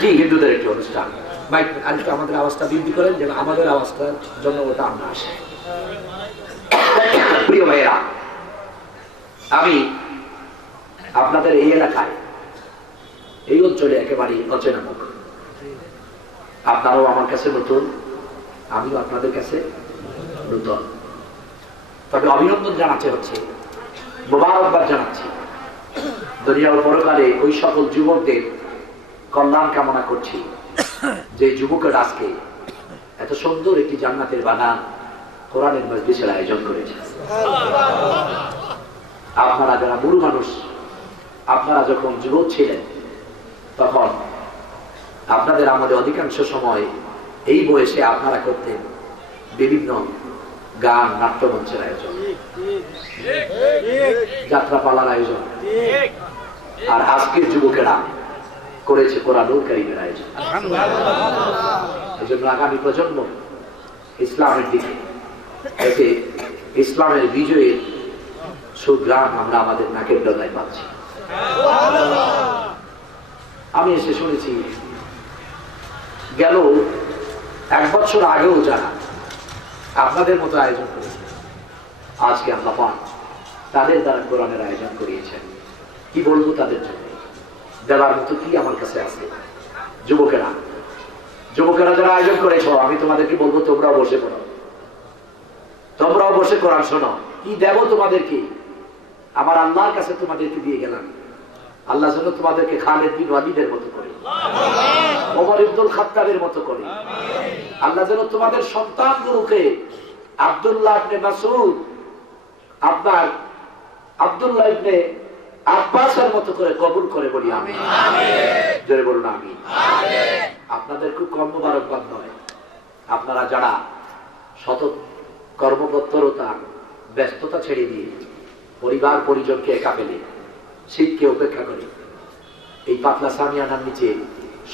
জি, হিন্দুদের একটি অনুষ্ঠান। মাইক আরেকটু আমাদের আওয়াজটা বৃদ্ধি করেন যেন আমাদের আওয়াজটার জন্য ওটা আমরা আসে। প্রিয় ভাইয়েরা, আমি আপনাদের এই এলাকায়, এই অঞ্চলে একেবারে অচেনা মুখ। আপনারাও আমার কাছে নতুন, আমিও আপনাদের কাছে নতুন। তবে অভিনন্দন জানাতে হচ্ছে, মোবারকবাদ জানাচ্ছি। দুনিয়া ও পরকালে ওই সকল যুবকদের কল্যাণ কামনা করছি যে যুবকের আজকে এত সুন্দর একটি জান্নাতের বাগান কোরআনের মজলিসের আয়োজন করেছে। আপনারা যারা বুড়ো মানুষ, আপনারা যখন যুবক ছিলেন তখন আপনাদের আমাদের অধিকাংশ সময় এই বয়সে আপনারা করতেন বিভিন্ন গান, নাট্যমঞ্চের আয়োজন, যাত্রাপালার আয়োজন। আর আজকের যুবকেরা করেছে কোরআনুল কারীমের আয়োজন। এই জন্য আগামী প্রজন্ম ইসলামের দিকে, এতে ইসলামের বিজয়ের সুগ্রাম আমরা আমাদের নাকের ডগায় পাচ্ছি। আমি এসে শুনেছি গেল 1 বছর আগেও যারা আপনাদের মতো আয়োজন করেছে, আজকে আল্লাহ পাক তাদের দ্বারা কোরআনের আয়োজন করিয়েছেন। কি বলবো তাদের জন্য, দেওয়ার মতো কি আমার কাছে আছে? যুবকেরা যারা আয়োজন করেছো, আমি তোমাদেরকে বলবো তোমরাও বসে পড়ো, তোমরাও বসে কোরআন শোনো। কি দেব তোমাদেরকে? আমার আল্লাহর কাছে তোমাদেরকে দিয়ে গেলাম। আল্লাহ যেন তোমাদেরকে খালিদ বিন ওয়ালিদের মতো করে, ওমর ইবনুল খাত্তাবের মতো করে, আল্লাহ যেন তোমাদের সন্তানগুলোকে আব্দুল্লাহ ইবনে মাসউদ, আপনার আব্দুল্লাহ ইবনে আব্বাসের মতো করে কবুল করে, বলি আমিন। জোরে বলুন আমিন। আপনাদের খুব কম মোবারকবাদ নয়, আপনারা যারা শত কর্মতৎপরতা, ব্যস্ততা ছেড়ে দিয়ে পরিবার পরিজনকে একা পেলে, শীতকে উপেক্ষা করে এই পাতলা সামিয়ানার নিচে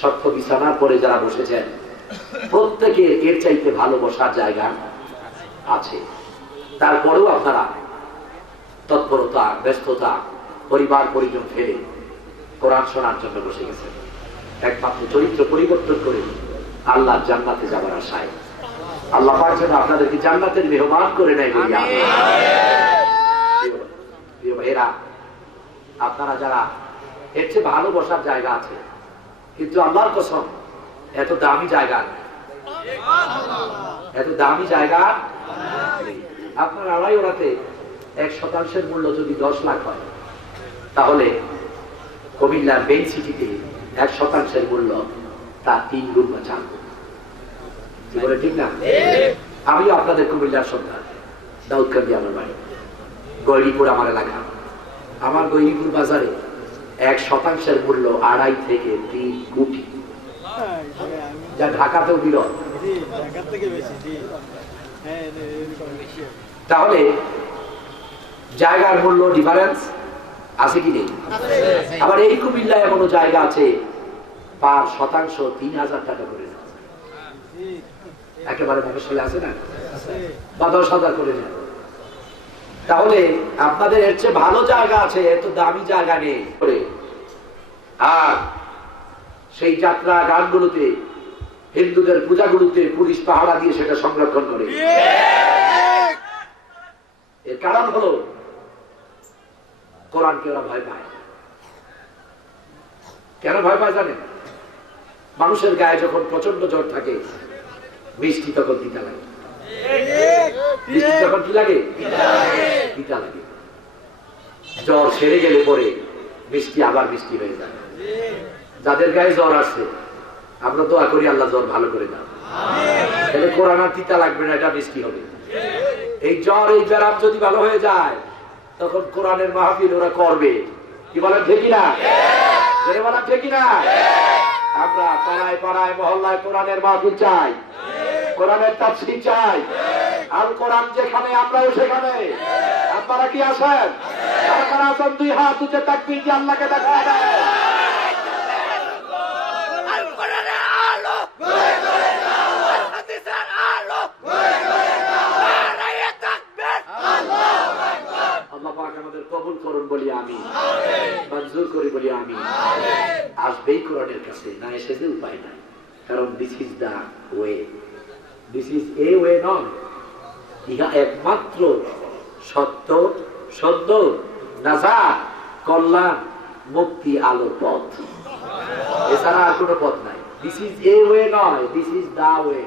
শক্ত বিছানার পরে যারা বসেছেন, প্রত্যেকের এর চাইতে ভালো বসার জায়গা আছে। তারপরেও আপনারা তৎপরতা, ব্যস্ততা, পরিবার পরিজন ফেলে কোরআন শোনার জন্য বসে গেছেন, একমাত্র চরিত্র পরিবর্তন করে আল্লাহর জান্নাতে যাবার আশায়। আল্লাহ পাক যেন আপনাদেরকে জান্নাতের মেহমান করে নেয়। প্রিয় ভাইয়েরা, আপনারা যারা এর চেয়ে ভালো বসার জায়গা আছে, কিন্তু আল্লাহর কসম এত দামি জায়গা, এত দামি জায়গা আপনার আড়াই ওড়াতে 1% মূল্য যদি 10 লাখ হয়, তাহলে কুমিল্লার মেইন সিটিতে 1% মূল্য তার 3 গুণ বা 4 গুণ। বলে ঠিক না? আমিও আপনাদের কুমিল্লার সন্তান, দাউদকান্দি আমার বাড়ি, গৈরিপুর আমার এলাকা। আমার গৈরিপুর বাজারে 1% মূল্য 2.5 থেকে 3 কোটি, যা ঢাকাতেও বিরল। তাহলে জায়গার মূল্য ডিফারেন্স আছে কি নেই? আবার এই কুমিল্লায় এমনও জায়গা আছে পার শতাংশ 3,000 টাকা করে, একেবারে মফস্বলে আছে না, বা 10,000 করে নেয়। তাহলে আপনাদের এর চেয়ে ভালো জায়গা আছে, এত দামি জায়গা নেই। আর সেই যাত্রা গানগুলোতে, হিন্দুদের পূজাগুলোতে পুলিশ পাহারা দিয়ে সেটা সংরক্ষণ করে। এর কারণ হলো কোরআনকে ওরা ভয় পায়। কেন ভয় পায় জানেন? মানুষের গায়ে যখন প্রচন্ড জ্বর থাকে, মিষ্টি তখন তিতা লাগে, মিষ্টি তখন কি লাগে? তিতা লাগে। জ্বর সেরে গেলে পরে মিষ্টি আবার মিষ্টি হয়ে যায়। যাদের গায়ে জ্বর আসছে, আমরা দোয়া করি আল্লাহ জ্বর ভালো করে দাও, তাহলে কোরআন আর তিতা লাগবে না, এটা মিষ্টি হবে। এই জ্বর, এই ব্যারাম যদি ভালো হয়ে যায়, তখন কোরআনের মাহফিল ওরা করবে। কি বলেন ঠিক কিনা? ঠিক কিনা? আমরা পাড়ায় পাড়ায় মহল্লায় কোরআনের মাহফিল চাই, কোরআনের তাফসীর চাই। আল কোরআন যেখানে, আমরাও সেখানে। আপনারা কি আছেন? আপনারা আছেন? 2 হাত উঁচে তাকবীর দিয়ে আল্লাহকে দেখা দেয়। আল্লাহ পাক আমাদের কবুল করুন বলি আমিন, মঞ্জুর করি বলি আমিন। আসবেই কোরআনের কাছে, না এসে যে উপায় নাই। কারণ this is the way, this is a way নয়, ইহা একমাত্র সত্য, সদ্য, নাজাত, কল্যাণ, মুক্তি, আলোর পথ, এছাড়া আর কোনো পথ নাই। দিস ইজ এ ওয়ে নয়, দিস ইজ দা ওয়ে।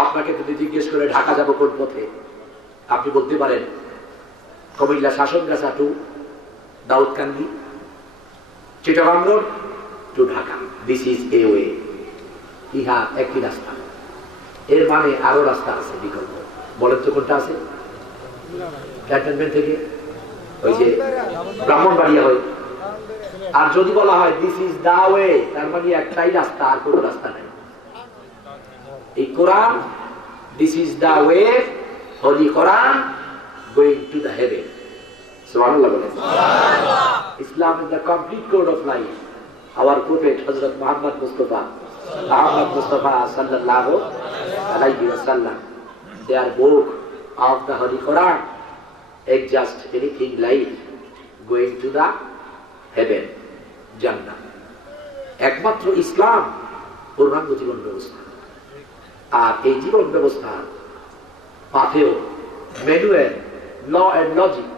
আপনাকে যদি জিজ্ঞেস করে ঢাকা যাব কোন পথে, আপনি বলতে পারেন Comilla Shasongacha to Daudkandi, Chittagong road to Dhaka, this is a way. ইহা একটি রাস্তা, এর মানে আরো রাস্তা আছে বিকল্প। বলেন তো কোনটা আছে? ক্যান্টনমেন্ট থেকে ওই যে ব্রাহ্মণবাড়িয়া হয়। আর যদি বলা হয় দিস ইজ দা ওয়ে, তার মানে একটাই রাস্তা, আর কোনো রাস্তা নেই। এই Quran, this is the way, holy Quran, going to the heaven. সুবহানাল্লাহ বলেন। Islam is the complete code of life. Our prophet হযরত মুহাম্মদ মুস্তাফা সাল্লাল্লাহু আলাইহি ওয়াসাল্লাম, their book of the Holy Quran is just anything like going to the heaven, Jannah. একমাত্র ইসলাম পূর্ণাঙ্গ জীবন ব্যবস্থা। আর এই জীবন ব্যবস্থা পাথেও manual, law and logic.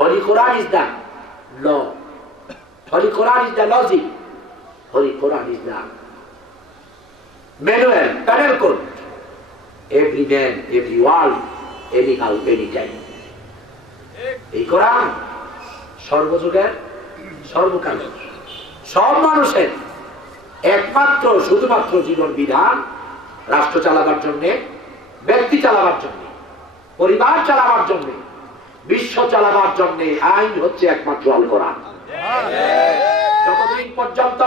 Holy Quran is the law, Holy Quran is the logic, Holy Quran is the manual, penal code. Every man, every world, anyhow, anytime. এই কোরআন সর্বযুগের, সর্বকালের, সব মানুষের একমাত্র শুধুমাত্র জীবন বিধান। রাষ্ট্র চালাবার জন্য, ব্যক্তি চালাবার জন্য, পরিবার চালাবার জন্য, বিশ্ব চালাবার জন্য আইন হচ্ছে একমাত্র আল কোরআন। যতদিন পর্যন্ত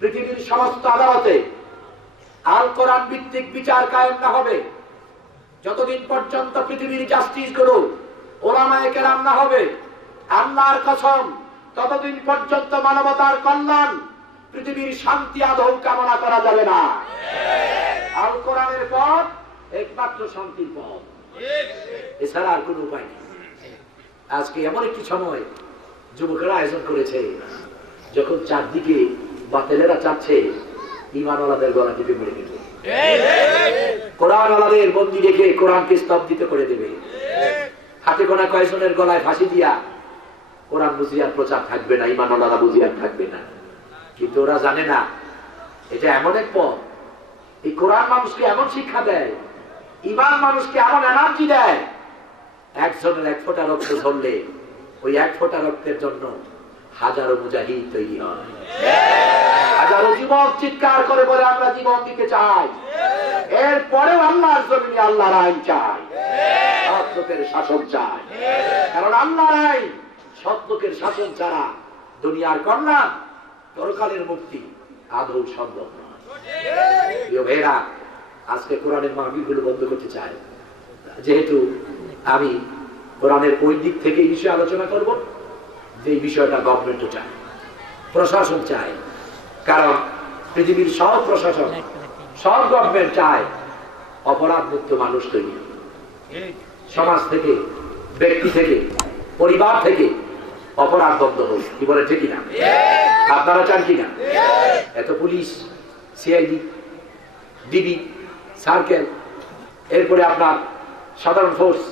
পৃথিবীর সমস্ত আদালতে আল কোরআন ভিত্তিক বিচার কায়েম না হবে, যতদিন পর্যন্ত পৃথিবীর জাস্টিস গুলো ওলামায়ে কেরাম না হবে, আল্লাহর কসম, ততদিন পর্যন্ত মানবতার কল্যাণ, পৃথিবীর শান্তি আদৌ কামনা করা যাবে না। আল কোরআনের পথ একমাত্র শান্তির পথ, এছাড়া আর কোনো উপায় নেই। আজকে এমন একটি সময় যুবকেরা আয়োজন করেছে, যখন চারদিকে বাতিলেরা চাচ্ছে ঈমানওয়ালাদের গলা টিপে মেরে দেবে, কোরআনওয়ালাদের বন্দী রেখে কোরআনকে স্তব্ধিত করে দেবে, হাতে গোনা কয়েকজনের গলায় ফাঁসি দিয়া কোরআন বুঝিয়ার প্রচার থাকবে না, ঈমানওয়ালারা বুঝিয়ার থাকবে না। কিন্তু ওরা জানে না এটা এমন এক পথ, এই কোরআন মানুষকে এমন শিক্ষা দেয়, ঈমান মানুষকে এমন এনার্জি দেয়, একজনের এক ফোঁটা রক্ত ঝরলে ওই এক ফোঁটা রক্তের জন্য হাজারো মুজাহিদ তৈরি হয়, হাজারো যুবক চিৎকার করে বলে আমরা জীবন দিতে চাই। এরপরেও আল্লাহর জমিনে আল্লাহর আইন চাই, সৎলোকের শাসন চাই। কারণ আল্লাহর আইন, সৎলোকের শাসন ছাড়া দুনিয়ার কল্যাণ, পরকালের মুক্তি আদৌ সম্ভব নয়। প্রিয় ভাইয়েরা, আজকে কোরআনের মাহফিল গুলো বন্ধ করতে চাই, যেহেতু আমি কোরআনের ওই দিক থেকে এই বিষয়ে আলোচনা করব যে বিষয়টা গভর্নমেন্টও চায়, প্রশাসন চায়। কারণ পৃথিবীর সব প্রশাসন, সব গভর্নমেন্ট চায় অপরাধ মুক্ত মানুষ তৈরি, সমাজ থেকে, ব্যক্তি থেকে, পরিবার থেকে অপরাধ বন্ধ হোক। কি বলে ঠিক কিনা? আপনারা চান কিনা? এত পুলিশ, সিআইডি, ডিবি, সার্কেল, এরপরে আপনার সাধারণ ফোর্স,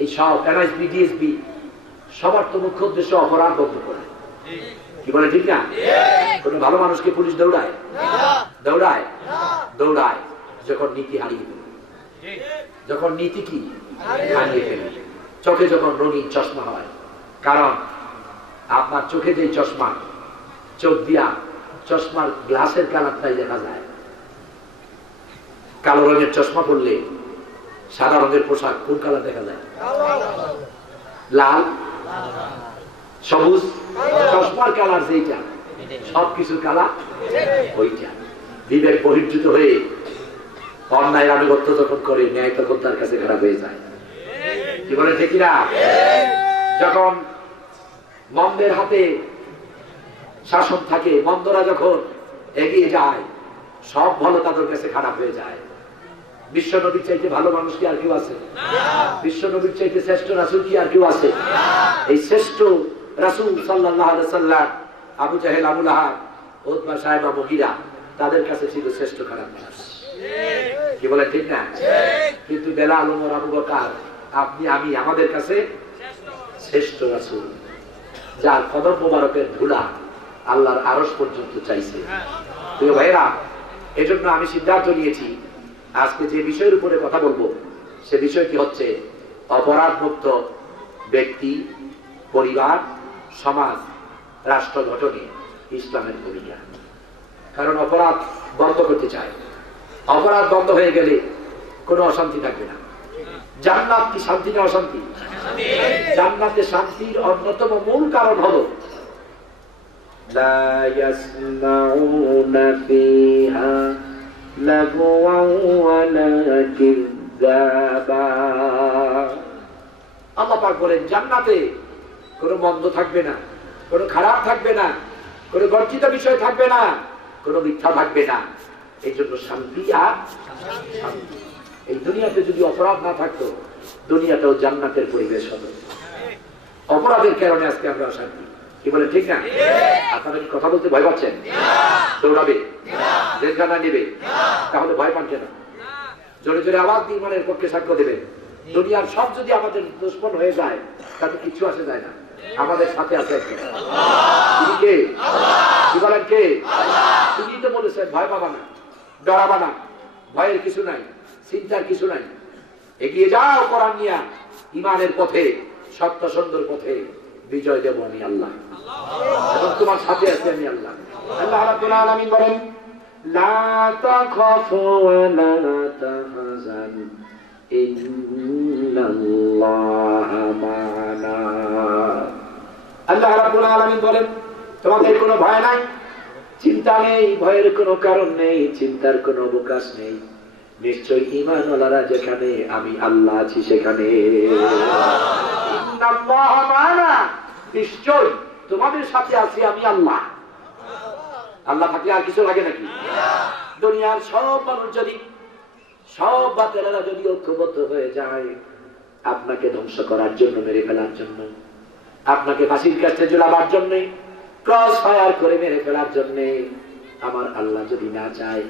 এই সব এনআইএসপি, ডিএসপি, সবার তো মুখ্য উদ্দেশ্য অপরাধ বন্ধ করে। কি বলে ঠিক না? কোন ভালো মানুষকে পুলিশ দৌড়ায়? দৌড়ায়? দৌড়ায় যখন নীতি হারিয়ে ফেলে, যখন নীতি কি হারিয়ে ফেলে, চোখে যখন রঙিন চশমা হয়। কারণ আপনার চোখে যে চশমা, চোখ দিয়া চশমার গ্লাসের কালারটাই দেখা যায়। কালো রঙের চশমা পরলে সাদা রঙের পোশাক কোন কালার দেখা যায়? লাল, সবুজ। চশমার কালার যেটা, সবকিছুর কালার ওইটা। বিবেক বহির্ভূত হয়ে অন্যায়ের আনুগত্য যখন করে, ন্যায় তখন তার কাছে খারাপ হয়ে যায়। কি বলে ঠিক না? যখন মন্দের হাতে শাসন থাকে, মন্দরা যখন এগিয়ে যায়, সব ভালো তাদের কাছে খারাপ হয়ে যায়। বিশ্ব নবীর চাইতে ভালো মানুষ কি আর কেউ আছে? বিশ্ব নবীর চাইতে শ্রেষ্ঠ রাসূল কি আর কেউ আছে? এই শ্রেষ্ঠ রাসূল সাল্লাল্লাহু আলাইহি ওয়াসাল্লাম, আবু জাহেল, আবু লাহাব, উতবা, সাইবা, মুগীরা তাদের কাছে ছিল শ্রেষ্ঠ খারাপ মানুষ। কি বলে ঠিক না? কিন্তু বেলাল, ওমর, আবু বকর, আপনি, আমি আমাদের কাছে শ্রেষ্ঠ রাসূল, যার কদম মোবারকের ধুলা আল্লাহর আরশ পর্যন্ত চাইছে। প্রিয় ভাইরা, এজন্য আমি সিদ্ধান্ত নিয়েছি আজকে যে বিষয়ের উপরে কথা বলবো সে বিষয়টি হচ্ছে অপরাধ মুক্ত ব্যক্তি, পরিবার, সমাজ, রাষ্ট্র গঠনে ইসলামের ভূমিকা। কারণ অপরাধ বন্ধ করতে চায়, অপরাধ বন্ধ হয়ে গেলে কোনো অশান্তি থাকবে না। জান্নাত কি শান্তি না অশান্তি? জান্নাতে শান্তির অন্যতম মূল কারণ হলো লা ইয়াসমাউনা ফিহা লাগওয়া ওয়ালা কিযাবা। আল্লাহ পাক বলেন জান্নাতে কোনো মন্দ থাকবে না, কোনো খারাপ থাকবে না, কোনো বর্জিত বিষয় থাকবে না, কোনো মিথ্যা থাকবে না। এই জন্য শান্তি আর শান্তি। এই দুনিয়াতে যদি অপরাধ না থাকতো দুনিয়াটাও জান্নাতের পরিবেশ হতো। অপরাধের কারণে আজকে আমরা অশান্তি। কি বলে ঠিক না? আপনারা কি কথা বলতে ভয় পাচ্ছেন? দৌড়াবে, জেলখানা নেবে, তাহলে ভয় পান কেন? জোরে জোরে আওয়াজ দিয়ে ইমানের পক্ষে সাক্ষ্য দেবে। দুনিয়ার সব যদি আমাদের দুশ্মন হয়ে যায় তাতে কিছু আসে যায় না, আমাদের সাথে আছে কে? কি বলেন কে? তিনি তো বলেছেন ভয় পাবা না, ডরাবা না, ভয়ের কিছু নাই, চিন্তার কিছু নাই, এগিয়ে যাও কোরআন নিয়ে ইমানের পথে, সত্য সুন্দর পথে বিজয় দেব আমি আল্লাহ, এবং তোমার সাথে আছি আমি আল্লাহ। আল্লাহ রাব্বুল আলামিন বলেন লা তাখাফু ওয়া লা তাহজান ইন্নাল্লাহা মা'ানা। আল্লাহ রাব্বুল আলামিন বলেন তোমাদের কোনো ভয় নাই, চিন্তা নেই, ভয়ের কোনো কারণ নেই, চিন্তার কোনো অবকাশ নেই। নিশ্চয় ঈমানওয়ালারা যেখানে আমি আল্লাহ আছি সেখানে। ইন্নাল্লাহা মা'ানা, নিশ্চয় তোমাদের সাথে আছি আমি আল্লাহ। আল্লাহ থাকলে আর কিছু লাগে নাকি? দুনিয়ার সব মানুষ যদি, সব বাতিলেরা যদি ঐক্যবদ্ধ হয়ে যায় আপনাকে ধ্বংস করার জন্য, মেরে ফেলার জন্য, আপনাকে ফাঁসির কাছে ঝুলাবার জন্য, ক্রস ফায়ার করে মেরে ফেলার জন্য, আমার আল্লাহ যদি না চায়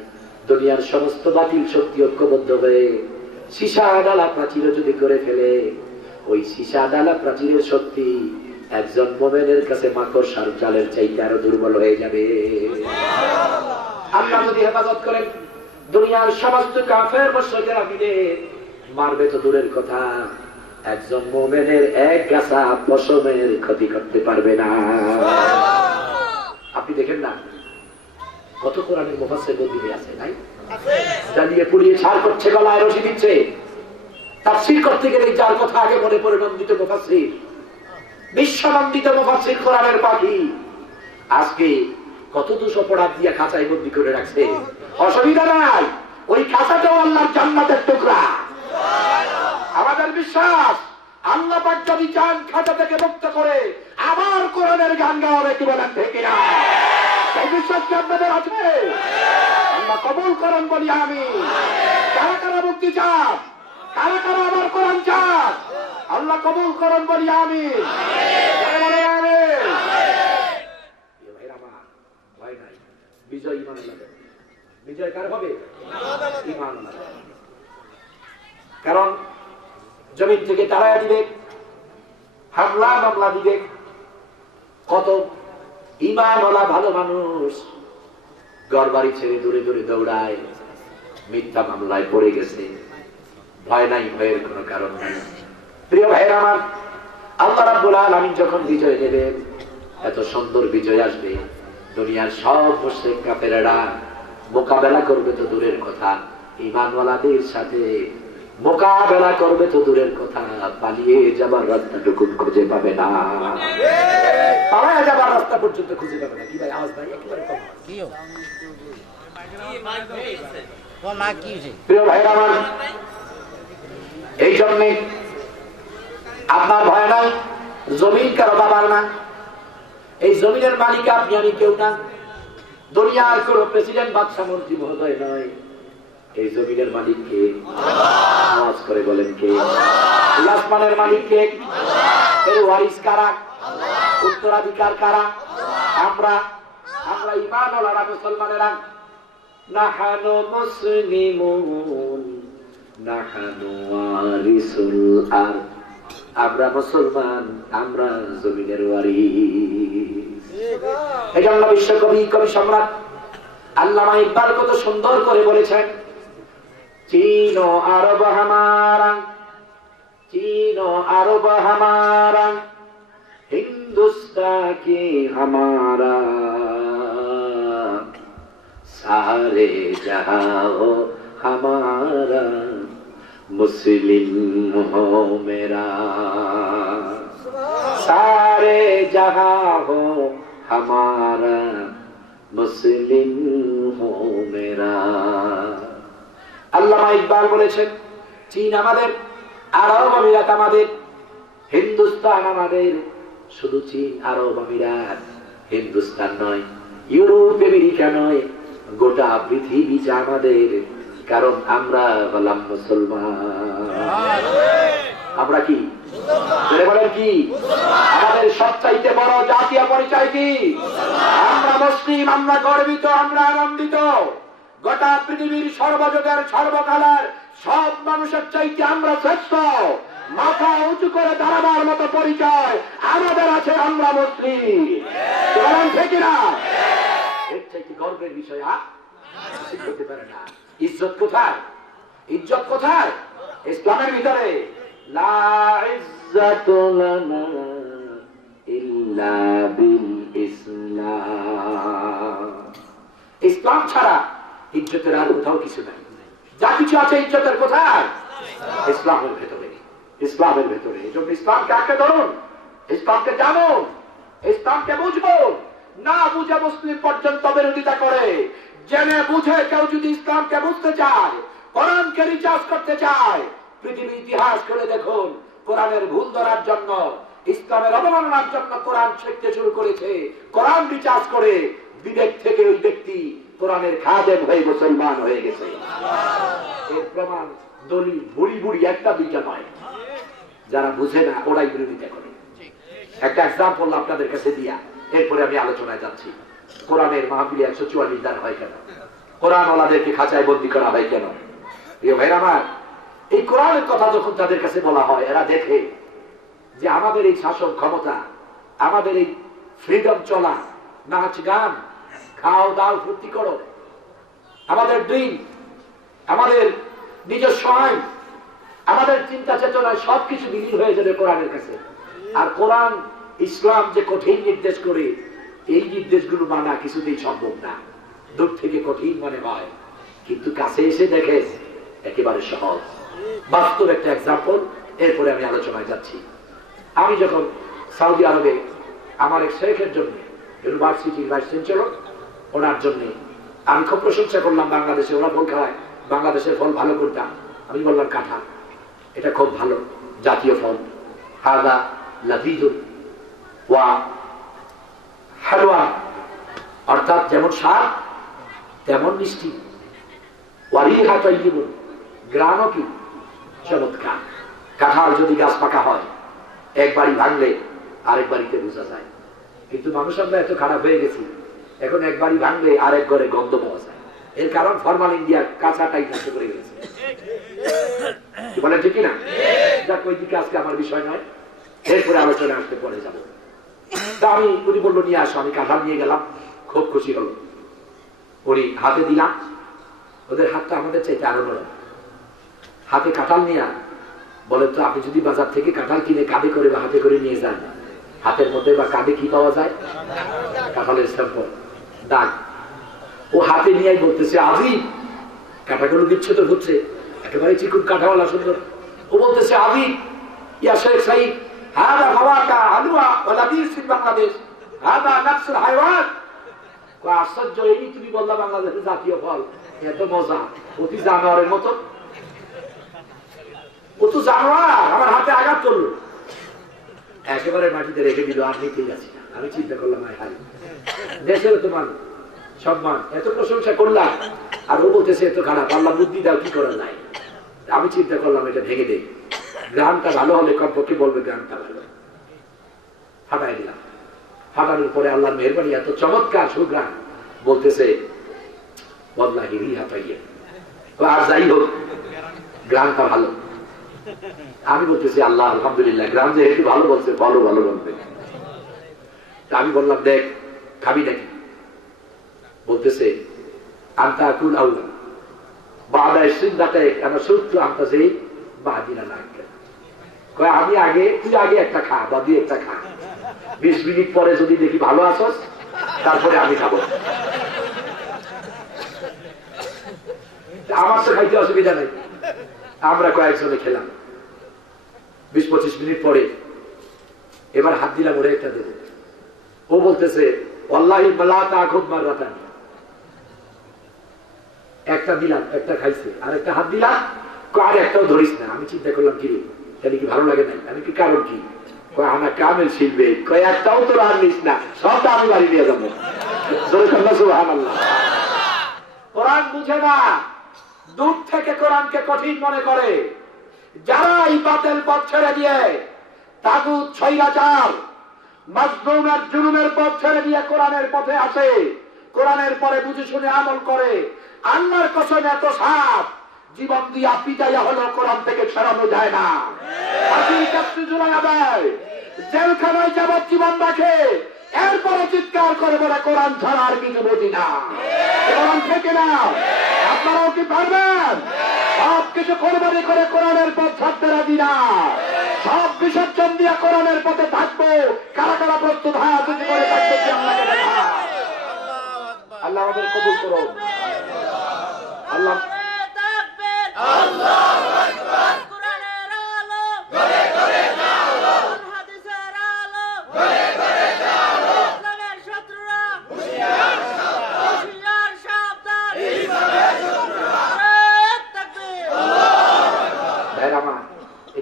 দুনিয়ার সমস্ত বাতিল শক্তি ঐক্যবদ্ধ হয়ে সীসা ডালা প্রাচীর যদি করে ফেলে, ওই সীসা ডালা প্রাচীরের শক্তি একজন মুমিনের কাছে মাকড়সার জালের চাইতে আরো দুর্বল হয়ে যাবে। আল্লাহ যদি হেফাজত করেন দুনিয়ার সমস্ত কাফের মুশরিকরা মিলে মারবে তো দূরের কথা, একজন মুমিনের এক গাছা পশমের ক্ষতি করতে পারবে না। আপনি দেখেন না কত কোরআনের মুফাসসির বদলি আছে নাই? জ্বালিয়ে পুড়িয়ে ছাড় করছে, গলায় রশি দিচ্ছে। তাফসীর করতে গেলে যার কথা আগে মনে পড়ে নন্দিত মুফাসসির, বিশ্বনন্দিত মুফাসসির, কোরআনের পাখি, আজকে কত দোষ অপরাধ দিয়ে খাঁচায় বন্দী করে রাখছে। অসুবিধা নাই, ওই খাঁচাটাও আল্লাহর জান্নাতের টুকরা। আমাদের বিশ্বাস আল্লাহ পাক যদি চান খাঁচা থেকে মুক্ত করে আবার কোরআনের গান গাওয়াবে, কি বলেন ঠিক না? এই বিশ্বাস কি আপনাদের আছে? আল্লাহ কবুল করেন বলি আমি। কারা কারা মুক্তি চান? কারা কারা আবার কোরআন চান? আল্লাহ কবুল করেন বলি আমি। ভয় নাই, বিজয় ঈমান আল্লাহ। বিজয় কার হবে? ঈমান আল্লাহ। কারণ জমিন থেকে তাড়াইয়া দিবে, হামলা মামলা দিবে। কত ঈমানওয়ালা ভালো মানুষ ঘর বাড়ি ছেড়ে দূরে দূরে দৌড়ায়, মিথ্যা মামলায় পড়ে গেছে। ভয় নাই, ভয়ের কোনো কারণ নাই। প্রিয় ভাইরা আমার, আল্লাহ রাব্বুল আলামিন যখন বিজয় দেবেন, এত সুন্দর বিজয় আসবে, দুনিয়ার সব মুশরিক কাফেররা মোকাবেলা করবে তো দূরের কথা, ঈমানওয়ালাদের সাথে মোকাবেলা করবে তো দূরের কথা, পালিয়ে যাবার রাস্তাটুকু খুঁজে পাবে না, পালায়া যাবার রাস্তা পর্যন্ত খুঁজে পাবে না। কি ভাই আওয়াজ ভাই একেবারে কম। প্রিয় ভাইরা আমার, এই জন্যে আপনার ভয় নাই, জমিন কারো বাবার না, এই জমিনের মালিক আপনি আমি কেউ না, দুনিয়ার কোন প্রেসিডেন্ট বাদশা মন্ত্রী মহোদয় নয়। এই জমিনের মালিক কে? আওয়াজ করে বলেন কে? আসমানের মালিক কে? এর ওয়ারিস কারা? উত্তরাধিকার কারা? আমরা আমরা ঈমানওয়ালা মুসলমানেরা। নাহানু মুসলিমুন নাহানু ওয়ারিসুল আরদ। আমরা মুসলমান, আমরা জমিনের ওয়ারিস। এজন্য বিশ্বকবি কবি সম্রাট আল্লামা ইকবাল কত সুন্দর করে বলেছেন, চীন ও আরব হামারা, चीन अरब हमारा, हिंदुस्तान की हमारा, सारे जहां हो हमारा, मुस्लिम हो मेरा। सारे जहां हो हमारा, मुस्लिम हो मेरा। আল্লামা ইকবাল বলেছেন, চীন আমাদের, আরব আমিরাত আমাদের, হিন্দুস্তান আমাদের। শুধু চীন আরব আমিরাত, হিন্দুস্তান নয়, ইউরোপ আমেরিকা নয়, গোটা পৃথিবী যা আমাদের। কারণ আমরা হলাম মুসলমান। আমরা কি বলেন কি? আমাদের সবচাইতে বড় জাতীয় পরিচয় কি? আমরা মুসলিম, আমরা গর্বিত, আমরা আনন্দিত। গোটা পৃথিবীর সর্বযুগের সর্বকালের সব মানুষের চাইতে আমরা শ্রেষ্ঠ। মাথা উঁচু করে দাঁড়াবার মতো পরিচয় আমাদের আছে, আমরা মুসলিম। বলেন ঠিক না? এর চাইতে গর্বের বিষয় আর হতে পারে না। ইজ্জত কোথায়? ইজ্জত কোথায়? ইসলামের ভিতরে। লা ইজ্জাতু লানা ইল্লা বিল ইসলাম। ইসলাম ছাড়া ইজ্জতের আর কোথাও কিছু নাই। যা কিছু আছে ইজ্জতের কোথায়? ইসলামের ভেতরে, ইসলামের ভেতরে। এই জন্য ইসলামকে আঁকড়ে ধরুন, ইসলামকে জানুন, ইসলামকে বুঝবুন। না বুঝে মুসলিম পর্যন্ত বিরোধিতা করে। জেনে বুঝে কেউ যদি ইসলামকে বুঝতে চায়, কোরআনকে রিচার্জ করতে চায়, পৃথিবীর ইতিহাস করে দেখুন, কোরআনের ভুল ধরার জন্য, ইসলামের অবমাননার জন্য কোরআন শিখতে শুরু করেছে। কোরআন রিচার্জ করে বিবেক থেকে ওই ব্যক্তি কোরআনের খাদেম হয়ে মুসলমান হয়ে গেছে। এর প্রমাণ দলিল বুড়ি বুড়ি একটা দুইটা নয়। যারা বুঝে না ওরাই বিরোধিতা করে। একটা এক্সাম্পল আপনাদের কাছে দিয়া এরপরে আমি আলোচনায় যাচ্ছি। কোরআনের মাহফিলে 144 বার হয় কেন? কোরআন ওয়ালাদেরকে খাঁচায় বন্দী করা হয় কেন? প্রিয় ভাইরা আমার, এই কোরআনের কথা যখন তাদের কাছে বলা হয়, এরা দেখে যে আমাদের এই শাসন ক্ষমতা, আমাদের এই ফ্রিডম চলা, নাচ গান, খাও দাও ফুর্তি করো, আমাদের ড্রিম, আমাদের নিজস্ব আইন, আমাদের চিন্তা চেতনায় সবকিছু বিলীন হয়ে যাবে কোরআনের কাছে। আর কোরআন ইসলাম যে কঠিন নির্দেশ করে, এই নির্দেশগুলো মানা কিছুতেই সম্ভব না। দূর থেকে কঠিন মনে হয়, কিন্তু কাছে এসে দেখে একেবারে সহজ। বাস্তব একটা এক্সাম্পল, এরপরে আমি আলোচনায় যাচ্ছি। আমি যখন সৌদি আরবে আমার এক শেখের জন্য, ইউনিভার্সিটির ভাইস চ্যান্সেলর, ওনার জন্য আমি খুব প্রশংসা করলাম। বাংলাদেশে ওরা ফল খাওয়ায়, বাংলাদেশের ফল ভালো করতাম। আমি বললাম কাঁঠাল, এটা খুব ভালো জাতীয় ফল। হাদা লাযীযুন ওয়া হালওয়া, অর্থাৎ যেমন স্বাদ তেমন মিষ্টি। ওয়া রিহা তাইয়্যিবুন, গ্রানও কি চমৎকার। কাঁঠাল যদি গাছ পাকা হয়, একবারই ভাঙলে আরেক বাড়িতে বোঝা যায়। কিন্তু মানুষ আমরা এত খারাপ হয়ে গেছি, এখন একবারই ভাঙলে আরেক ঘরে গন্ধ পাওয়া যায়। এর কারণ ফরমালিন দিয়া কাঁচাটাই নষ্ট করে গেছে। বলেন ঠিক না? যাক, ওই দিকে আজকে আমার বিষয় নয়, এরপরে আলোচনা আসতে পরে যাবো। তা আমি, উনি বললো নিয়ে আসো, আমি কাঁঠাল নিয়ে গেলাম, খুব খুশি হলো। উনি হাতে দিলাম, ওদের হাতটা আমাদের চাইতে আরো নরম। হাতে কাঁঠাল নিয়ে বলেন তো, আপনি যদি বাজার থেকে কাঁঠাল কিনে কাঁধে করে বা হাতে করে নিয়ে যান, হাতের মধ্যে বা কাঁধে কি পাওয়া যায়? কাঁঠালের স্ট্যাম্পল, দাগ। ও হাতে নিয়ে বলতেছে, আজীব, কাঁটাগুলো বিচ্ছেদ হচ্ছে, একেবারে চিকুন কাঁঠাওয়ালা সুন্দর। ও বলতেছে, আজীব ইয়া শেখ সাইদ, হাদা ফাওয়াকা হালুয়া ওয়া লাযীজ ফিল বাংলাদেশ, হাদা নাফসুল হায়াওয়ান। আশ্চর্য, এই তুমি বললা বাংলাদেশের জাতীয় ফল, এত মজা, অতি জানোয়ারের মতো। ও তো জানোয়ার, আমার হাতে আঘাত করলো, একেবারে মাটিতে রেখে দিল, আর নিতেই যাচ্ছি না। আমি চিন্তা করলাম, হাই দেশের তোমার সম্মান, এত প্রশংসা করলাম, আর ও বলতেছে এত খারাপ, আল্লাহ বুদ্ধি দাও, কি করার নাই। আমি চিন্তা করলাম এটা ভেঙে দেই, গ্রামটা ভালো হলে কমপক্ষে বলবে গ্রামটা ভালো, ফাটাই দিলাম। ফাটানোর পরে আল্লাহর মেহেরবানি এত চমৎকার সুগ্রাণ, বলতেছে বদলাহি রিহা পাইয়ে, আর যাই হোক গ্রামটা ভালো। আমি বলতেছি আল্লাহ আলহামদুলিল্লাহ, গ্রাম যেহেতু ভালো বলছে, ভালো ভালো বলবে। আমি বললাম দেখ খাবি নাকি? বলতেছে আনতা কুল আউলা বাদা সিন্দাতে আমার সূত্র আনতা যেই বাদিনা না কয় আমি আগে, তুই আগে একটা খা, বাদি একটা খা, 20 মিনিট পরে যদি দেখি ভালো আসস তারপরে আমি খাবো। আমার তো খাইতে অসুবিধা নেই। আমরা কয়েকজনে খেলাম, 20-25 মিনিট পরে এবার হাত দিলাম ওরে একটা দেবো। ও বলতেছে ওয়াল্লাহি মালা তাখুদ মাররাতান, একটা দিলাম, একটা খাইছে, আর একটা হাত দিলাম, আর একটাও ধরিস না। আমি চিন্তা করলাম কি রে, তাহলে কি ভালো লাগে না? আমি কি কারণ কি? আমার কামেল শিখবে, কয় একটাও তো আর নিস না, সবটা আমি বাড়ি নিয়ে যাবো। সুবহানাল্লাহ। কোরআন বুঝে না, দূর থেকে কোরআনকে কঠিন মনে করে। যারা এই বাতিল পথ ছেড়ে দিয়ে তাগুত স্বৈরাচার মাজলুমের জুলুমের পথ ছেড়ে দিয়ে কোরআনের পথে আসে, কোরআনের পরে বুঝে শুনে আমল করে, আল্লাহর কসম এত সাপ জীবন দিয়া পিটাইয়া হলো কোরআন থেকে সরানো যায় না। জেলখানায় যাবত জীবন রাখে, এরপরে চিৎকার করে বলে কোরআন ছাড়া আর কিছু বুঝি না। কোরআন থেকে না, আপনারাও কি পারবেন? সব কিছু কোরবানি করে কোরআনের পথ ছাড়তে রাজি না, সব বিসর্জন দিয়ে কোরআনের পথে থাকবো। কারা কারা প্রস্তুত হয় যদি করে থাকবে কি আপনাকে দেখা। আল্লাহ আমাদের কবুল করুন। আল্লাহ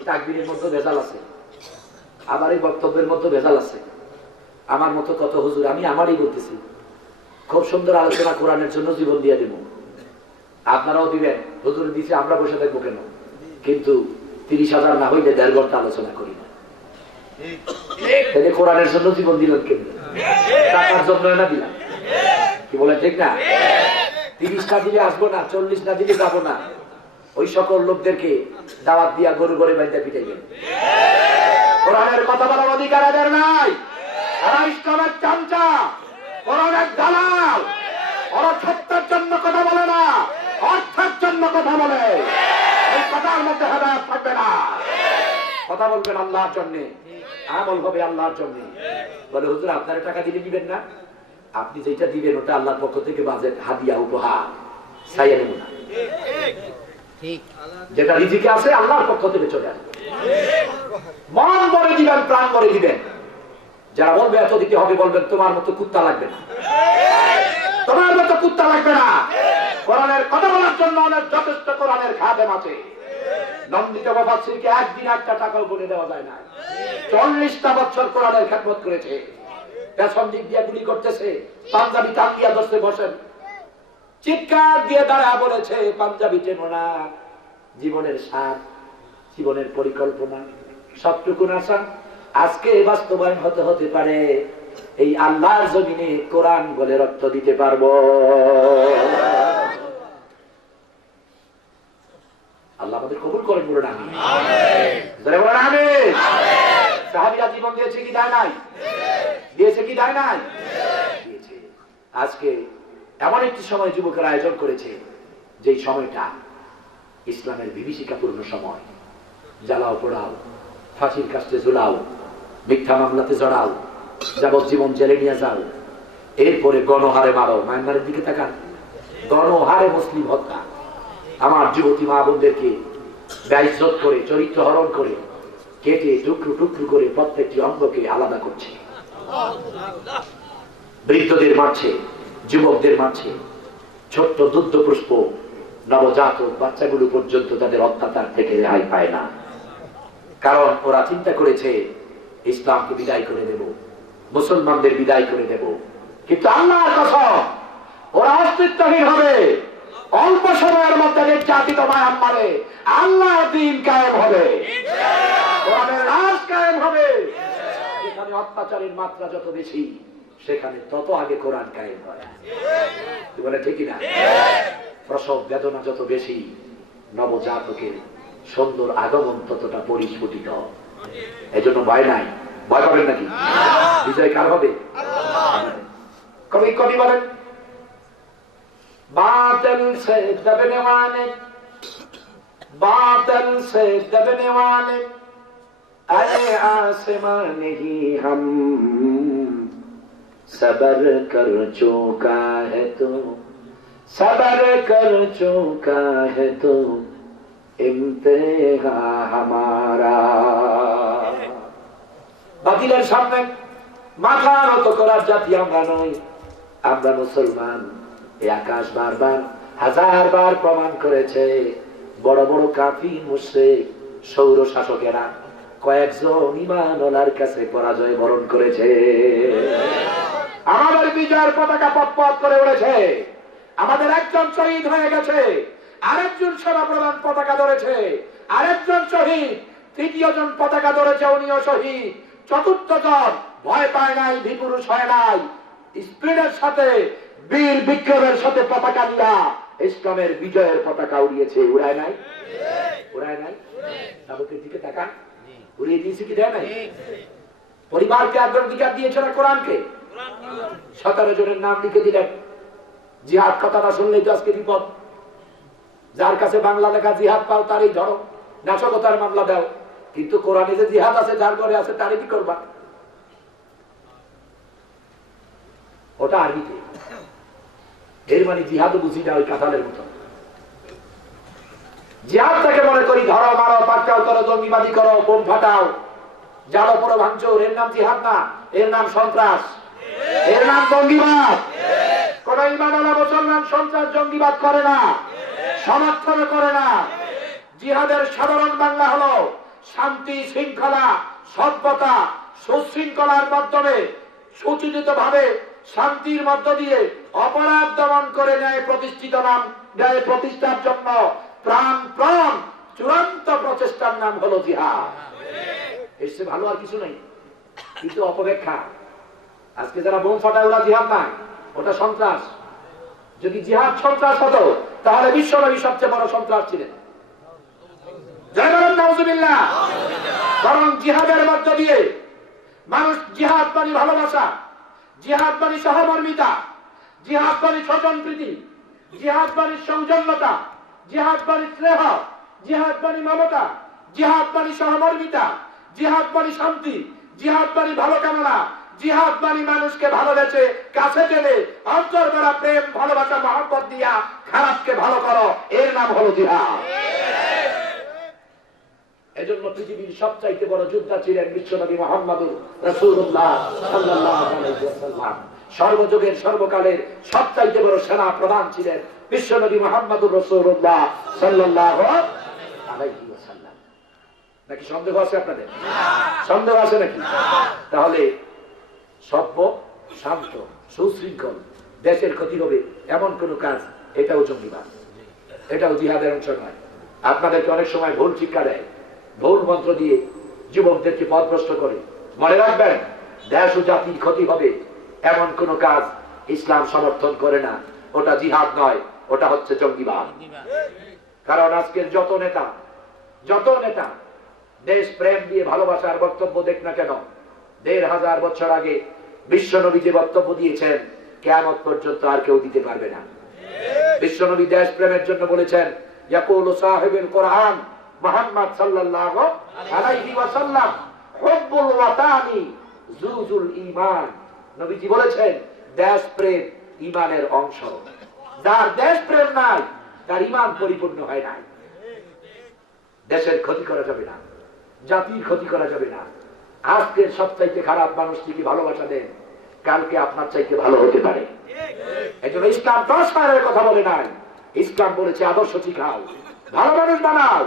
তাকবীরের মধ্যে ভেজাল আছে, আবার এই বক্তব্যের মধ্যে ভেজাল আছে। আমার মতো কত হুজুর, আমি আমারই বলতেছি, খুব সুন্দর আলোচনা কোরআনের জন্য জীবন দিয়ে দেব, আপনারাও দিবেন। হুজুর দিচ্ছে, আমরা বসে থাকবো কেন? কিন্তু 30,000 না হইলে 1.5 ঘন্টা আলোচনা করি না। তাহলে কোরআনের জন্য জীবন দিলেন কেন? টাকার জন্য না দিলাম, কি বলে ঠিক না? 30 না দিলে আসবো না, 40 না দিলে যাবো না। ওই সকল লোকদেরকে দাওয়াত দিয়া গরু গরে বাইতে পিটাইবেন। কোরআনের কথা বলার অধিকার এদের নাই। তারা ইসলামের চামচা, কোরআনের দালাল। ওরা সত্যের জন্য কথা বলে না, অর্থের জন্য কথা বলে। এই কথার মধ্যে হেদায়েত থাকবে না। কথা বলবেন আল্লাহর জন্য, আমল হবে আল্লাহর জন্য। বলে হুজুর আপনারা টাকা দিলে দিবেন না, আপনি যেটা দিবেন ওটা আল্লাহর পক্ষ থেকে বাজেট, হাদিয়া, উপহার, চাইয়া নেব না। যেটা রিজিকে আছে আল্লাহর পক্ষ থেকে চলে আসবে। মন ভরে দিবেন, প্রাণ ভরে দিবেন। যারা বলবে এত দিতে হবে, বলবেন তোমার মতো কুত্তা লাগবে না, তোমার মতো কুত্তা লাগবে না। কোরআনের কথা বলার জন্য অনেক যথেষ্ট কোরআনের খাদেম আছে। নন্দিত মুফাসসিরকে একদিন একটা টাকাও গুনে দেওয়া যায় না। 40টা বছর কোরআনের খেদমত করেছে। পেছন দিক দিয়ে গুলি করতেছে, পাঞ্জাবি টাঙ্গিয়া দোষে বসেন, চিৎকার দিয়ে দাঁড়া বলেছে পাঞ্জাবি টেনো না। জীবনের স্বাদ, জীবনের পরিকল্পনা, সবটুকুন আশা আজকে বাস্তবায়ন হতে পারে। এই আল্লাহর জমিনে কোরআন বলে রক্ত দিতে পারবো। আল্লাহ আমাদের কবুল করেন, বলুন আমিন। বলুন আমিন। সাহাবীরা জীবন দিয়েছে কি দেয় নাই? দিয়েছে কি দেয় নাই? দিয়েছে। আজকে এমন একটি সময় যুবকের আয়োজন করেছে, যেই সময়টা ইসলামের বিভীষিকাপূর্ণ সময়। জ্বালাও পোড়াও, ফাঁসির কাস্টে ঝুলাও, মিথ্যা মামলাতে জড়াও, যাবজ্জীবন জেলে নিয়ে যাও, এরপরে গণহারে মারো। মায়ানমারের দিকে তাকান, গণহারে মুসলিম হত্যা। আমার যুবতী মা বোনদেরকে বেইজ্জত করে, চরিত্র হরণ করে, কেটে টুকরো টুকরো করে প্রত্যেকটি অঙ্গকে আলাদা করছে। বৃদ্ধদের মারছে, যুবকদের মারছে, ছোট্ট দুগ্ধ পুষ্প নবজাতক বাচ্চাগুলো পর্যন্ত তাদের অত্যাচার থেকে রেহাই পায় না। কারণ ওরা চিন্তা করেছে ইসলামকে বিদায় করে দেব, মুসলমানদের বিদায় করে দেব। কিন্তু আল্লাহর কসম, ওরা অস্তিত্বহীন হবে। অল্প সময়ের মধ্যে নির্যাতিত মায়ানমারে আল্লাহর দ্বীন কায়েম হবে, কোরআনের রাজ কায়েম হবে। এখানে অত্যাচারের মাত্রা যত বেশি, সেখানে তত আগে কোরআন কায়েম হয়। বলে ঠিক না? প্রসব বেদনা যত বেশি, নবজাতকের সুন্দর আগমন ততটা পরিস্ফুটিত। এজন্য ভয় নাই। ভয় পাবেন নাকি? বিজয় কার হবে? কবি কবি বলেন, बातिल से दबने वाले, बातिल से दबने वाले, अरे आसमां नहीं हम सबर कर चुका है तो, सबर कर चुका है तो इम्तिहा हमारा। বাতিলের সামনে মাথা নত করার জাতি আমরা নই, আমরা মুসলমান। এই আকাশ বারবার হাজারবার প্রমাণ করেছে। বড় বড় কাফির মুশরিক সৌর শাসকেরা কয়েকজন ঈমানওয়ালার কাছে পরাজয় বরণ করেছে। আমাদের বিজয়ের পতাকা পথ করে উড়েছে। আমাদের একজন শহীদ হয়ে গেছে, আরেকজন সেনাপ্রধান পতাকা ধরেছে, আরেকজন শহীদ, তৃতীয় জন পতাকা ধরেছে, উনিও শহীদ। চতুর্থ জন ভয় পায় নাই, বিপুরুষ হয় নাই, স্পিডের সাথে বীর বিক্রমের সাথে পতাকা দিয়া ইসলামের বিজয়ের পতাকা উড়িয়েছে। উড়ায় নাই? উড়ায় নাই? তাবুকের দিকে তাকান, উড়িয়ে দিয়েছে কি দেয় নাই? পরিবারকে অগ্রাধিকার দিয়েছে না কোরআনকে? 17 জনের নাম লিখে দিলেন। জিহাদ কথাটা শুনলেই তো আজকে বিপদ। যার কাছে বাংলা লেখা জিহাদ পাও তারই ধরো, নাশকতার মামলা দাও। কিন্তু কোরআনে যে জিহাদ আছে, যার ঘরে আছে তারই কি করবা? ওটা আরবিতে। এর মানে জিহাদ বুঝি না ওই কাঁঠালের মতো। জিহাদটাকে মনে করি ধরো, মারো, পাটকাও করো, জঙ্গিবাদী করো, বোম ফাটাও, যার উপরে ভাঙচুর, এর নাম জিহাদ না, এর নাম সন্ত্রাস, এর নাম জঙ্গিবাদ। কোন ঈমানওয়ালা মুসলমান সন্ত্রাস জঙ্গিবাদ করে না, সমর্থন করে না। জিহাদের সাধারণ বাংলা হলো শান্তি, শৃঙ্খলা, সভ্যতা, সুশৃঙ্খলার মাধ্যমে সুচিন্তিত ভাবে শান্তির মধ্য দিয়ে অপরাধ দমন করে ন্যায় প্রতিষ্ঠিত নাম, ন্যায় প্রতিষ্ঠার জন্য প্রাণ চূড়ান্ত প্রচেষ্টার নাম হলো জিহাদ। এর চেয়ে ভালো আর কিছু নেই। কিন্তু অপেক্ষা আজকে যারা বোম ফাটায় ওরা জিহাদ না, ওটা সন্ত্রাস। যদি জিহাদ সন্ত্রাস হতো তাহলে বিশ্বনবী সবচেয়ে বড় সন্ত্রাস ছিলেন। জয় বলেন নাউজুবিল্লাহ। কারণ জিহাদের মধ্য দিয়ে মানুষ, জিহাদ মানে ভালোবাসা, জিহাদ মানে সহমর্মিতা, জিহাদ মানে স্বজনপ্রীতি, জিহাদ মানে সৌজন্যতা, জিহাদ মানে স্নেহ, জিহাদ মানে মমতা, জিহাদ মানে সহমর্মিতা, জিহাদ মানে শান্তি, জিহাদ মানে ভালো কামনা, জিহাদ মানে মানুষকে ভালোবেসে কাছে টেনে অন্তর করা প্রেম, ভালোবাসা, মহব্বত দিয়া খারাপকে ভালো করো, এর নাম হলো জিহাদ। এজন্য পৃথিবীর সবচাইতে বড় যোদ্ধা ছিলেন বিশ্বনবী মুহাম্মদুর রাসূলুল্লাহ সাল্লাল্লাহু আলাইহি ওয়াসাল্লাম। সর্বযুগের সর্বকালের সবচাইতে বড় সেনা প্রধান ছিলেন বিশ্বনবী মুহাম্মদুর রাসূলুল্লাহ সাল্লাল্লাহু আলাইহি ওয়াসাল্লাম। নাকি সন্দেহ আছে আপনাদের? সন্দেহ আছে নাকি? তাহলে সভ্য, শান্ত, সুশৃঙ্খল দেশের ক্ষতি হবে এমন কোন কাজ, এটাও জঙ্গিবাদ, এটাও জিহাদের অংশ নয়। আপনাদেরকে অনেক সময় ভুল শিক্ষা দেয়, ভুল মন্ত্র দিয়ে যুবকদেরকে পথভ্রষ্ট করে। মনে রাখবেন, দেশ ও জাতির ক্ষতি হবে এমন কোন কাজ ইসলাম সমর্থন করে না। ওটা জিহাদ নয়, ওটা হচ্ছে জঙ্গিবাদ। কারণ আজকের যত নেতা দেশ প্রেম দিয়ে ভালোবাসার বক্তব্য দেখ না কেন, 1500 বছর আগে বিশ্বনবী যে বক্তব্য দিয়েছেন কিয়ামত পর্যন্ত আর কেউ দিতে পারবে না। বিশ্বনবী দেশ প্রেমের জন্য বলেছেন, ইয়াকুলু সাহিবুল কোরআন মুহাম্মদ সাল্লাল্লাহু আলাইহি ওয়াসাল্লাম, হুব্বুল ওয়াতানি জুজুল ঈমান। নবীজি বলেছেন, দেশ প্রেম ঈমানের অংশ। যার দেশ প্রেম নাই, তার ঈমান পরিপূর্ণ হয় নাই। দেশের ক্ষতি করা যাবে না, জাতির ক্ষতি করা যাবে না। আজকের সবচাইতে খারাপ মানুষটিকে ভালোবাসা দেন, কালকে আপনার চাইতে ভালো হতে পারে। এজন্য ইসলাম 10 মায়ের কথা বলে নাই, ইসলাম বলেছে আদর্শ শিখাও, ভালো মানুষ বানাও।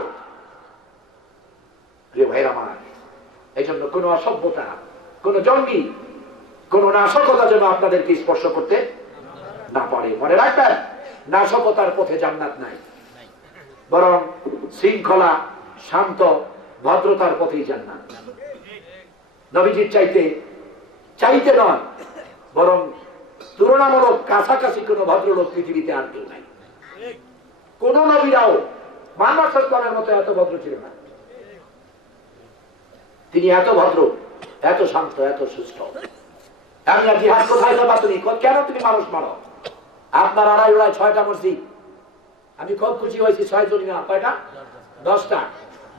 প্রিয় ভাইরা আমার, এই জন্য কোন অসভ্যতা, কোন জঙ্গি, কোন নাশকতা যেন আপনাদেরকে স্পর্শ করতে না পারে। মনে রাখবেন, নাশকতার পথে জান্নাত নাই, বরং শৃঙ্খলা, শান্ত, ভদ্রতার পথেই জান্নাত। নবীজির চাইতে চাইতে নয়, বরং তুলনামূলক কাছাকাছি কোন ভদ্রলোক পৃথিবীতে আর কেউ নাই। কোন নবীরাও মুহাম্মদ সাল্লাল্লাহু আলাইহি ওয়াসাল্লামের মতো এত ভদ্র ছিল না। তিনি এত ভদ্র, এত শান্ত, এত সুস্থ। আমি আর জিহাদ কোথায় যাবা তুমি, কেন তুমি মানুষ মারো? আপনার আড়াই 6টা মসজিদ, আমি খুব খুশি হয়েছি। 6 জন ইমাম, কয়টা?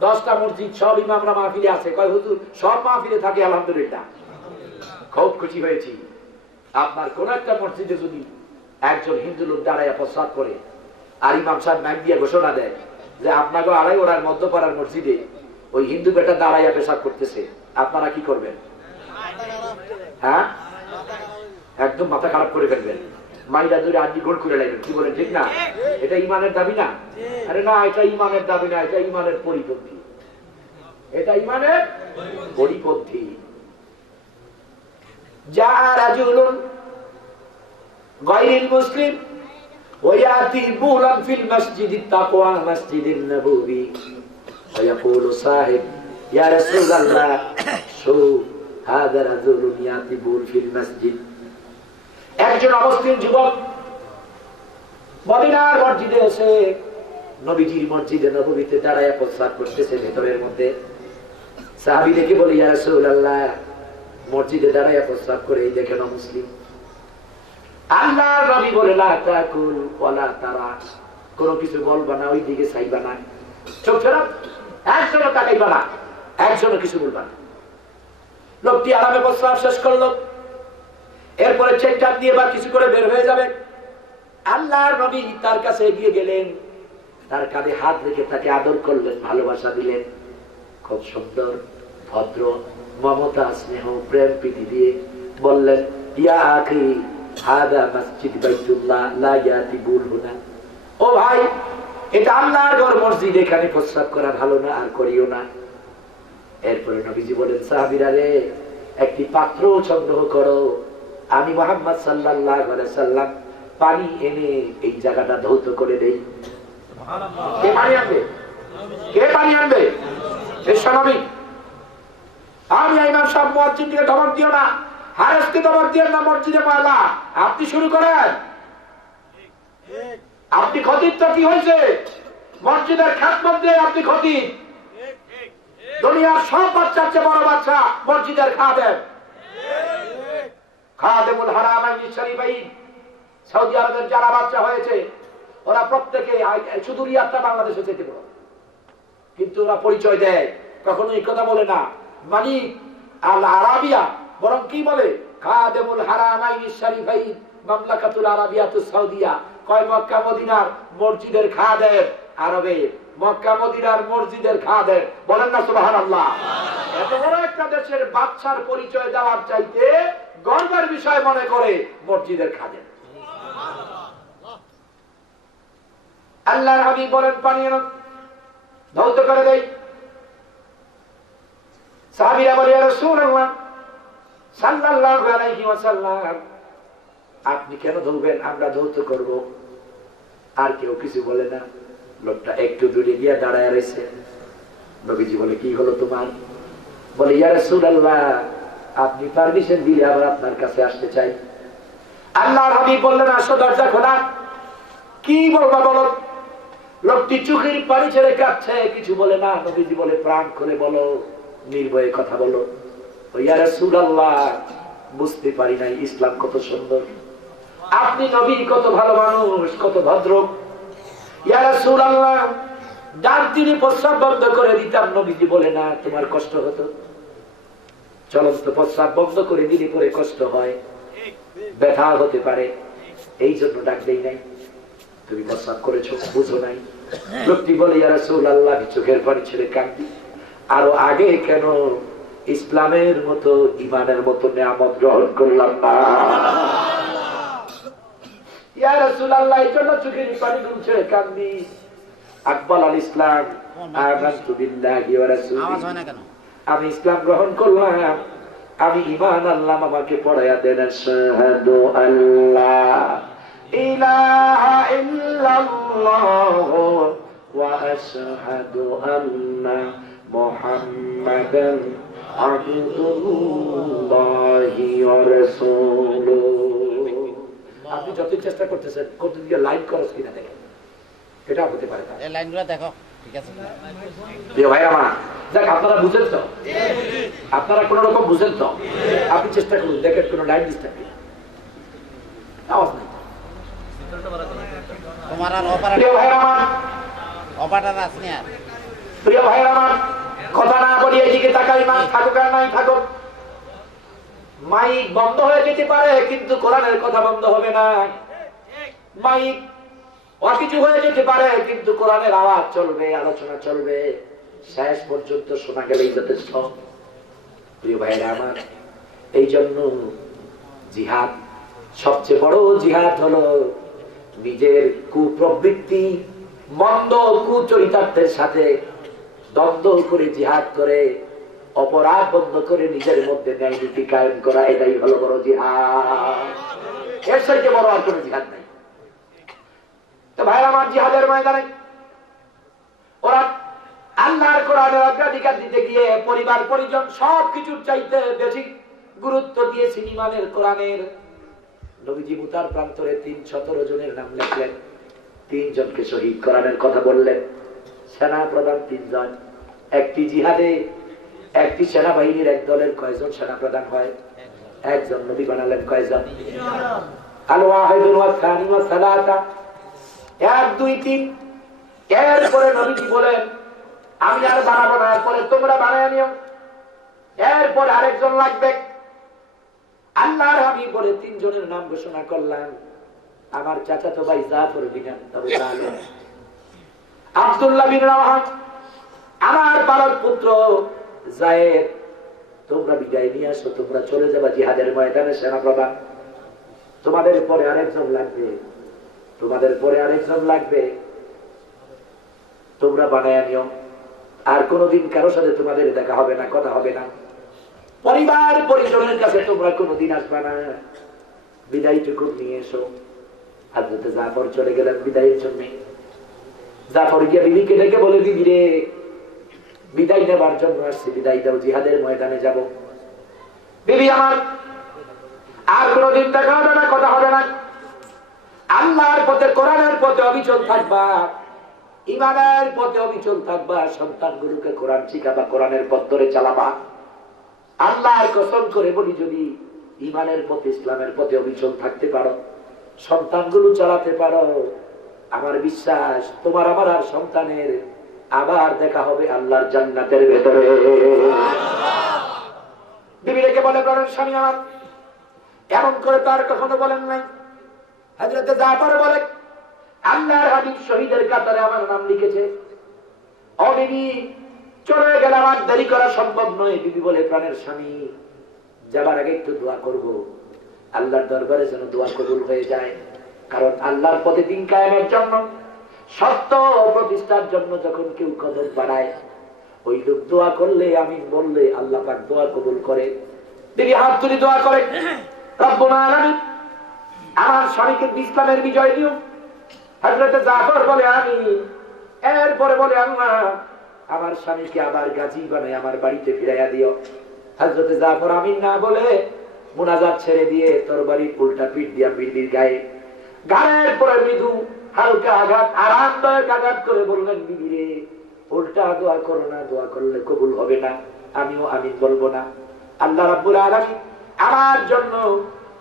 10টা মসজিদ, সব ইমামরা মাহফিলে আছে। কয় হুজুর সব মাহফিলে থাকে, আলহামদুলিল্লাহ, খুব খুশি হয়েছি। আপনার কোন একটা মসজিদে যদি একজন হিন্দু লোক দাঁড়াইয়া প্রস্রাব করে আর ইমাম সাহেব নাক দিয়ে ঘোষণা দেয় যে আপনাকে আড়াই ওড়ার মধ্যপাড়ার মসজিদে ওই হিন্দু বেটা দাঁড়াইয়া পেশাব করতেছে, আপনারা কি করবেন? হ্যাঁ, একদম মাথা খারাপ করে ফেলবেন, মাইরা ধরে আড্ডি গোল করে লাগবেন। কি বলেন, ঠিক না? এটা ইমানের দাবি না? আরে না, এটা ইমানের দাবি না, এটা ইমানের পরিপন্থী। এটা ইমানের পরিপন্থী। যা রাজুলুন গায়রুল মুসলিম ওয়ায়াতি বুলান ফিল মসজিদিত তাকওয়া মসজিদিন নববী ওয়ায়াকুলু সাহিব ইয়া রাসূলুল্লাহ শু হাযা রাজুলুন ইয়াতি বুল ফিল মসজিদ। একজন অমুসলিম যুবক মদিনার মসজিদে এসে নবীজির মসজিদে নববীতে দাঁড়ায় প্রস্রাব করতেছে ভেতরের মধ্যে। সাহাবী দেখে বলে, ইয়া রাসূলুল্লাহ, মসজিদে দাঁড়ায় প্রস্রাব করে এই দেখেন মুসলিম। আল্লাহর নবী বলে, লা তাকুল ওয়ালা তারা, কোনো কিছু বলবা না, ওই দিকে চাইবা না, চোখ ফেরাও, একজনও তাকাইবা না, একজনও কিছু বলবা না। লোকটি আরামে প্রস্রাব শেষ করলো, এরপরে চেকচাক দিয়ে বা কিছু করে বের হয়ে যাবে। আল্লাহর নবী তার কাছে এগিয়ে গেলেন, তার কাঁধে হাত রেখে তাকে আদর করলেন, ভালোবাসা দিলেন। খুব সুন্দর, ভদ্র, মমতা, স্নেহ, প্রেম, প্রীতি দিয়ে বললেন, ইয়া আখি হাদা মসজিদ বাইতুল্লাহ লা ইয়াতি বুল হুনা। ও ভাই, এটা আল্লাহর ঘর, মসজিদ, এখানে প্রস্রাব করা ভালো না, আর করিও না। এরপরে নবীজি বলেন, সাহাবীরা রে, একটি পাত্র সংগ্রহ করো, আমি মুহাম্মদ সাল্লাল্লাহু আলাইহি সাল্লাম পানি এনে এই জায়গাটা ধৌত করে দেই। কে পানি আনবে? কে পানি আনবে? বিশ্বনবী। আমি ইমাম সাহেব মুয়াজ্জিনকে ধমক দিও না, হারেসকে ধমক দিও না, মসজিদে ময়লা, আপনি শুরু করেন। আপনি খতিব তো কি হয়েছে? মসজিদের খিদমত দিয়ে আপনি খতিব। দুনিয়ার সব বাচ্চার চেয়ে বড় বাচ্চা মসজিদের খাদেম, খাদেমুল হারামাইন শরীফাইন। সৌদি আরবের যারা বাচ্চা হয়েছে ওরা প্রত্যেকে শুধু রিয়াদটা বাংলাদেশে যেতে পারে, কিন্তু ওরা পরিচয় দেয়, কখনো এই কথা বলে না মালিক আল আরাবিয়া, বরং কি বলে খাদেমুল হারামাইন শরীফাইন মামলাকাতুল আরাবিয়াতুস সাউদিয়া। কয় মক্কা মদিনার মসজিদের খাদেম, আরবে মক্কা মদিনার মসজিদের খাদেম। বলেন না সুবহানাল্লাহ। এত বড় একটা দেশের বাচ্চার পরিচয় দেওয়ার চাইতে গর্বের বিষয় মনে করে মসজিদের খাদেম। আল্লাহর হাবিব বলেন, পানি এনে ধৌত করে দেই। সাহাবীরা বলে, ইয়া রাসূলুল্লাহ সাল্লাল্লাহু আলাইহি ওয়াসাল্লাম, আপনি কেন ধুবেন? আমরা ধৌত করব। আর কেউ কিছু বলে না। লোকটা একটু দূরে গিয়ে দাঁড়ায় রয়েছে। নবীজি বলে, কি হলো তোমার? বলে, ইয়া রাসূলুল্লাহ, আপনি পারমিশন দিলে আবার আপনার কাছে আসতে চাই। আল্লাহর হাবিব বললেন, আসো, দরজা খোলা। কি বলবা বলো? লোকটি চোখের পানি ছেড়ে কাঁদছে, কিছু বলে না। নবীজি বলে, প্রাণ খুলে বলো, নির্ভয়ে কথা বলো। ইয়া রাসূলুল্লাহ, বুঝতে পারি নাই ইসলাম কত সুন্দর, আপনি নবী কত ভালো মানুষ, কত ভদ্র। ইয়া রাসূলুল্লাহ, ডাক দিনে প্রস্রাব বন্ধ করে দিতাম। নবীজি বলে, না, তোমার কষ্ট হতো। চলন্ত প্রস্রাব বন্ধ করে দিলে পরে কষ্ট হয়, ব্যথা হতে পারে, এই জন্য ডাক দেই নাই। তুমি প্রস্রাব করেছো, বুঝো নাই। লোকটি বলে, ইয়া রাসূলুল্লাহ, চোখের পানি ছেড়ে কাঁদি। আরো আগে কেন ইসলামের মতো, ইমানের মতো নিয়ামত গ্রহণ করলাম না? ইয়া রাসূলুল্লাহ, এই জন্য চোখের পানি ছেড়ে কাঁদি। আকবাল আল ইসলাম, আমানতু বিল্লাহি ওয়া রাসূলিহি, আমি ইসলাম গ্রহণ করলাম, আমি ঈমান আনলাম। আমাকে পড়ায়া দেন, আশহাদু আল্লা ইলাহা ইল্লাল্লাহ ওয়া আশহাদু আন্না মুহাম্মাদান আবদুল্লাহি ওয়া রাসূলুহু। আপনি যতই চেষ্টা করতেছেন করতে গিয়ে লাইন খরচ কিনা দেখেন, এটা হতে পারে না। এই লাইনগুলো দেখো, ঠিক আছে প্রিয় ভাই আমার, দেখ আপনারা বুঝেন তো, আপনারা কোন রকম বুঝেন তো, আপনি চেষ্টা করুন দেখেন কোন লাইন ডিস্টার্ব কিনা, আওয়াজ নাই। তোমার আর প্রিয় ভাই আমার, অপারেটর আসনি আর প্রিয় ভাই আমার, কথা না বলি এইদিকে তাকাই, মা থাকুক আর নাই থাকুক, মাইক বন্ধ হয়ে যেতে পারে কিন্তু কোরআনের কথা বন্ধ হবে না। মাইক অকিছু হয়ে যেতে পারে কিন্তু কোরআনের আওয়াজ চলবে, আলোচনা চলবে, শেষ পর্যন্ত শোনা গেলেই যথেষ্ট। প্রিয় ভাইরা আমার, এই জন্য জিহাদ, সবচেয়ে বড় জিহাদ হলো নিজের কুপ্রবৃত্তি, মন্দ কুচরিতার্থের সাথে দ্বন্দ্ব করে জিহাদ করে, অপরাধ বন্ধ করে নিজের মধ্যে ন্যায় নীতি কায়েম করা, এটাই হলো বড় জিহাদ। এর সাথে বড় আর কোনো জিহাদ নাই। তো ভাইরা আমার, জিহাদের ময়দানে ওরা আল্লাহর কোরআনের অগ্রাধিকার দিতে গিয়ে পরিবার পরিজন সবকিছুর চাইতে বেশি গুরুত্ব দিয়েছে ইমানের কোরআনের। নবীজি মুতার প্রান্তরে ৩১৭ জনের নাম লিখলেন, ৩ জনকে শহীদ কোরআনের কথা বললেন। সেনা প্রধান ৩ জন। একটি জিহাদে একটি সেনাবাহিনীর এক দলের কয়জন সেনা প্রধান হয়? একজন। নবী বানালেন কয়জন? আল ওয়াহিদুল ওয়া সানি ওয়া সালাতা, ১ ২ ৩। এরপরে নবীজি বলেন আমি আর বানাবো না, এরপরে তোমরা বানায় নিও। এরপরে আরেকজন লাগবে। আল্লাহর হাবিব বলে ৩ জনের নাম ঘোষণা করলাম। আমার চাচাতো ভাই জাফর বিন আবু তালেব, আব্দুল্লাহ বিন রাওয়াহা, আমার পালক পুত্র যায়েদ। তোমরা বিদায় নিয়ে আসো, তোমরা চলে যাবা জিহাদের ময়দানে সেনাপ্রধান। তোমাদের পরে আরেকজন লাগবে, তোমাদের পরে আরেকজন লাগবে, তোমরা বানায় নিও। আর কোনদিন কারোর সাথে তোমাদের দেখা হবে না, কথা হবে না। পরিবার পরিজনের কাছে তোমরা কোনদিন আসবা না। বিদায়টুকু নিয়ে এসো। হযরত জাফর চলে গেলেন বিদায়ের জন্য। জাফর গিয়ে বিবিকে ডেকে বলে, বিবি রে, বিদায় নেবার জন্য আসছি, বিদায় দাও, জিহাদের ময়দানে যাব। বিবি আমার, আর কোনদিন দেখা হবে না, কথা হবে না। আল্লাহর পথে, কোরআনের পথে অবিচল থাকবা, ইমানের পথে অবিচল থাকবা, সন্তানগুলোকে কোরআন শিখাবা, কোরআনের পথ ধরে চালাবা। আল্লাহর কসম করে বলি, যদি ইমানের পথে, ইসলামের পথে অবিচল থাকতে পারো, সন্তানগুলো চালাতে পারো, আমার বিশ্বাস তোমার আমার আর সন্তানের আবার দেখা হবে আল্লাহর জান্নাতের ভেতরে। বিবিকে বলে, বলেন স্বামী আমার, এমন করে তার কখনো বলেন নাই। হযরত জাফর বলে, আল্লাহর হাবিব শহীদের কাতারে আমার নাম লিখেছে। ও বিবি, চলে গেলে আমার দেরি করা সম্ভব নয়। বিবি বলে, প্রাণের স্বামী, যাবার আগে একটু দোয়া করব, আল্লাহর দরবারে যেন দোয়া কবুল হয়ে যায়। কারণ আল্লাহর পথে দিন কায়েমের জন্য, সত্য প্রতিষ্ঠার জন্য যখন কেউ কদম বাড়ায়, ওই লোক দোয়া করলে, আমিন বললে, আল্লাহ পাক দোয়া কবুল করে। বিবি হাত তুলে দোয়া করে, রব্বুনা আলামিন, আমার স্বামীকে ইসলামের বিজয় দিও। হযরত জাফর বলে, আমিন। এরপরে বলে, আল্লাহ আমার স্বামীকে আবার গাজী বানায় আমার বাড়িতে ফিরাইয়া দিও। হযরত জাফর আমিন না বলে মুনাজাত ছেড়ে দিয়ে তরবারি উল্টা পিঠ দিয়া বিবির গায়ে, গায়ের পরে মৃদু হালকা আঘাত, আরামদায়ক আঘাত করে বললেন, বিবি রে, উল্টা দোয়া করো না, দোয়া করলে কবুল হবে না, আমিও আমিন বলবো না। আল্লাহ রাব্বুল আলামিন আমার জন্য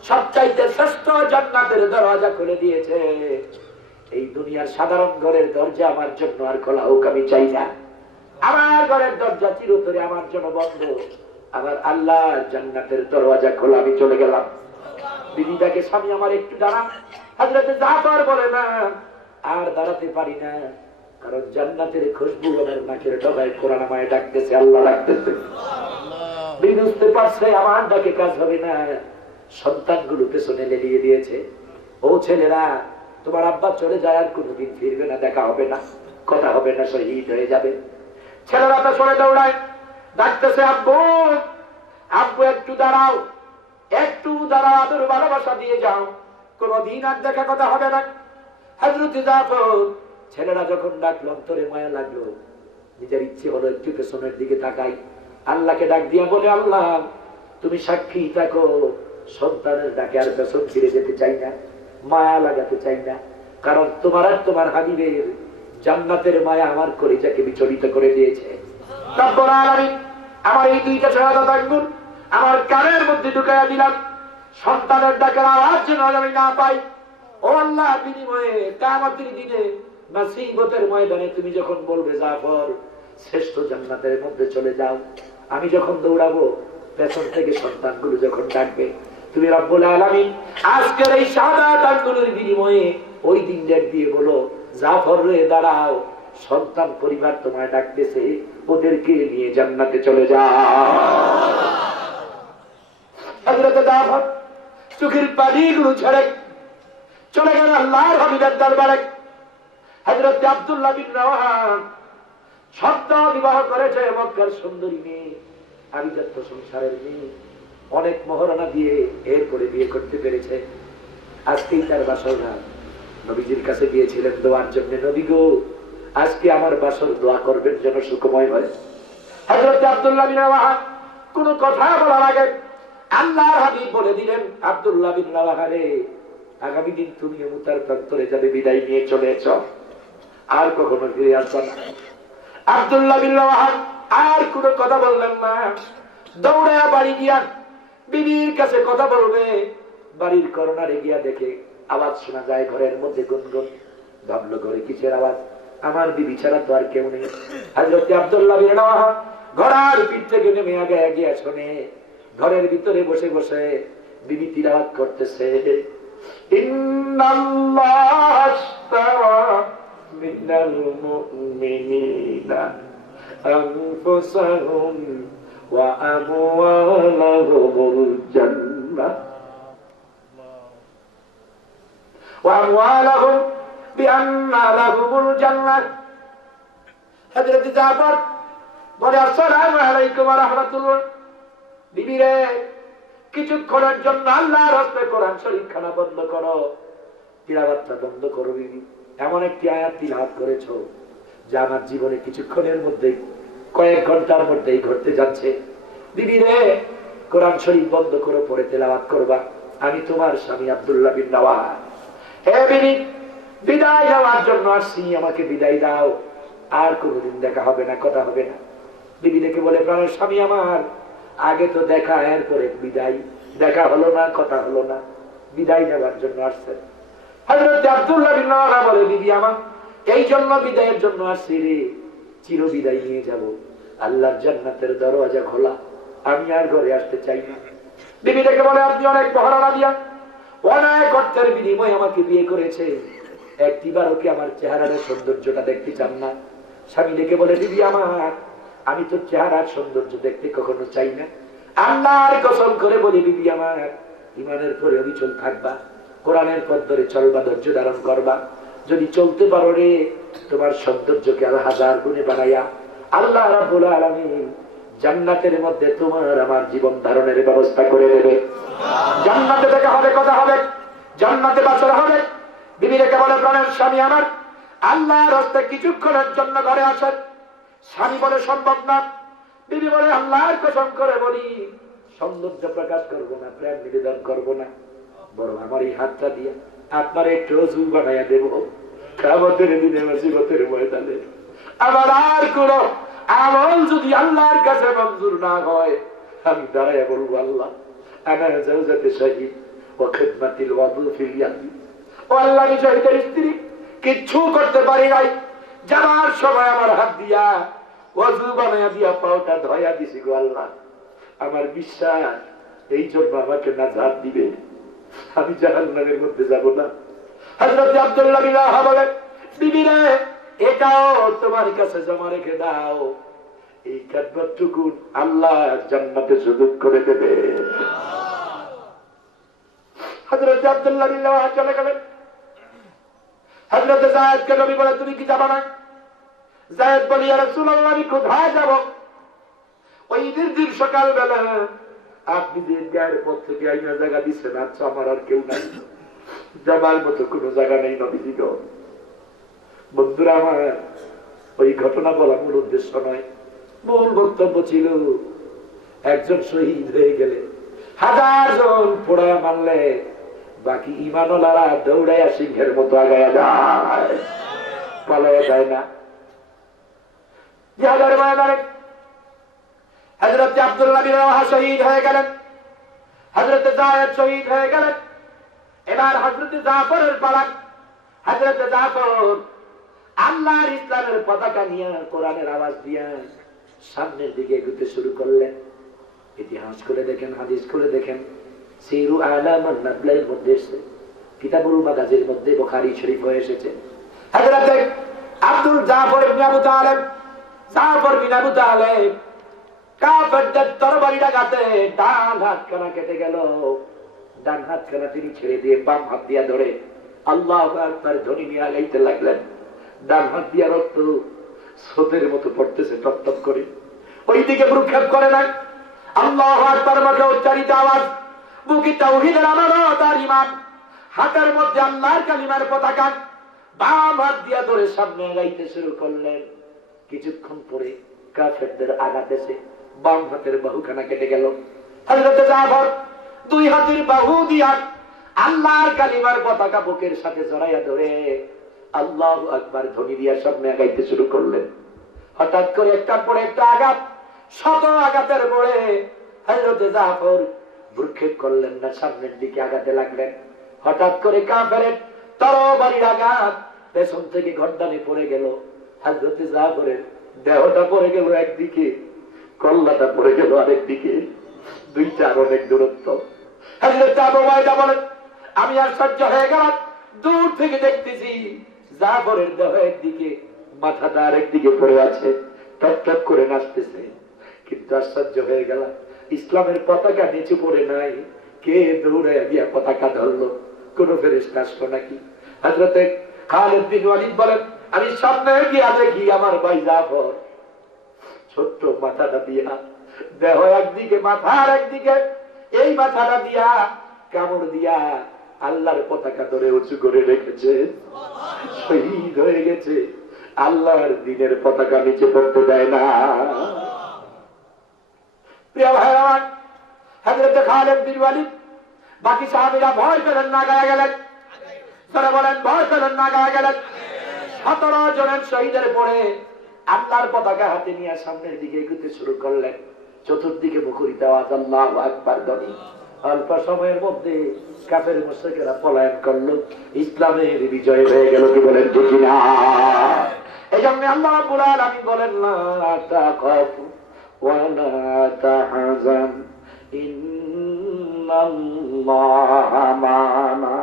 সবচাইতে শ্রেষ্ঠ জান্নাতের দরজা খুলে দিয়েছে। এই দুনিয়ার সাধারণ ঘরের দরজা আমার জন্য আর খোলা হোক আমি চাই না। আমার ঘরের দরজা চিরতরে আমার জন্য বন্ধ, আবার আল্লাহ জান্নাতের দরজা খোলা, আমি চলে গেলাম। বিবিটাকে, স্বামী আমার একটু দাঁড়া। হযরত জাফর বলে, না আর দাঁড়াতে পারি না, কারণ জান্নাতের খুশবু আমার নাকের ডগায় কোরআন আমায় ডাকতেছে, আল্লাহ ডাকতেছে। বিবি বুঝতে পারছে আমার ডাকে কাজ হবে না, সন্তানগুলো পেছনে লেলিয়ে দিয়েছে। ও ছেলেরা, তোমার আব্বা চলে যায়, আর কোনোদিন ফিরবে না, দেখা হবে না, কথা হবে না, শহীদ হয়ে যাবে। ছেলেরা তো সরে দৌড়ায়, ডাকতেছে, আব্বু আব্বু একটু দাঁড়াও, একটু দাঁড়াও, আদর ভালোবাসা দিয়ে যাও, কোনদিন আর দেখা কথা হবে না। হযরত জাফর, ছেলেরা যখন ডাকলো, অন্তরে মায়া লাগলো, নিজের ইচ্ছে হলো একটু পেছনের দিকে তাকাই, আল্লাহকে ডাক দিয়া বলে, আল্লাহ তুমি সাক্ষী থাকো, সন্তানের ডাকে আর পেছন ফিরে যেতে চাই না, মায়া লাগাতে চাই না, কারণ তোমার আর তোমার হাবিবের জান্নাতের মায়া আমার কলিজাকে বিচলিত করে দিয়েছে। রব্বুল আলামিন আমার এই দুইটা শাহাদাত আঙ্গুল আমার কানের মধ্যে ঢুকাইয়া দিলাম, সন্তানের ডাকের আওয়াজ যেন আমি না পাই। ও আল্লাহ, বিনিময়ে কিয়ামতের দিনে মুসিবতের ময়দানে তুমি যখন বলবে জাফর শ্রেষ্ঠ জান্নাতের মধ্যে চলে যাও, আমি যখন দৌড়াবো পেছন থেকে সন্তানগুলো যখন ডাকবে, তুমি রব্বুল আলামিন আজকের এই শাহাদাত আঙ্গুলের বিনিময়ে ওই দিন ডেট দিয়ে বলো, জাফর রে দাঁড়াও, সন্তান পরিবার তোমায় ডাকতেছে, ওদেরকে নিয়ে জান্নাতে চলে যাও। হযরত জাফর চোখের পানিগুলো ছেড়ে চলে গেল আল্লাহর হাবিবের দরবারে। হযরত আব্দুল্লাহ বিন রাওয়াহা সত্য বিবাহ করেছে মক্কার সুন্দরী মেয়ে, আভিজাত্য সংসারের মেয়ে, অনেক মহারণা দিয়ে এরপরে বিয়ে করতে পেরেছে। আজকেই তার বাসর রাত, নবীজির কাছে গিয়েছিলেন দোয়ার জন্য, নবী গো আজকে আমার বাসর দোয়া করবেন যেন সুখময় হয়। হযরত আব্দুল্লাহ বিন রাওয়াহা কোনো কথা বলার আগে আল্লাহর হাবিব বলে দিলেন, আব্দুল্লাহ বিন রাওয়াহা রে, আগামী দিন তুমি মুতার প্রান্তরে যাবে, বিদায় নিয়ে চলে এসো, আর কখনো ফিরে আসবে না। আব্দুল্লাহ বিন রাওয়াহা আর কোনো কথা বললেন না, দৌড়ে বাড়ি গিয়া বিবির কাছে কথা বলবে। বাড়ির কর্নারে গিয়া দেখে আওয়াজ শোনা যায় ঘরের মধ্যে, গুনগুন। ভাবলো ঘরে কিসের আওয়াজ, আমার বিবি ছাড়া তো আর কেউ নেই। হযরত আব্দুল্লাহ বিন রাওয়াহা ঘোড়ার পিঠ থেকে নেমে আগে গিয়া শোনে ঘরের ভিতরে বসে বসে বিবি তিলাওয়াত করতেছে, ইন্নাল্লাহ আশতারা মিনাল মুমিনিনা আনফুসাহুম ওয়া আমওয়ালাহুমুল জান্নাহ ওয়া আমওয়ালাহুম বিআন্না লাহুমুল জান্নাহ। হযরত জাফর বলে, আসসালামু আলাইকুম ওয়া রাহমাতুল্লাহ। বিবি রে, কিছুক্ষণের জন্য আল্লাহর হস্তে কোরআন শরীফ খানা বন্ধ করো, তিলাওয়াতটা বন্ধ করো। বিবি এমন একটি আয়াত তিলাওয়াত করেছো যা আমার জীবনে কিছুক্ষণের মধ্যে, কয়েক ঘন্টার মধ্যেই ঘটতে যাচ্ছে। বিবি রে, কোরআন শরীফ বন্ধ করো, পড়ে তেলাওয়াত করবা, আমি তোমার স্বামী আব্দুল্লাহ বিন রাওয়াহা। হে বিবি, বিদায় নেওয়ার জন্য আসছি, আমাকে বিদায় দাও, আর কোনোদিন দেখা হবে না, কথা হবে না। বিবি ডেকে বলে, প্রাণের স্বামী আমার, আগে তো দেখা, এরপরে বিদায়, দেখা হলো না, কথা হলো না, বিদায় নেওয়ার জন্য আসছেন। হযরত আব্দুল্লাহ বিন রাওয়াহা বলে, বিবি আমার এই জন্য বিদায়ের জন্য আসছি রে, চির বিদায় নিয়ে যাব, আল্লাহর জান্নাতের দরওয়াজা খোলা, আমি আর ঘরে আসতে চাই না। বিবি ডেকে বলে, আপনি অনেক মহারণা দিয়া অনেক অর্থের বিনিময়ে আমাকে বিয়ে করেছে, একটিবারও কি আমার চেহারার সৌন্দর্যটা দেখতে চান না? স্বামী ডেকে বলে, বিবি আমার, আমি তো চেহারার সৌন্দর্য দেখতে কখনো চাই না, আল্লাহর কসম করে বলি বিবি আমার, ইমানের পরে অবিচল থাকবা, কোরআনের পথ ধরে চলবা, ধৈর্য ধারণ করবা, যদি চলতে পারো রে, তোমার সৌন্দর্যকে আরো হাজার গুণে বানাইয়া আল্লাহ রাব্বুল আলামিন জান্নাতের মধ্যে তোমার আমার জীবন ধারণের ব্যবস্থা করে দেবে। জান্নাতে দেখা হবে, কথা হবে, জান্নাতে বাসর হবে। বিবি রেখে বলে, প্রাণের স্বামী আমার, আল্লাহর হস্তে কিছুক্ষণের জন্য ঘরে আসেন। স্বামী বলে, সম্ভব না। বিবি বলে, আল্লাহর কসম করে বলি, সৌন্দর্য প্রকাশ করব না, প্রেম নিবেদন করব না, বরং আমার এই হাতটা দিয়ে আপনার একটু ওযু বানাইয়া দেব, কিয়ামতের দিনে মুসিবতের ময়দানে আমার আর কোন আমল যদি আল্লাহর কাছে মঞ্জুর না হয়, আমি দাঁড়াইয়া বলবো, আল্লাহ আনা জাওজাতে শাহীদ ওয়া খিদমাতিল ওয়াদু ফিল ইয়াদি। ও আল্লাহ, আমি শহীদের স্ত্রী, কিচ্ছু করতে পারি নাই, যাবার সময় আমার হাত দিয়া ওযু বানাইয়া দিয়া পাওটা ধোয়া দিছি গো আল্লাহ, আমার বিশ্বাস এই জন্য আমাকে নাজাত দিবে, আমি জাহান্নামের মধ্যে যাব না। হযরত আব্দুল্লাহ বিন রাওয়াহা বলে, বিবি রে, এটাও তোমার কাছে জমা রেখে দাও, এই খেদমতটুকু আল্লাহ জান্নাতে সুযোগ করে দেবে। হযরত আব্দুল্লাহ বিন রাওয়াহা চলে গেলেন। হযরত যায়েদকে নবী বলে, তুমি কি যাবা না? যায়েদ বলে, ইয়া রাসূলুল্লাহ, আমি কোথায় যাব? ওই ঈদের দিন সকালবেলা আপনি যে গায়ের পথ থেকে আইনা জায়গা দিচ্ছেন, আচ্ছা আমার আর কেউ নাই, যাবার মতো কোনো জায়গা নেই নবীজি গো। বন্ধুরা আমার, ওই ঘটনা বলা মূল উদ্দেশ্য নয়, মূল বক্তব্য ছিল একজন শহীদ হয়ে গেলে 1000 জন পোড়ায় মারলে বাকি ইমানওয়ালারা দৌড়াইয়া সিংহের মতো আগায়া যায়, পালাইয়া যায় না। জিহাদের ময়দানে হযরত আব্দুল্লাহ বিন রাওয়াহা শহীদ হয়ে গেলেন, হযরত যায়েদ শহীদ হয়ে গেলেন। এবার হযরত জাফরের পালা। হযরত জাফর আল্লাহর ইসলামের পতাকা নিয়ে কোরআনের আওয়াজ দিয়া সামনের দিকে এগোতে শুরু করলেন। ইতিহাস করে দেখেন, হাদিস করে দেখেন, সিরু আলামান নাবলার মধ্যে এসেছে, কিতাবুল মাগাজির মধ্যে বুখারী শরীফ হয়ে এসেছে। হযরত আব্দুল জাফর ইবনে আবু তালেব, জাফর বিন আবু তালেব কাফেরদের তরবারি লাগাতে ডান হাতখানা কেটে গেল। ডান হাতখানা তিনি ছেড়ে দিয়ে বাম হাত দিয়া ধরে আল্লাহু আকবার ধ্বনি নিয়ে গাইতে লাগলেন। ডান হাত দিয়া রক্ত স্রোতের মতো পড়তেছে টপ টপ করে। ওইদিকে ভ্রুক্ষেপ করে নাই। আল্লাহু আকবার মুখে উচ্চারিত আওয়াজ, বুকে তাওহীদের আমানত আর ঈমান, হাতের মধ্যে আল্লাহর কালিমার পতাকা, বাম হাত দিয়া ধরে সামনে গাইতে শুরু করলেন। কিছুক্ষণ পরে কাফেরদের আঘাত এসে বাম হাতের বাহুখানা কেটে গেল। হযরত জাফর দুই হাতের বাহু দিয়া আল্লাহর কালিমার পতাকা বুকের সাথে জড়াইয়া ধরে আল্লাহু আকবার ধ্বনি দিয়া সামনে গাইতে শুরু করলেন। হঠাৎ করে একটার পর একটা আঘাত, শত আঘাতের পরে হযরত জাফর ভ্রুক্ষেপ করলেন না, সামনের দিকে আগাতে লাগলেন। হঠাৎ করে কাফেরের তরবারির আঘাত পেছন থেকে গর্দানে পড়ে গেল। হযরত জাফরের দেহটা পড়ে গেল একদিকে, কল্লাটা পড়ে গেল আরেকদিকে, দুইটার অনেক দূরত্ব। হযরত আবু উবাইদা বলেন, আমি আর সহ্য হয়ে গেলাম, দূর থেকে দেখতেছি জাফরের দেহ একদিকে, মাথাটা আরেকদিকে পড়ে আছে, টপ টপ করে নাচতেছে। কিন্তু আশ্চর্য হয়ে গেলাম, ইসলামের পতাকা নিচু পড়ে নাই, কে দৌড়ে গিয়া পতাকা ধরলো? কোন ফেরেশতা আসলো নাকি? হযরত খালিদ বিন ওয়ালিদ বলেন, আমি সামনে গিয়া দেখি আমার ভাই জাফর ছোট্ট মাথাটা দিয়া, দেহ একদিকে মাথা আর একদিকে, এই মাথাটা দিয়া কামড় দিয়া আল্লাহর পতাকা ধরে উঁচু করে রেখেছে, শহীদ হয়ে গেছে। আল্লাহর দ্বীনের পতাকা নিচে পড়তে দেয় না। প্রিয় ভাইরা, হযরত খালিদ বিন ওয়ালিদ বাকি সাহাবীরা ভয় পেলেন না, গায়ে গেলেন। তারা বলেন, ভয় পেলেন না, গায়ে গেলেন। 17 জনের শহীদের পরে আল্লাহর পতাকা হাতে নিয়ে সামনের দিকে এগোতে শুরু করলেন। চতুর্দিকে মুখরিত আওয়াজ, আল্লাহু আকবার ধ্বনি। অল্প সময়ের মধ্যে কাফের মুশরিকরা পলায়ন করলো, ইসলামের বিজয় হয়ে গেল। কি বলেন ঠিক না? এই জন্য আল্লাহ রাব্বুল আলামিন বলেন, লা তাখাফু ওয়া লা তাহজান ইন্নাল্লাহা মা'ানা।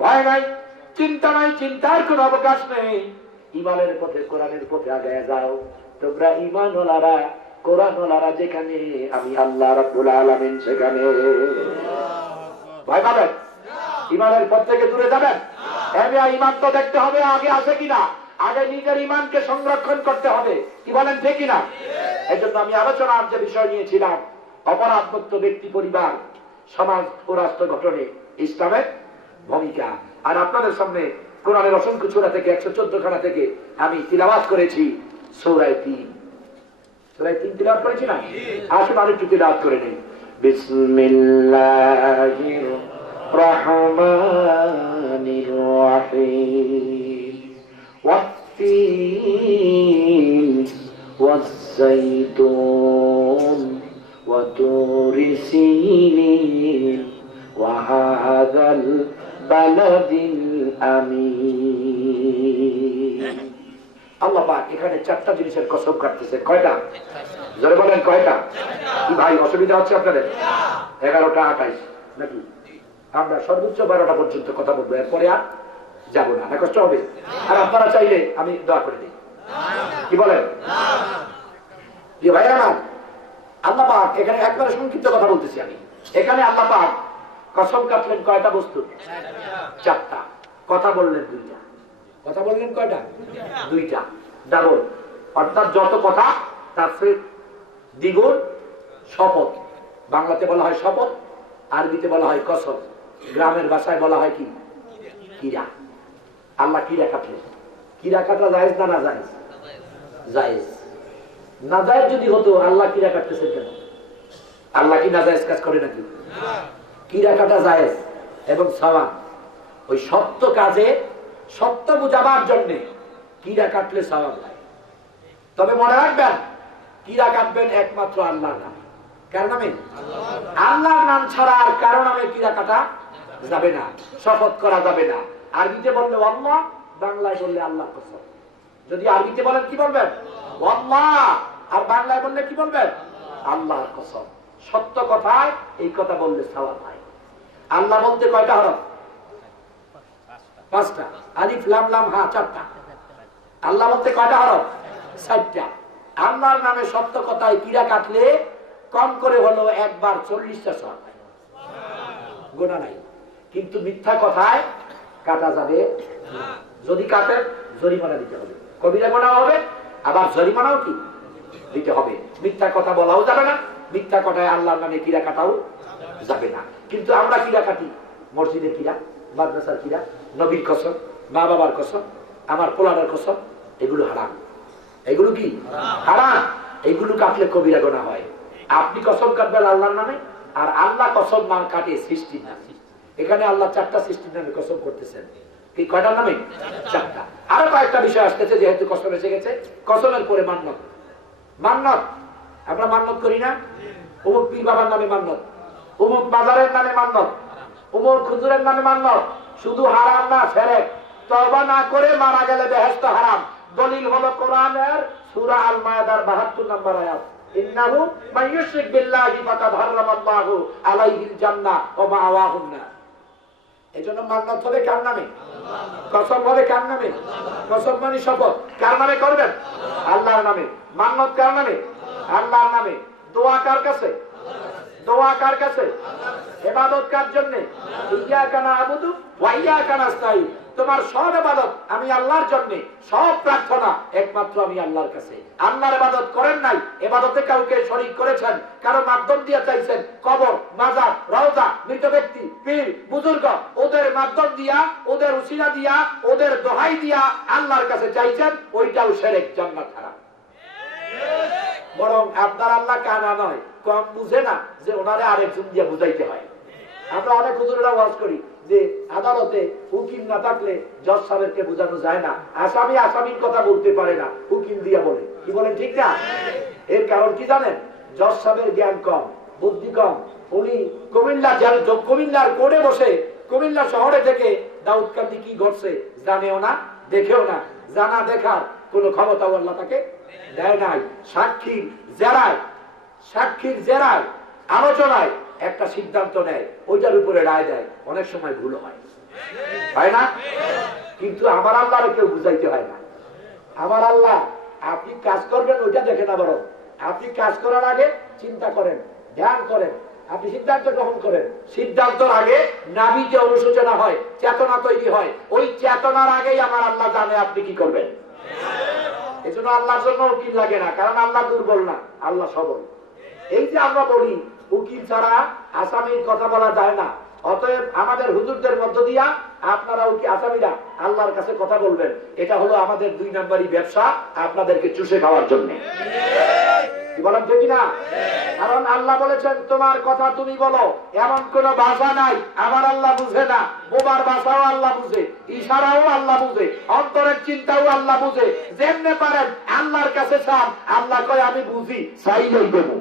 ভয় নাই, চিন্তা নাই, চিন্তার কোনো অবকাশ নেই। ঈমানের পথে, কোরআনের পথে আগায়া যাও। তোমরা ঈমানওয়ালারা, কোরআনওয়ালারা যেখানে, আমি আল্লাহ রাব্বুল আলামিন সেখানে। ভয় পাবেন? ঈমানের পথ থেকে দূরে যাবেন? ঈমান তো দেখতে হবে আগে আছে কিনা, আগে নিজের ঈমানকে সংরক্ষণ করতে হবে। কি বলেন ঠিক কিনা? এই জন্য আমি আলোচনার যে বিষয় নিয়েছিলাম, অপরাধমুক্ত ব্যক্তি, পরিবার, সমাজ ও রাষ্ট্র গঠনে ইসলামের ভূমিকা। আর আপনাদের সামনে কোরআনের অসংখ্য সূরা থেকে 114 খানা থেকে আমি তিলাওয়াত করেছি সূরা 3। সূরা 3 তিলাওয়াত করেছি না? আসুন আরেকটু তিলাওয়াত করে নেই। বিসমিল্লাহির রহমানির রহিম। ওয়াত-তিন ওয়াজ-যাইতুন ওয়া তুরি সিনিন ওয়া হাযাল বালাদিল আমিন। আল্লাহ পাক এখানে 4টা জিনিসের কসম কাটতেছে। কয়টা? জোরে বলেন, কয়টা? কি ভাই অসুবিধা হচ্ছে আপনাদের? 11টা 28 নাকি? আমরা সর্বোচ্চ 12টা পর্যন্ত কথা বলবো, এরপরে আর যাবো না, কষ্ট হবে। আর আপনারা চাইলে আমি দোয়া করে দিই। কি বলেন? ভাই আমার, আল্লাহ পাক এখানে একবারে সংক্ষিপ্ত কথা বলতেছি আমি। এখানে আল্লাহ পাক কসম কাটলেন কয়টা বস্তু? 4টা। কথা বললেন 2টা। কথা বললেন কয়টা? 2টা। ডাবল, অর্থাৎ যত কথা তার চেয়ে দ্বিগুণ শপথ। বাংলাতে বলা হয় শপথ, আরবিতে বলা হয় কসম, গ্রামের ভাষায় বলা হয় কি? কিরা। আল্লাহ কিরা কাটলেন। কিরা কাটা জায়েজ না না জায়েজ? জায়েজ। না জায়েজ যদি হতো আল্লাহ কিরা কাটতেছেন কেন? আল্লাহ কি নাজায়েজ কাজ করে নাকি? কিরা কাটা জায়েজ এবং সওয়াব। ওই সত্য কাজে সত্য বুঝাবার জন্য কিরা কাটলে সওয়াব হয়। তবে মনে রাখবেন, কিরা কাটবেন একমাত্র আল্লাহর নামে। কার নামে? আল্লাহর নাম ছাড়া আর কারো নামে কিরা কাটা যাবে না, শপথ করা যাবে না। আরবিতে বললে আল্লাহ, বাংলায় বললে আল্লাহর কসম। যদি আরবিতে বলেন কি বলবেন? আল্লাহ। আর বাংলায় বললে কি বলবেন? আল্লাহর কসম। সত্য কথায় এই কথা বললে সওয়াব হয়। আল্লাহ বলতে কয়টা হরফ? 5টা। আলিফ লাম লাম হা 4টা। আল্লাহ বলতে কয়টা হরফ? 4টা। আল্লাহর নামে সত্য কথায় কিরা কাটলে কম করে হলো একবার 40টা সওয়াব হয়, গোনা নাই। কিন্তু মিথ্যা কথায় কাটা যাবে না। যদি কাটে জরিমানা দিতে হবে, কবিরা গোনা হবে, আবার জরিমানাও কি দিতে হবে। মিথ্যা কথা বলাও যাবে না, মিথ্যা কথায় আল্লাহর নামে কিরা কাটাও যাবে না। কিন্তু আমরা কিরা কাটি, মসজিদের কিরা, মাদ্রাসার কিরা, নবীর কসম, মা বাবার কসম, আমার পোলারের কসম, এগুলো হারাম। এগুলো কি হারাম? এগুলো কাটলে কবিরা গোনা হয়। আপনি কসম কাটবেন আল্লাহর নামে, আর আল্লাহ কসম মান কাটে সৃষ্টির নামে। এখানে আল্লাহ 4টা সৃষ্টির নামে কসম করতেছেন। কি কয়টার নামে? 4টা। আরো কয়েকটা বিষয় আসতেছে, যেহেতু কসম এসে গেছে। কসমের পরে মান্নত। মান্নত আমরা মান্নত করি না? অমুক পীর বাবার নামে মান্নত, অমুক বাজারের নামে মান্নত, অমুক হুজুরের নামে মান্নত। শুধু হারাম না, শিরক। তওবা না করে মারা গেলে বেহেশত হারাম। দলিল হলো কোরআনের সূরা আল মায়েদার 72 নম্বর আয়াত, ইন্নাহু মান ইউশরিক বিল্লাহি ফাকাদ হারামাল্লাহু আলাইহিল জান্নাহ ওয়া মাআওয়াহুন নার। এজন্য মান্নত হবে কার নামে? কসম হবে কার নামে? কসম মানে শপথ। কার নামে করবেন? আল্লাহর নামে। মান্নত কার নামে? আল্লাহর নামে। দোয়া কার কাছে? দোয়া কার কাছে? ইবাদত কার জন্য? ইয়্যাকা না'বুদু ওয়া ইয়্যাকা নাস্তাঈন। তোমার সব ইবাদত আমি আল্লাহর জন্য, সব প্রার্থনা একমাত্র আমি আল্লাহর কাছে। আল্লাহর ইবাদত করেন নাই, ইবাদতে কাউকে শরীক করেছেন, কারো মাধ্যম দিয়ে চাইছেন, কবর, মাজার, রওজা, মৃত ব্যক্তি, পীর, বুজুর্গ, ওদের মাধ্যম দিয়া, ওদের উসিলা দিয়া, ওদের দোহাই দিয়া আল্লাহর কাছে চাইছেন, ওইটাও শিরক, জান্নাত হারাম। বরং আপনার আল্লাহ কানা নয়, কম বুঝে না যে ওনারে আরেকজন দিয়ে বুঝাইতে হয়। আমরা অনেক হুজুরেরা ওয়াজ করি যে আদালতে উকিল না থাকলে জজ সাহেবকে বোঝানো যায় না, আসামি আসামির কথা বলতে পারে না, উকিল দিয়া বলে। কি বলেন ঠিক না? এর কারণ কি জানেন? জজ সাহেবের জ্ঞান কম, বুদ্ধি কম। উনি কুমিল্লার কোর্টে বসে কুমিল্লা শহরে থেকে দাউদকান্দি কি ঘটছে জানেও না, দেখেও না। জানা দেখার কোন ক্ষমতাও আল্লাহ তাকে দেয় নাই। সাক্ষীর জেরায় আলোচনায় একটা সিদ্ধান্ত নেয়, ওইটার উপরে রায় দেয়। অনেক সময় ভুল হয় না? কিন্তু আমার আল্লাহরে কেউ বুঝাইতে হয় না। আমার আল্লাহ আপনি কাজ করবেন ওইটা দেখে না, বরং আপনি কাজ করার আগে চিন্তা করেন, ধ্যান করেন, আপনি সিদ্ধান্ত গ্রহণ করেন। সিদ্ধান্তের আগে নাভিতে অনুশোচনা হয়, চেতনা তৈরি হয়। ওই চেতনার আগেই আমার আল্লাহ জানে আপনি কি করবেন। এই জন্য আল্লাহর জন্য উকিল লাগে না, কারণ আল্লাহ দুর্বল না, আল্লাহ সবল। এই যে আমরা বলি উকিল ছাড়া আসামির কথা বলা যায় না, অতএব আমাদের হুজুরদের মধ্য দিয়া আপনারা আসামিরা আল্লাহর কাছে কথা বলবেন। এটা হলো আমাদের 2 নম্বরই ব্যবসা, আপনাদেরকে চুষে খাওয়ার জন্য। কি বলেন ঠিক না? কারণ আল্লাহ বলেছেন তোমার কথা তুমি বলো, এমন কোন ভাষা নাই আমার আল্লাহ বুঝে না। বোবার ভাষাও আল্লাহ বুঝে, ইশারাও আল্লাহ বুঝে, অন্তরের চিন্তাও আল্লাহ বুঝে। যেমনে পারেন আল্লাহর কাছে চান, আল্লাহ কয় আমি বুঝি, চাইলেই দেবো।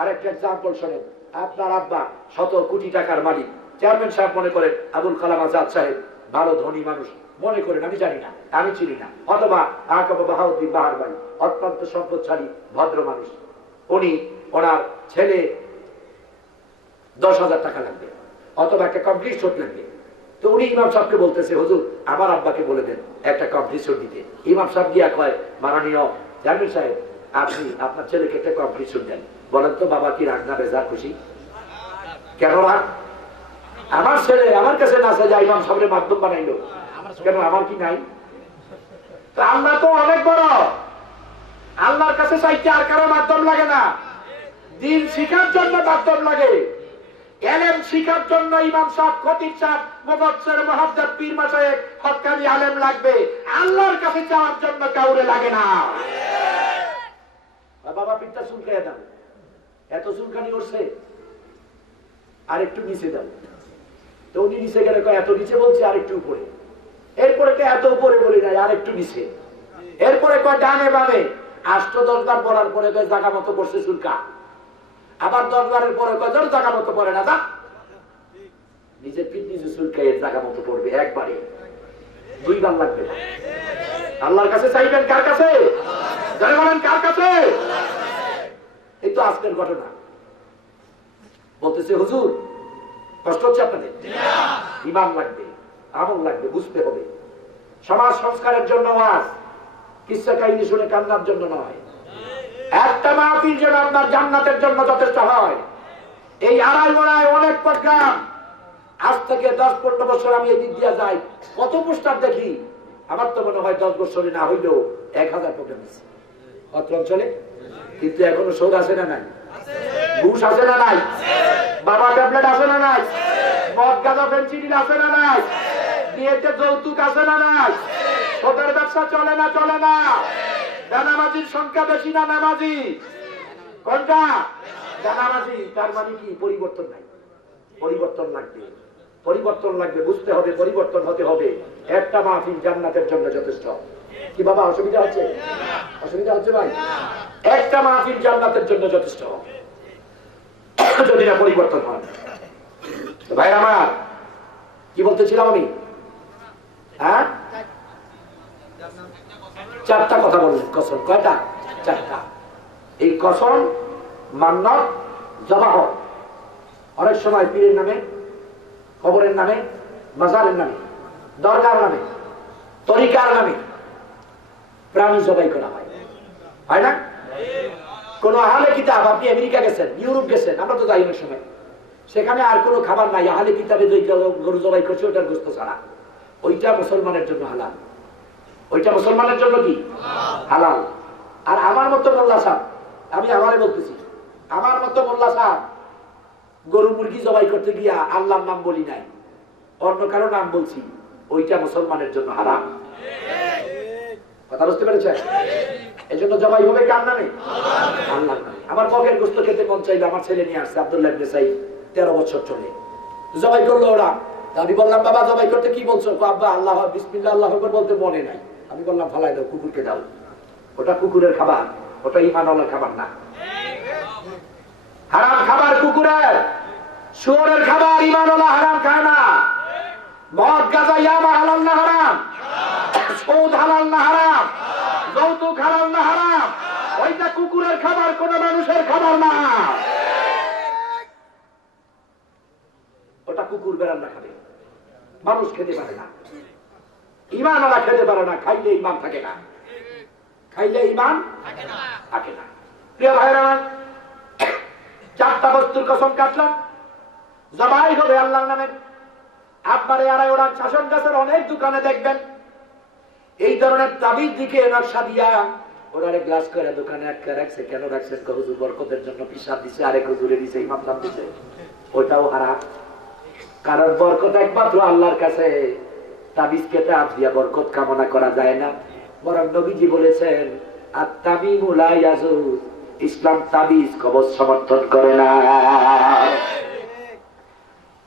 আরেকটা এক্সাম্পল শোনেন। আপনার আব্বা শত কোটি টাকার মালিক, চেয়ারম্যান সাহেব মনে করেন, আবুল কালাম আজাদ সাহেব ভালো ধনী মানুষ মনে করেন, আমি জানি না, আমি চিনি না, অথবা আকাবা বাহাউদ্দিন বাহার ভাই অত্যন্ত সম্পদশালী ভদ্র মানুষ। উনি ওনার ছেলে 10,000 টাকা লাগবে, অথবা একটা কমপ্লিট শট লাগবে। তো উনি ইমাম সাহেবকে বলতেছে, হুজুর আমার আব্বাকে বলে দেন একটা কমপ্লিট শট দিতে। ইমাম সাহেব গিয়া কয়, মাননীয় চেয়ারম্যান সাহেব আপনি আপনার ছেলেকে একটা কমপ্লিট শট দেন। বলেন তো বাবা কি রাগ না বেজার খুশি? কেন রাগ? আমার ছেলে আমার কাছে না চাই, ইমাম সাহেবের মাধ্যম বানাইলো, কেন আমার কি নাই? আল্লাহ তো অনেক বড়, আল্লাহর কাছে চাইতে আর কারো মাধ্যম লাগে না। দিন শিখার জন্য মাধ্যম লাগে, এলেম শিখার জন্য ইমাম সাহেব, খতিব সাহেব, মুফাসসির, মুহাদ্দিস, পীর মাশায়েখ, হক্কানি আলেম লাগবে। আল্লাহর কাছে যাওয়ার জন্য কাউরে লাগে না। বাবা পিতা শুনতে দাও, এত চুলকানি উঠছে, আর একটু নিচে দাও। তো উনি নিচে গেলে এত নিচে বলছে, আর একটু উপরে। এরপরে এত উপরে বলি নাই, আর একটু নিচে। এরপরে ডানে বামে 8-10 বার পড়ার পরে জায়গা মতো বসে চুলকা। আবার 10 বারের পরে জায়গা মতো পড়ে না, যা নিজের পিঠ নিজে চুলকাই জায়গা মতো পড়বে। একবারে 2 বার লাগবে না। আল্লাহর কাছে চাইবেন, কার কাছে? যারা বলেন কার কাছে? এই তো আজকের ঘটনা। বলতেছে হুজুর কষ্ট হচ্ছে আপনাদের? ঈমান লাগবে, আমল লাগবে, বুঝতে হবে। সমাজ সংস্কারের জন্য ওয়াজ, কিসসা কাহিনী শুনে কান্নার জন্য নয়। একটা মাহফিল যেন আপনার জান্নাতের জন্য যথেষ্ট হয়। এই আড়াইমোড়ায় অনেক প্রোগ্রাম, আজ থেকে 10-15 বছর আমি এই দিক দিয়ে যাই, কত পোস্টার দেখি। আমার তো মনে হয় 10 বছরে না হইলেও 1000 প্রোগ্রাম আছে অত্র অঞ্চলে। কিন্তু এখনো সুদ আছে না নাই? ঘুষ আছে না নাই? বাবা ট্যাবলেট আছে না নাই? মদ গাঁজা ফেন্সিডিল আছে না নাই? বিয়েতে যৌতুক আছে না নাই? সুদের ব্যবসা চলে না? চলে না? বেনামাজির সংখ্যা বেশি না নামাজি? কোনটা? বেনামাজি। তার মানে কি? পরিবর্তন নাই। পরিবর্তন লাগবে, পরিবর্তন লাগবে, বুঝতে হবে, পরিবর্তন হতে হবে। একটা মাহফিল জান্নাতের জন্য যথেষ্ট। কি বাবা অসুবিধা হচ্ছে? অসুবিধা হচ্ছে ভাই? একটা মাহফিল জান্নাতের জন্য যথেষ্ট, যদি না পরিবর্তন হয়। ভাই আমার কি বলতেছিলাম আমি? হ্যাঁ, 4টা কথা বললেন। কসম কয়টা? 4টা। এই কসম, মান্নত, জবাহ, অনেক সময় পীরের নামে, কবরের নামে, মাজারের নামে, দরগার নামে, তরিকার নামে প্রাণী জবাই করা হয়, হয় না? কোন আহলে কিতাব, আপনি আমেরিকা গেছেন, ইউরোপ গেছেন, আমরা তো যাই অনেক সময়, সেখানে আর কোনো খাবার নাই। আহলে কিতাবে গরু জবাই করছে, ওটার গোশত ছাড়া, ওইটা মুসলমানের জন্য হালাল। ওইটা মুসলমানের জন্য কি? হালাল। আর আমার মতো মোল্লা সাহেব, আমি আমারে বলতেছি, আমার মতো মোল্লা সাহেব গরু মুরগি জবাই করতে গিয়া আল্লাহর নাম বলি নাই, অন্য কারো নাম বলছি, ওইটা মুসলমানের জন্য হারাম। কথা বুঝতে পেরেছেন? এই জন্য জবাই হবে কার নামে? আল্লাহর নামে। আমার বকের গোশত খেতে মন চাইলে আমার ছেলে নিয়ে আসছে, আব্দুল্লাহ ইবনে সাইদ, 13 বছর চলে, জবাই করলো ওরা। আমি বললাম বাবা জবাই করতে কি বলছো? আব্বা আল্লাহ বিসমিল্লাহ আল্লাহু আকবার বলতে মনে নাই। আমি বললাম ফালাই দাও, কুকুরকে দাও। ওটা কুকুরের খাবার, ওটা ঈমানওয়ালার খাবার না। হারাম খাবার কুকুরের, শুয়োরের খাবার ঈমানওয়ালা হারাম খায় না। মদ গাঁজা ইয়াবা হালাল না হারাম? সুদ হালাল না হারাম? যৌতুক হালাল না হারাম? ওইটা কুকুরের খাবার, কোন মানুষের খাবার না। ওটা কুকুর বেড়াল্লা খাবে, মানুষ খেতে পারে না। ঈমানওয়ালা খেতে পারে না, খাইলে ঈমান থাকে না, খাইলে ঈমান থাকে না। প্রিয় ভাইরা, 4টা বস্তুর কসম কাটলাম, জবাই হবে আল্লাহর নামে। আপনারে আড়াই ওড়ান শাসন গাছের অনেক দোকানে দেখবেন এই ধরনের তাবিজ দিকে নকশা দিয়া ওরা গ্লাস করে দোকানে আটকে রাখছে। কেন রাখছেন? হুজুর বরকতের জন্য পিসাব দিছে, আরেক হুজুরে দিছে, ইমাম সাহেব দিছে। ওইটাও হারাম, কারণ বরকত একমাত্র আল্লাহর কাছে। তাবিজ কেটে হাত দিয়া বরকত কামনা করা যায় না। বরং নবীজি বলেছেন, আত-তামিমু লা ইয়াজুজ, ইসলাম তাবিজ কবজ সমর্থন করে না।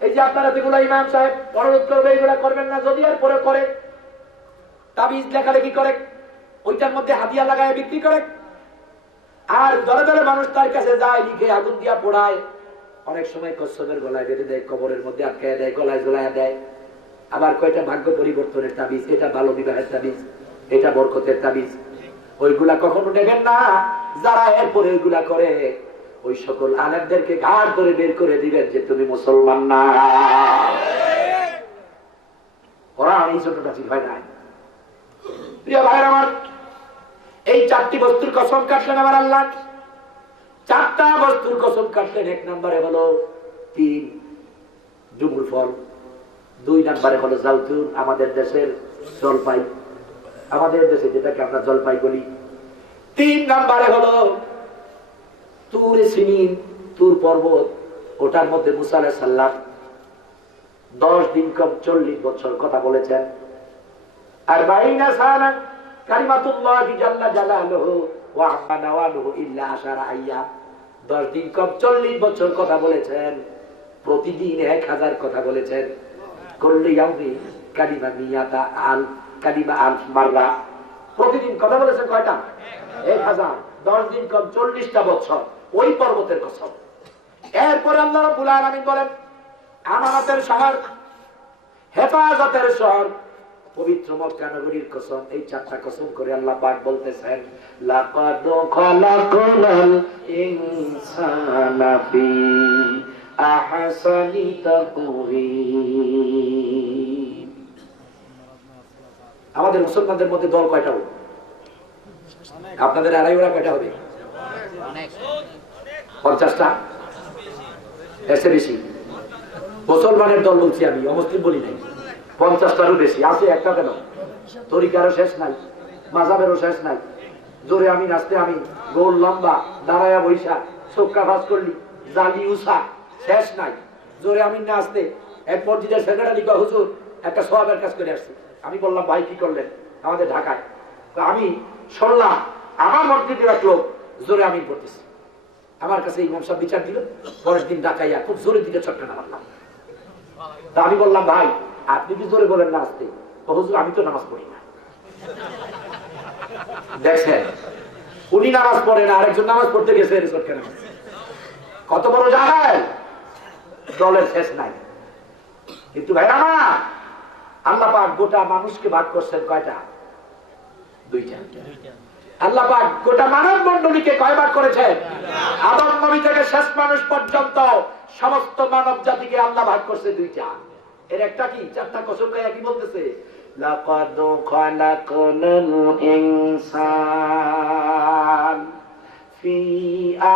এই যে আপনারা যেগুলো ইমাম সাহেব অনুরোধ করবে, এইগুলা করবেন না। যদি এর পরে করে তাবিজ লেখালেখি করে, ওইটার মধ্যে হাদিয়া লাগায় বিক্রি করে, আর দলে দলে মানুষ তার কাছে যায়, লিখে আগুন দিয়া পোড়ায়, অনেক সময় কচ্ছপের গলায় বেঁধে দেয়, কবরের মধ্যে আটকায় দেয়, গলায় ঝোলায় দেয়। আবার কয়টা ভাগ্য পরিবর্তনের তাবিজ, এটা ভালো বিবাহের তাবিজ, এটা বরকতের তাবিজ। ওইগুলা কখনো নেবেন না। যারা এরপরে ওইগুলা করে, ওই সকল আলেমদেরকে ঘাট ধরে বের করে দিবেন যে তুমি মুসলমান না। ওরা এই জন্য রাজি হয় নাই। প্রিয় ভাইয়ের আমার, এই 4টি বস্তুর কসম কাটলেন আমার আল্লাহ। 4টা বস্তুর কসম কাটলেন। 1 নম্বরে হলো 3 ডুমুর ফল, 2 নম্বরে হলো জাউতুন, আমাদের দেশের জলপাই, আমাদের দেশে যেটাকে আমরা জলপাই বলি। 3 নম্বরে হলো তুরে সিনিন, তুর পর্বত, ওটার মধ্যে মুসা আলাইহিস সালাম 10 দিন কম 40 বছর কথা বলেছেন। আর 40 সানা কালিমাতুল্লাহি জাল্লা জালালুহু ওয়া আম্মা নাওয়ালুহু ইল্লা 10 আইয়াম, 10 দিন কম 40 বছর কথা বলেছেন, প্রতিদিন 1000 কথা বলেছেন। করলে ইয়াউমি কালিমা মিয়াতা আল কালিমা আলফ মাররা, প্রতিদিন কথা বলেছেন কয়টা? 1000। 10 দিন কম 40টা বছর, ওই পর্বতের কসম। এরপরে আল্লাহ রাব্বুল আলামিন বলেন আমানতের শহর, হেফাজতের শহর, পবিত্র মক্কা নগরীর কসম। এই 4টা কসম করে আল্লাহ পাক বলতেছেন লাকাদ খালাকনাল ইনসানা ফি আহসানি তাকওয়িম। আমাদের মুসলমানদের মধ্যে দল কয়টা হবে? আপনাদের আড়াইওরা কয়টা হবে? 50টা, এসে বেশি। মুসলমানের দল বলছি আমি, অমুসলিম বলি নাই। 50টারও বেশি আছে। একটা কেন? তরিকারও শেষ নাই, মাযহাবেরও শেষ নাই। জোরে আমি নাচতে আমি, গোল লম্বা, দাঁড়ায়া বৈশা, চোখা ভাস করলি, জালি উষা, শেষ নাই। জোরে আমি নাচতে এক মসজিদের সেক্রেটারি কয় হুজুর একটা সওয়াবের কাজ করে আসছি। আমি বললাম ভাই কি করলেন? আমাদের ঢাকায়। আমি শুনলাম আমার মসজিদের এক লোক জোরে আমি পড়তেছি, আমার কাছে ইমাম সাহেব বিচার দিল। পরের দিন ঢাকাইয়া খুব জোরে দিকে চটকানা মারলাম। তা আমি বললাম ভাই আপনি কি জোরে বলেন না আসতে? হুজুর আমি তো নামাজ পড়ি না। দেখছেন উনি নামাজ পড়ে না, আরেকজন নামাজ পড়তে গেছে চটকানা। কত বড় জাহেল! দলের শেষ নাই। কিন্তু ভাই আমার আল্লাহ পাক গোটা মানুষকে ভাগ করছেন কয়টা? 2টা। আল্লাহ পাক গোটা মানব মণ্ডলীকে কয় ভাগ করেছেন? আদম নবী থেকে শেষ মানুষ পর্যন্ত সমস্ত মানব জাতিকে আল্লাহ ভাগ করছে 2টা। এর একটা কি? 4টা কসম গায়ে কি বলতেছে? লাকাদ খালাকনাল ইনসান ফি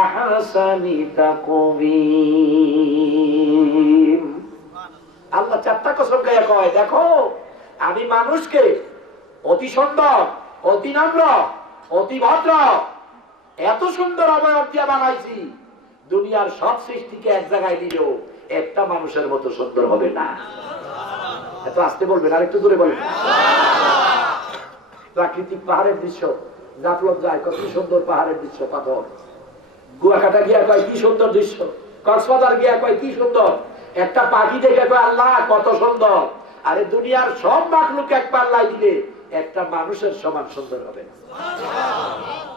আহসানি তাকওয়িম। আল্লাহ 4টা কসম গায়ে কয় দেখো আমি মানুষকে অতি সুন্দর, অতি নম্র, অতি ভদ্র, এত সুন্দর অবয়ব দিয়ে বানাইছি, দুনিয়ার সব সৃষ্টিকে এক জায়গায় দিলেও একটা মানুষের মতো সুন্দর হবে না। এত আসতে বলবেন, আর একটু দূরে বলবেন। প্রাকৃতিক পাহাড়ের দৃশ্য, জাফলক যায় কত সুন্দর পাহাড়ের দৃশ্য, পাথর। কুয়াকাটা গিয়া কয় কি সুন্দর দৃশ্য, কক্সবাজার গিয়া কয় কি সুন্দর। একটা পাখি দেখে কয় আল্লাহ কত সুন্দর। আরে দুনিয়ার সব মাখলুক এক পাল্লায় দিলে একটা মানুষের সমান সুন্দর হবে না।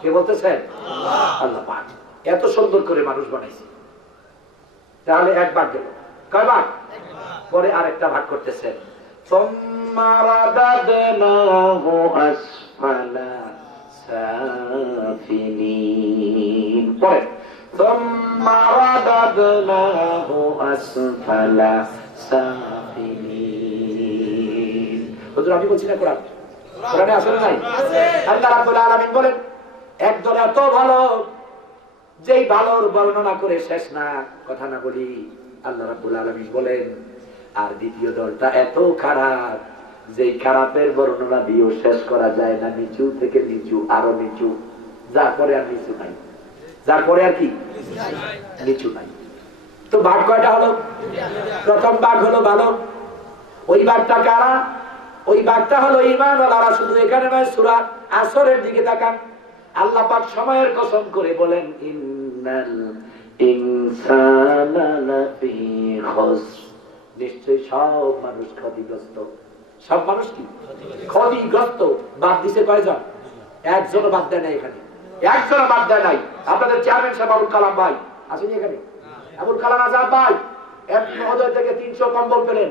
কে বলতেছেন? আল্লাহ পাক এত সুন্দর করে মানুষ বানাইছে। তাহলে এক ভাগ গেল, কয় ভাগ? পরে আরেকটা ভাগ করতেছেন সুম্মা রাদাদনাহু আসফালা সাফিলিন। পরে সুম্মা রাদাদনাহু আসফালা সাফিলিন। হুজুর আমি বলছি না কোরআন, কোরআনে আছে না নাই? আল্লাহ রাব্বুল আলামিন বলেন একজন এত ভালো, যেই ভালোর বর্ণনা করে শেষ না কথা না বলি। আল্লাহ রাব্বুল আলামিন বলেন আর দ্বিতীয় দলটা এত খারাপ, যেই খারাপের বর্ণনা দিয়েও শেষ করা যায় না। নিচু থেকে নিচু, আরো নিচু, যার পরে আর নিচু নাই, যার পরে আর কি নিচু নাই। তো ভাগ কয়টা হলো? প্রথম ভাগ হলো ভালো। ওই ভাগটা কারা? ওই ভাগটা হলো ঈমানওয়ালারা। শুধু এখানে নয়, সূরা আসরের দিকে তাকান। আল্লাহ পাক সময়ের কসম করে বলেন ইন্নাল ইনসানা লাফি খুসর, নিশ্চয়ই সব মানুষ ক্ষতিগ্রস্ত। সব মানুষ কি ক্ষতিগ্রস্ত? বাদ দিছে কয়জন? একজনও বাদ দেয় নাই। এখানে একজনও বাদ দেয় নাই। আপনাদের চেয়ারম্যান সাহেব আবুল কালাম ভাই আসেনি এখানে? আবুল কালাম আজাদ ভাই এমপি মহোদয় থেকে 300 কম্বল পেলেন।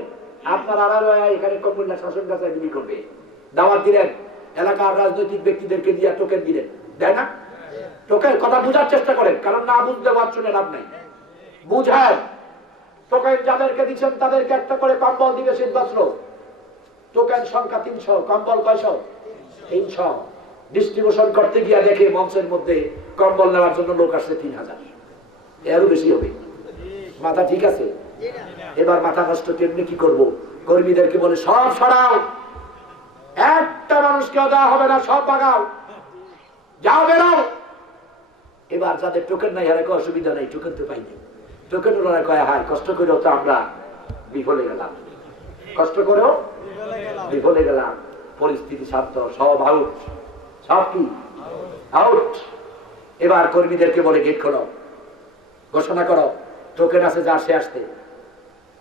আপনার আড়ালো এখানে কম্বল না শাসন কাছে বিলি করবে। দাওয়াত দিলেন, এলাকার রাজনৈতিক ব্যক্তিদেরকে দিয়ে টোকেন দিলেন, দেয় না? টোকেন কথা বুঝার চেষ্টা করেন, কারণ না বুঝতে পারছেন লাভ নাই। বুঝেন, টোকেন যাদেরকে দিচ্ছেন তাদেরকে একটা করে কম্বল দিবে শীত বস্ত্র। টোকেন সংখ্যা 300, কম্বল কয়শো? 300। ডিস্ট্রিবিউশন করতে গিয়া দেখে মঞ্চের মধ্যে কম্বল নেওয়ার জন্য লোক আসছে 3000, এরও বেশি হবে। মাথা ঠিক আছে? এবার মাথা নষ্ট কেমনি কি করব? কর্মীদেরকে বলে সব সরাও, একটা মানুষকে দেওয়া হবে না, সব ভাগাও, যাও বেরাও। এবার যাদের টোকেন নাই হারে অসুবিধা নাই, টোকেন তো পাইনি। টোকেন ওরা কয় হায় কষ্ট করেও তো আমরা বিফলে গেলাম, কষ্ট করেও বিফলে গেলাম। পরিস্থিতি শান্ত, সব আউট, সব কি আউট। এবার কর্মীদেরকে বলে গেট খোলো, ঘোষণা করো, টোকেন আছে যার সে আসতে,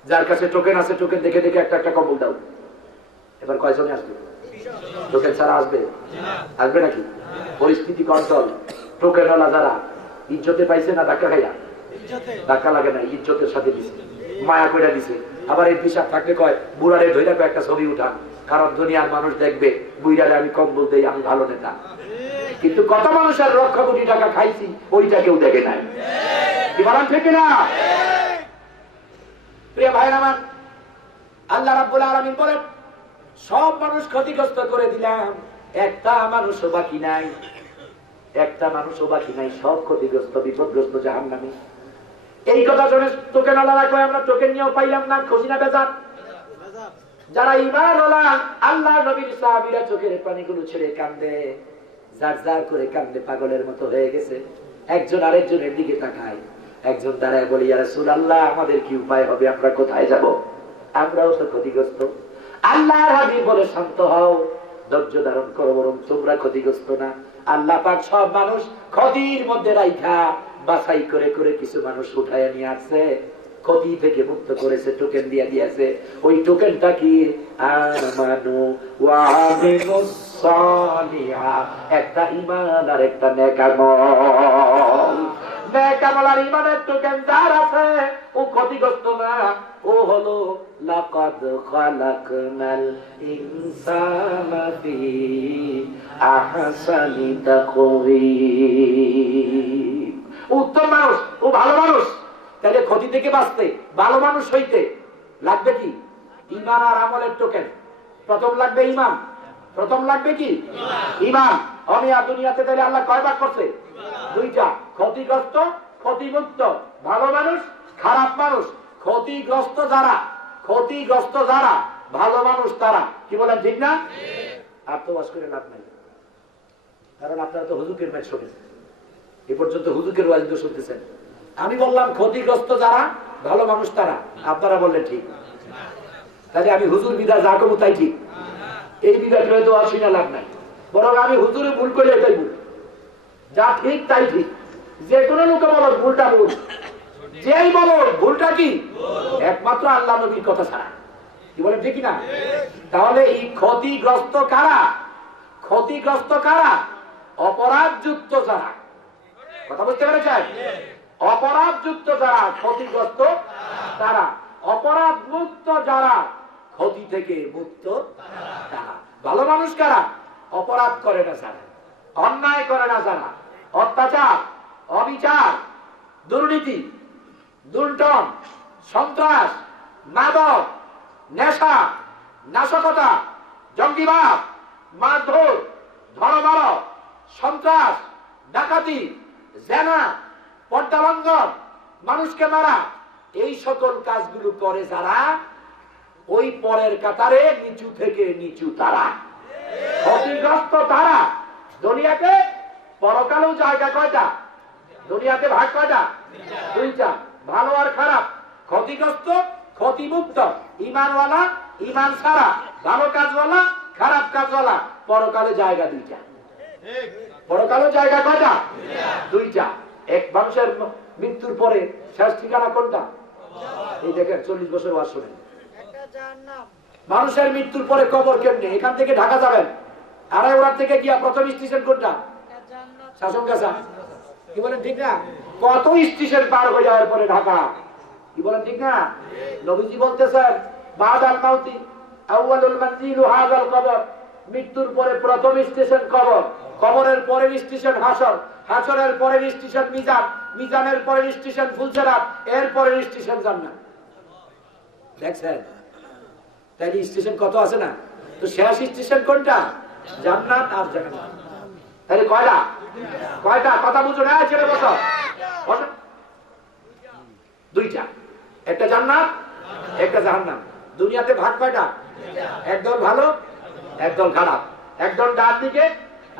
যার কাছে টোকেন আছে টোকেন দেখে দেখে একটা একটা কম্বল দাও। এবার কয়জনে আসবে? টোকেন ছাড়া আসবে? আসবে নাকি? পরিস্থিতি কন্ট্রোল। টোকেন ওলা যারা ইজ্জতে পাইছে না ধাক্কা খাইয়া? ধাক্কা লাগে না, ইজ্জতের সাথে দিছে, মায়া কইরা দিছে। আবার এই পিসাব থাকলে কয় বুড়ারে ধইরা একটা ছবি উঠান, কারণ দুনিয়ার মানুষ দেখবে বুইড়ারে আমি কম্বল দেই, আমি ভালো নেতা। কিন্তু কত মানুষের লক্ষ কোটি টাকা খাইছি ওইটা কেউ দেখে নাই। কি বলেন ঠিক না? প্রিয় ভাইরা আমার, আল্লাহ রাব্বুল আলামিন বলেন সব মানুষ ক্ষতিগ্রস্ত করে দিলাম, একটা মানুষও বাকি নাই, একটা মানুষও বাকি নাই, সব ক্ষতিগ্রস্ত, বিপদগ্রস্ত, জাহান্নামী। এই কথা শুনে টোকেন আল্লাহ কয় আমরা টোকেন নিয়েও পাইলাম না, খুশি না বেজার? যারা ঈমান ওয়ালা আল্লাহ নবীর সাহাবীরা চোখের পানিগুলো ছেড়ে কান্দে, জার জার করে কান্দে, পাগলের মতো হয়ে গেছে। একজন আরেকজনের দিকে তাকায়, একজন দাঁড়ায় বলি ইয়া রাসূলুল্লাহ আমাদের কি উপায় হবে, আমরা কোথায় যাব? আমরাও তো ক্ষতিগ্রস্ত। আল্লাহর হাবিব বলে শান্ত হও, ধৈর্য ধারণ করো, বরং তোমরা ক্ষতিগ্রস্ত না। আল্লাহ পাক সব মানুষ ক্ষতির মধ্যে রাইখা বাছাই করে করে কিছু মানুষ উঠায় নিয়ে আসছে, ক্ষতি থেকে মুক্ত করেছে, টোকেন দিয়ে দিয়েছে। ওই টোকেনটা কি? আমানু ওয়া আমিলুস সালিহা, একটা ঈমান আর একটা নেক আমল। নেক আমল আর ঈমানের টোকেন যার আছে ও ক্ষতিগ্রস্ত না, ও হলো লাকাদ খালাকনাল ইনসানা ফি আহসানি তাকওয়িম। উত্তম মানুষ, ও ভালো মানুষ। তাহলে ক্ষতি থেকে বাঁচতে, ভালো মানুষ হইতে লাগবে কি? ঈমান আর আমলের টোকেন। প্রথম লাগবে ঈমান, প্রথম লাগবে কি? ঈমান। অনিয়া দুনিয়াতে তাহলে আল্লাহ কয় ভাগ করছে? দুইটা, ক্ষতিগ্রস্ত, ক্ষতিমুক্ত। ভালো মানুষ, খারাপ মানুষ। ক্ষতিগ্রস্ত যারা, ক্ষতিগ্রস্ত যারা, ভালো মানুষ তারা। কি বলেন ঠিক না? আর তো ওয়াজ করে লাভ নাই, কারণ আপনারা তো হুজুরের ম্যাচ শুনেছেন, এ পর্যন্ত হুজুরের ওয়াজ তো শুনতেছেন। আমি বললাম ক্ষতিগ্রস্ত যারা, ভালো মানুষ তারা, আপনারা বললেন ঠিক। তাহলে আমি হুজুর বিদা যা করবো তাই ঠিক? এই বিদা করে তো আর শুনে লাভ নাই, বরং আমি হুজুরে ভুল করলে এটাই ভুল, যা ঠিক তাই ঠিক। যে কোনো লোকে বলো ভুলটা ভুল, যেই বলো ভুলটা কি? একমাত্র আল্লাহ নবীর কথা ছাড়া। কি বলেন ঠিক না? তাহলে এই ক্ষতিগ্রস্ত কারা? ক্ষতিগ্রস্ত কারা? অপরাধযুক্ত যারা। কথা বুঝতে পেরেছেন? অপরাধযুক্ত যারা ক্ষতিগ্রস্ত তারা, অপরাধ মুক্ত যারা ক্ষতি থেকে মুক্ত তারা। ভালো মানুষ কারা? অপরাধ করে না যারা, অন্যায় করে না যারা, অত্যাচার, অবিচার, দুর্নীতি, লুণ্ঠন, সন্ত্রাস, মাদক, নেশা, নাশকতা, জঙ্গিবাদ, মারধর, ধর্মমার, সন্ত্রাস, ডাকাতি, জেনা, পর্দা লঙ্ঘন, মানুষকে মারা, এই সকল কাজগুলো করে যারা, ওই পরের কাতারে নিচু থেকে নিচু তারা, ক্ষতিগ্রস্ত তারা। দুনিয়াতে পরকালেও জায়গা কয়টা? দুনিয়াতে ভাগ কয়টা? দুইটা, ভালো আর খারাপ। ক্ষতিগ্রস্ত, ক্ষতিমুক্ত। ঈমানওয়ালা, ঈমান ছাড়া, ভালো কাজওয়ালা, খারাপ কাজওয়ালা। পরকালে জায়গা দুইটা। পরকালেও জায়গা কয়টা? দুইটা। এক মানুষের মৃত্যুর পরে শেষ ঠিকানা কোনটা? এই দেখেন 40 বছর ওয়াজ শুনেন। মানুষের মৃত্যুর পরে কবর কেমনে? এখান থেকে ঢাকা যাবেন, আড়াইওড়া থেকে গিয়া প্রথম স্টেশন কোনটা? শাসন গাছা। কি বলেন ঠিক না? কত স্টেশন পার হয়ে যাওয়ার পরে ঢাকা। কি বলেন ঠিক না? নবীজি বলতেছেন বাদাল মাউতি আউয়ালুল মানজিলু হাযাল কবর। মৃত্যুর পরে প্রথম স্টেশন কবর, কবরের পরের স্টেশন হাসর, হাসরের পরের স্টেশন মিজান, মিজানের পরের স্টেশন ফুলসেরাত, এর পরের স্টেশন জান্নাত। দেখছেন তাইলে স্টেশন কত আছে না? তো শেষ স্টেশন কোনটা? জান্নাত আর জাহান্নাম। তাহলে কয়টা? কয়টা? কথা বুঝো না ছেলে বসো। দুইটা, একটা জান্নাত, একটা জাহান্নাম। দুনিয়াতে ভাগ কয়টা? একদল ভালো, একদল খারাপ, একদল ডান দিকে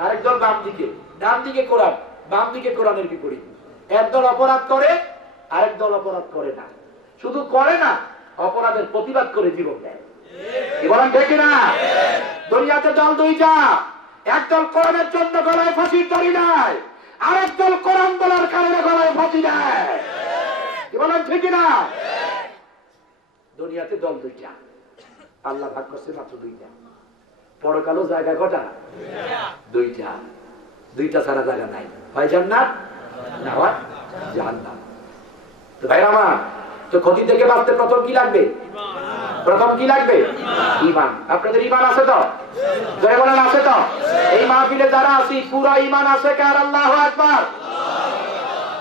আর একদল বাম দিকে। ডান দিকে কোরআন, বাম দিকে কোরআনের বিপরীত। একদল অপরাধ করে, আরেক দল অপরাধ করে না। শুধু করে না, অপরাধের প্রতিবাদ করে জীবন দেয়। কি বলেন ঠিক না? দুনিয়াতে দল দুইটা, একদল কোরআনের জন্য গলায় ফাঁসির দড়ি নেয়, আরেক দল কোরআন বলার কারণে গলায় ফাঁসি দেয়। কি বলেন ঠিক না? দুনিয়াতে দল দুইটা, আল্লাহ ভাগ করছে মাত্র দুইটা। পরকালও জায়গা কটা? দুইটা। দুইটা ছাড়া জায়গা নাই, হয় জান্নাত না হয় জাহান্নাম। তো ভাই আমার, তো ক্ষতি থেকে বাঁচতে প্রথম কি লাগবে? প্রথম কি লাগবে? ঈমান। আপনাদের ঈমান আছে তো? জয় বলেন আছে তো? এই মাহফিলে যারা আছি পুরো ঈমান আছে কার? আল্লাহু আকবার,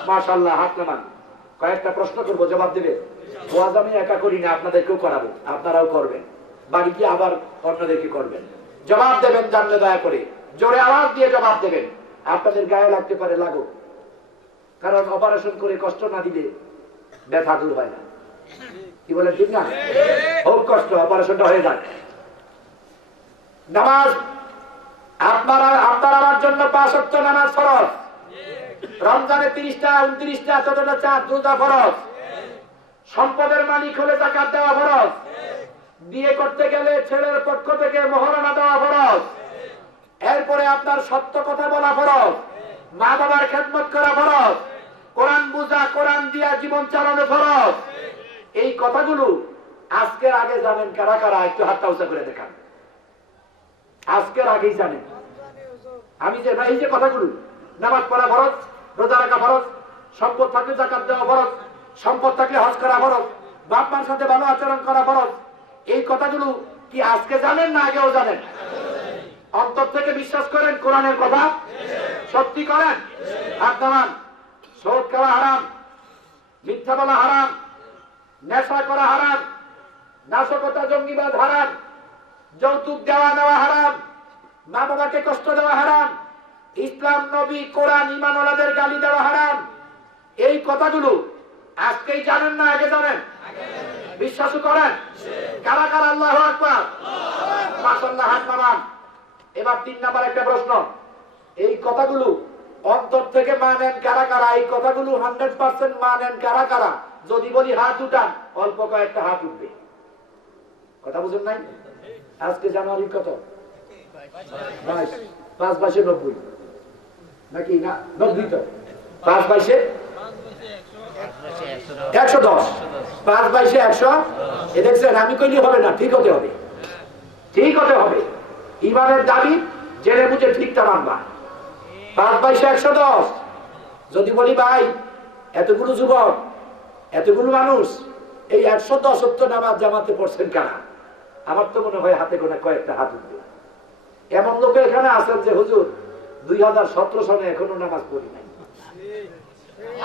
মাশাআল্লাহ। হাত নামান। কয়েকটা প্রশ্ন করবো, জবাব দেবে। ওয়াজ আমি একা করি না, আপনাদেরকেও করাবো, আপনারাও করবেন, বাড়ি গিয়ে আবার অন্যদেরকে করবেন। জবাব দেবেন জানলে দয়া করে জোরে আওয়াজ দিয়ে জবাব দেবেন। আপনাদের গায়ে লাগতে পারে, লাগুক, কারণ অপারেশন করে কষ্ট না দিলে ব্যথা দূর হয় না। কি বলেন ঠিক না? হোক কষ্ট, অপারেশনটা হয়ে যায়। নামাজ আপনার আমার জন্য 5 ওয়াক্ত নামাজ ফরজ। রমজানে 30টা 29টা যতটা চাঁদ রোজা ফরজ। সম্পদের মালিক হলে যাকাত দেওয়া ফরজ। বিয়ে করতে গেলে ছেলের পক্ষ থেকে মোহরানা দেওয়া ফরজ। এরপরে আপনার সত্য কথা বলা ফরজ। মা বাবার খেদমত করা ফরজ। কোরআন বুঝা, কোরআন দিয়া জীবন চালানো ফরজ। এই কথাগুলো আজকের আগে জানেন কারা কারা? একটু হাতটা উঁচা করে দেখান। আজকের আগেই জানেন। আমি যে এই যে কথাগুলো, নামাজ পড়া ফরজ, রোজা রাখা ফরজ, সম্পদ থাকলে যাকাত দেওয়া ফরজ, সম্পদ থাকলে হজ করা ফরজ, বাপ মার সাথে ভালো আচরণ করা ফরজ, এই কথাগুলো কি আজকে জানেন না আগেও জানেন? অন্তর থেকে বিশ্বাস করেন কোরআনের কথা? সত্যি করেন? হাত নামান। সুদ খাওয়া হারাম, মিথ্যা বলা হারাম, নেশা করা হারাম, নাশকতা জঙ্গিবাদ হারাম, যৌতুক দেওয়া নেওয়া হারাম, মা বাবাকে কষ্ট দেওয়া হারাম, ইসলাম নবী কোরআন ঈমানওয়ালাদের গালি দেওয়া হারাম। এই কথাগুলো আজকেই জানেন না আগে জানেন? বিশ্বাস করেন? কারা কারা আল্লাহু আকবার? মাশাআল্লাহ, হাত নামান। এবার 3 নাম্বার একটা প্রশ্ন, এই কথাগুলো অন্তর থেকে মানেন কারা কারা? এই কথাগুলো 100% মানেন কারা কারা? যদি বলি হাত উঠান, অল্প কয়েকটা হাত উঠবে। কথা বুঝেন নাই? আজকে জানুয়ারি কত? 22। 5 22 90 নাকি না? 90 তো। 5 22 110। 5 22 100। এ দেখছেন, আমি কইলে হবে না, ঠিক হতে হবে, ঠিক হতে হবে। ইমানের দাবি জেনে বুঝে ঠিকটা মানবা। 5 22 110। যদি বলি ভাই এতগুলো যুবক, এতগুলো মানুষ, এই 110 নামাজ জামাতে পড়ছেন কারা? আমার তো মনে হয় হাতে গোনা কয়েকটা হাত উঠবে। এমন লোক এখানে আছেন যে হুজুর 2017 সনে এখনো নামাজ পড়ি নাই।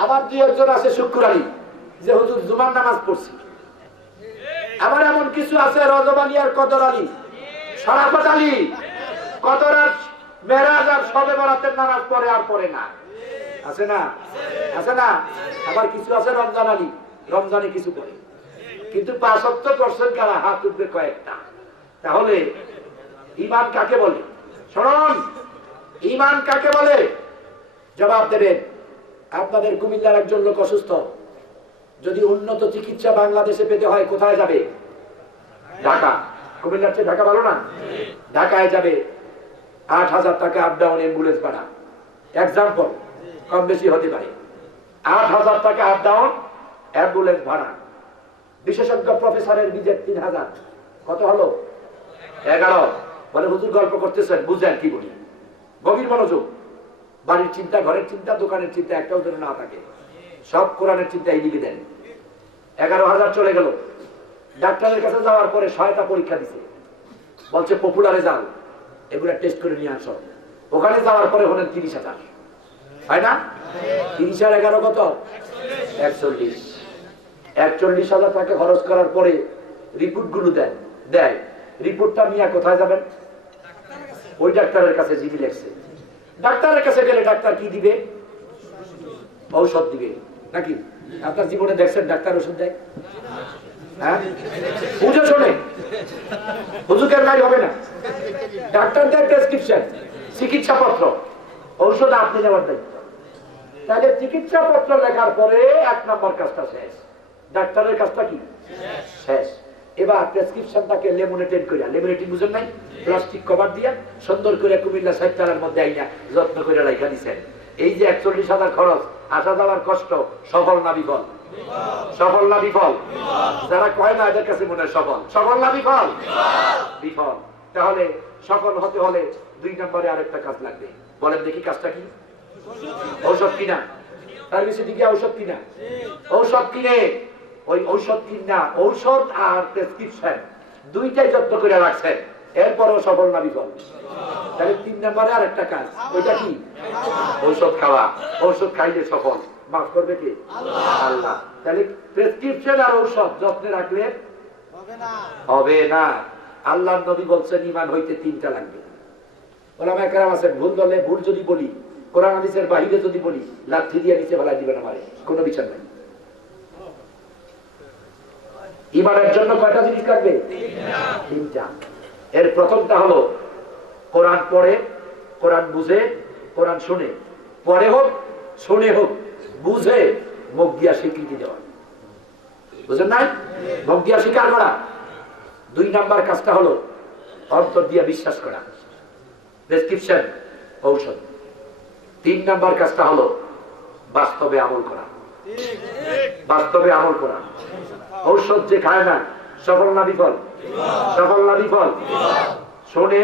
আবার 2-1 আছে শুক্রবারই যে হুজুর জুমার নামাজ পড়ছি। আবার এমন কিছু আছে রজব আলী আর কদর আলী, শরাফত আলী, কদর আর মেরাজ আর শবে বরাতের নামাজ পড়ে আর পড়ে না। আছে না? আছে না? আবার কিছু আছে রমজান আলী, রমজানে কিছু পড়ে, কিন্তু 5 ওয়াক্ত করছেন কারা? হাত উঠবে কয়েকটা। তাহলে ঈমান কাকে বলে? শুনুন, ঈমান কাকে বলে? জবাব দেবেন। আপনাদের কুমিল্লার একজন লোক অসুস্থ, যদি উন্নত চিকিৎসা বাংলাদেশে পেতে হয় কোথায় যাবে? ঢাকা। কুমিল্লার চেয়ে ঢাকা ভালো না? ঢাকায় যাবে, 8,000 টাকা আপ ডাউন অ্যাম্বুলেন্স ভাড়া। এক্সাম্পল, কম বেশি হতে পারে। 8,000 টাকা আপ ডাউন অ্যাম্বুলেন্স ভাড়া। বিশেষজ্ঞ প্রফেসরের বিজেট 3,000। কত হলো? 11। বলে হুজুর গল্প করতেছেন, বুঝেন কি বলি? গভীর মনোযোগ। বাড়ির চিন্তা, ঘরের চিন্তা, দোকানের চিন্তা একটাও যেন না থাকে, সব কোরআনের চিন্তা এই দিকে দেন। 11,000 চলে গেল। ডাক্তারের কাছে যাওয়ার পরে 6টা পরীক্ষা দিছে, বলছে পপুলারে যাও, এগুলা টেস্ট করে নিয়ে আসো। ওখানে যাওয়ার পরে হলেন 30,000। হয় না? 30 আর 11 কত? 41। 41,000 টাকা খরচ করার পরে রিপোর্ট গুলো দেয়। রিপোর্টটা নিয়ে কোথায় যাবেন? ওই ডাক্তারের কাছে, যিনি লেখছে। ডাক্তারের কাছে গেলে ডাক্তার কি দিবে? ঔষধ দিবে নাকি? আপনার জীবনে দেখছেন ডাক্তার ওষুধ দেয়? হ্যাঁ, বুঝে শোনে, হুজুকের নাই হবে না। ডাক্তার দেয় প্রেসক্রিপশন, চিকিৎসাপত্র, ঔষধ আপনি নেওয়ার দায়িত্ব। তাহলে চিকিৎসাপত্র লেখার পরে 1 নম্বর কাজটা শেষ, ডাক্তারের কাজটা কি শেষ। এবার প্রেসক্রিপশনটাকে লেমিনেটেড করে, লেমিনেটিং বুঝেন নাই? প্লাস্টিক কভার দিয়ে সুন্দর করে কুমিল্লা 60 টাকার মধ্যে আইনা যত্ন করে রাখা দিচ্ছেন। এই যে 41,000 খরচ, আসা যাওয়ার কষ্ট, সফল না বিফল? সফল না বিফল? যারা কয় না এদের কাছে মনে হয় সফল। সফল না বিফল? বিফল। তাহলে সফল হতে হলে 2 নম্বরে আরেকটা কাজ লাগবে। বলেন দেখি কাজটা কি? ঔষধ কিনা। তার বেশি দিকে ঔষধ কিনা। ঔষধ কিনে ওই ঔষধ কিনা, ঔষধ আর প্রেসক্রিপশন দুইটাই যত্ন করে রাখছেন, এরপরও সফল না বিফল? তাহলে 3 নম্বরে আরেকটা কাজ, ওইটা কি? ঔষধ খাওয়া। ঔষধ খাইলে সফল। মাফ করবে কি? আল্লাহ। তাহলে প্রেসক্রিপশন আর ঔষধ যত্নে রাখলে হবে না। আল্লাহর নবী বলছেন ঈমান হইতে 3টা লাগবে। ওলামায়ে কেরাম আছেন, ভুল বললে, ভুল যদি বলি, কোরআন হাদিসের বাইরে যদি বলি, লাঠি দিয়ে নিচে ফেলাই দিবেন আমারে, কোনো বিচার নাই। ঈমানের জন্য কয়টা জিনিস লাগবে? 3টা। এর প্রথমটা হলো কোরআন পড়ে, কোরআন বুঝে, কোরআন শুনে। পড়ে হোক, শুনে হোক, বুঝে মুখ দিয়া স্বীকৃতি দেওয়া। বুঝেন নাই? মুখ দিয়া স্বীকার করা। 2 নাম্বার কাজটা হলো অন্তর দিয়া বিশ্বাস করা, প্রেসক্রিপশন, ঔষধ। 3 নাম্বার কাজটা হলো বাস্তবে আমল করা। বাস্তবে আমল করা। ঔষধ যে খায় না, সফল না বিফল? সফল না বিফল? শোনে,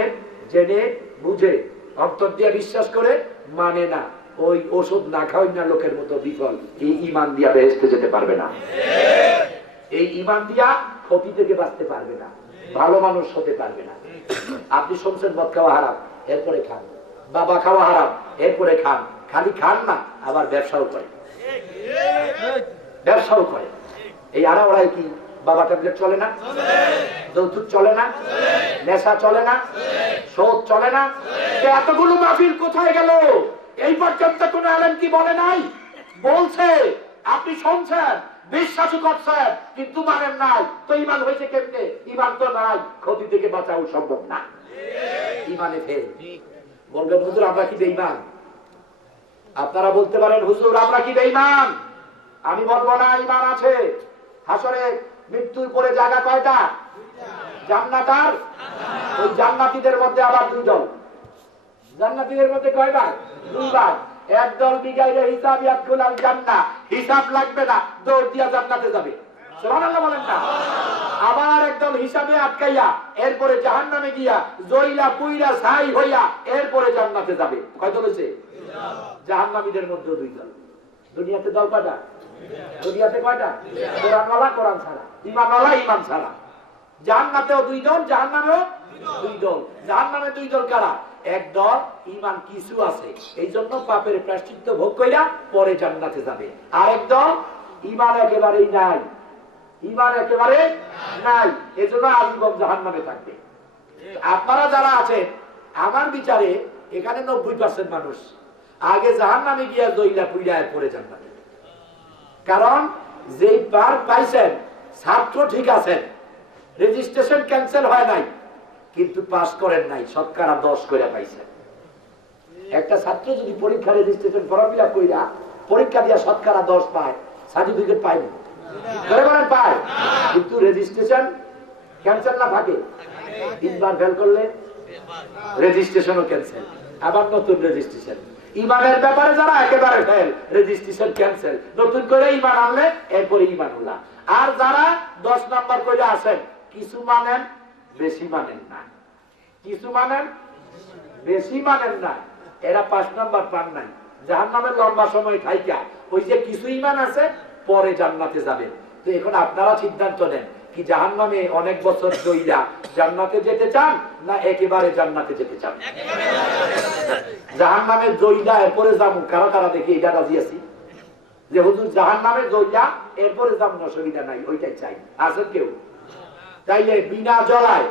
জেনে, বুঝে, অন্তর দিয়া বিশ্বাস করে, মানে না, ওই ওষুধ না খাওয়াই না লোকের মতো বিফল। এই ঈমান দিয়া বেহেশতে যেতে পারবে না। এই ঈমান দিয়া ক্ষতি থেকে বাঁচতে পারবে না, ভালো মানুষ হতে পারবে না। আপনি শুনছেন মদ খাওয়া হারাম, এরপরে খান। বাবা খাওয়া হারাম, এরপরে খান। খালি খান না, আবার ব্যবসাও করে। ব্যবসাও করে। এই আড়াওড়াই কি বাবা ট্যাবলেট চলে না? যৌতুক চলে না? নেশা চলে না? শোধ চলে না? এতগুলো মাহফিল কোথায় গেল? এই পর্যন্ত কোন আলেম কি বলে নাই? বলছে, আপনি শুনছেন, বিশ্বাসও করছেন, কিন্তু মানেন নাই। তো ঈমান হয়েছে কেমনে? ঈমান তো নাই, ক্ষতি থেকে বাঁচাও সম্ভব না। ঈমানে ফেল। বলবেন হুজুর আমরা কি বেঈমান? আপনারা বলতে পারেন হুজুর আমরা কি বেঈমান? আমি বলবো না, ঈমান আছে। হাসরে মৃত্যুর পরে জায়গা কয়টা? জান্নাত আর ওই জান্নাতীদের মধ্যে আবার 2 দল। জান্নাতীদের মধ্যে কয়বার? 2 বার। একদল বিগাইরে হিসাব ইয়াদখুলাল জান্নাহ, হিসাব লাগবে না, দৌড় দিয়া জান্নাতে যাবে। সুবহানাল্লাহ বলেন না? আবার একদল হিসাবে আটকাইয়া এরপরে জাহান্নামে গিয়া জইলা পুইরা ছাই হইয়া এরপরে জান্নাতে যাবে। কয় দল হইছে? জাহান্নামীদের মধ্যে 2 দল। দুনিয়াতে দল কয়টা? দুনিয়াতে কয়টা? কোরআনওয়ালা কোরআন ছাড়া, ঈমানওয়ালা ঈমান ছাড়া। জান্নাতেও 2 দল, জাহান্নামেও 2 দল। জাহান্নামে 2 দল কারা? এক দল ঈমান কিছু আছে, এই জন্য পাপের প্রায়শ্চিত্ত ভোগ কইরা পরে জান্নাতে যাবে। আর এক দল ঈমান একেবারেই নাই, ঈমান একেবারে নাই, এজন্য আজীবন জাহান্নামে থাকবে। আপনারা যারা আছেন, আমার বিচারে এখানে 90% মানুষ আগে জাহান্নামে গিয়া দইলা পুইরা পরে জান্নাতে। কারণ যেই পার পাইছেন, ছাত্র ঠিক আছেন, রেজিস্ট্রেশন ক্যান্সেল হয় নাই, কিন্তু পাস করেন নাই, শতকরা 10 করে পাইছেন। একটা ছাত্র যদি পরীক্ষা রেজিস্ট্রেশন ফর্ম ফিল আপ কইরা পরীক্ষা দিয়া শতকরা 10 পায়, সার্টিফিকেট পায়নি, পায়, কিন্তু রেজিস্ট্রেশন ক্যান্সেল না থাকে। 3 বার ফেল করলে রেজিস্ট্রেশনও ক্যান্সেল, আবার নতুন রেজিস্ট্রেশন। ঈমানের ব্যাপারে যারা একেবারে ফেল, রেজিস্ট্রেশন ক্যান্সেল, নতুন করে ঈমান আনলে এরপরে ঈমানুল্লাহ। আর যারা 10 নাম্বার করে আসেন, কিছু মানেন, বেশি মানেন না, কিছু মানেন, বেশি মানেন না, এরা 5 নাম্বার পান নাই, জাহান্নামের লম্বা সময় থাইকা ওই যে কিছু ঈমান আছে, পরে জান্নাতে যাবেন। তো এখন আপনারা সিদ্ধান্ত নেন, কি জাহান্নামে অনেক বছর দইরা জান্নাতে যেতে চান, না একেবারে জান্নাতে যেতে চান? জাহান্নামে দইরা এরপরে যাবো, কারা কারা দেখি এটা রাজি আছি যে হুজুর জাহান্নামে দইরা এরপরে যাবো, অসুবিধা নাই, ওইটাই চাই। আছে কেউ? তাইলে বিনা জ্বলায়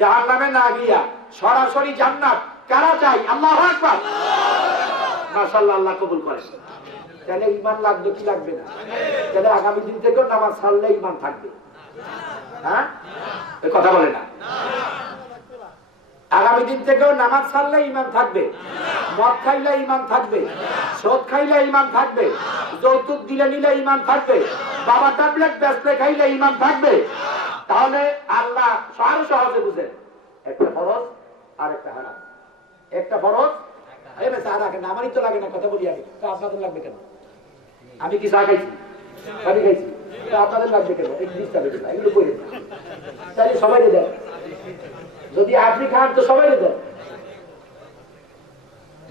জাহান্নামে না গিয়া সরাসরি জান্নাত কারা চাই? আল্লাহু আকবার, মাশাআল্লাহ, আল্লাহ কবুল করেন। তাহলে ঈমান লাগবে কি লাগবে না? তাহলে আগামী দিন থেকেও নামাজ ছাড়লে ঈমান থাকবে। হ্যাঁ, এই কথা বলে না? আগামী দিন থেকেও নামাজ ছাড়লে ঈমান থাকবে, মদ খাইলে ঈমান থাকবে, সুদ খাইলে ঈমান থাকবে, যৌতুক দিলে নিলে ঈমান থাকবে, বাবা ট্যাবলেট বেচলে খাইলে ঈমান থাকবে। তাহলে আল্লাহ আরো সহজে বুঝেন, একটা ফরজ আর একটা হারাম। একটা ফরজ, আমারই তো লাগে না, কথা বলি আমি, আপনাদের লাগবে কেন? আমি কি চা খাইছি? পানি খাইছি, আপনাদের লাগবে কেন? এই জিনিসটা বেঁচে না, এগুলো বলি না, তাই সবাই দেন। যদি আপনি খান তো সবাই দেন।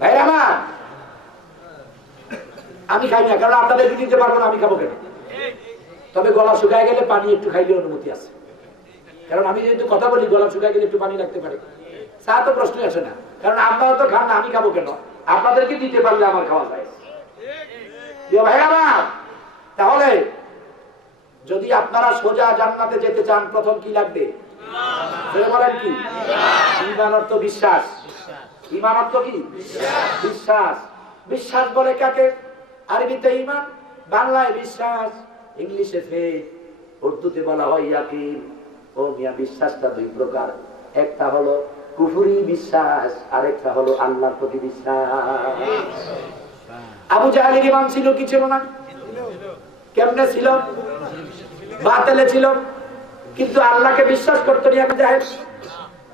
ভাই আমার, আমি খাই না, কারণ আপনাদের দিতে পারবো না, আমি খাবো কেন? তবে গলা শুকায় গেলে পানি একটু খাইলে অনুমতি আছে, কারণ আমি যেহেতু কথা বলি, গলা শুকায় গেলে একটু পানি লাগতে পারে। চা তো প্রশ্নই আসে না, কারণ আপনারা তো খান না, আমি খাবো কেন? আপনাদেরকে দিতে পারলে আমার খাওয়া যায়। ভাই আমার, তাহলে যদি আপনারা সোজা জান্নাতে যেতে চান, প্রথম কি লাগবে? বলেন কি? ঈমান অর্থ বিশ্বাস। ঈমান অর্থ কি? বিশ্বাস। বিশ্বাস বলে কাকে? আরবিতে ঈমান, বাংলায় বিশ্বাস, ইংলিশে ফেথ, উর্দুতে বলা হয় ইয়াকিন। ও মিয়া, বিশ্বাসটা দুই প্রকার, একটা হলো কুফরি বিশ্বাস, আরেকটা হলো আল্লাহর প্রতি বিশ্বাস। আবু জাহেলের ঈমান ছিল কি ছিল না? কেমনে ছিল? বাতিলে ছিল, কিন্তু আল্লাহকে বিশ্বাস করতো না। আবু জাহেল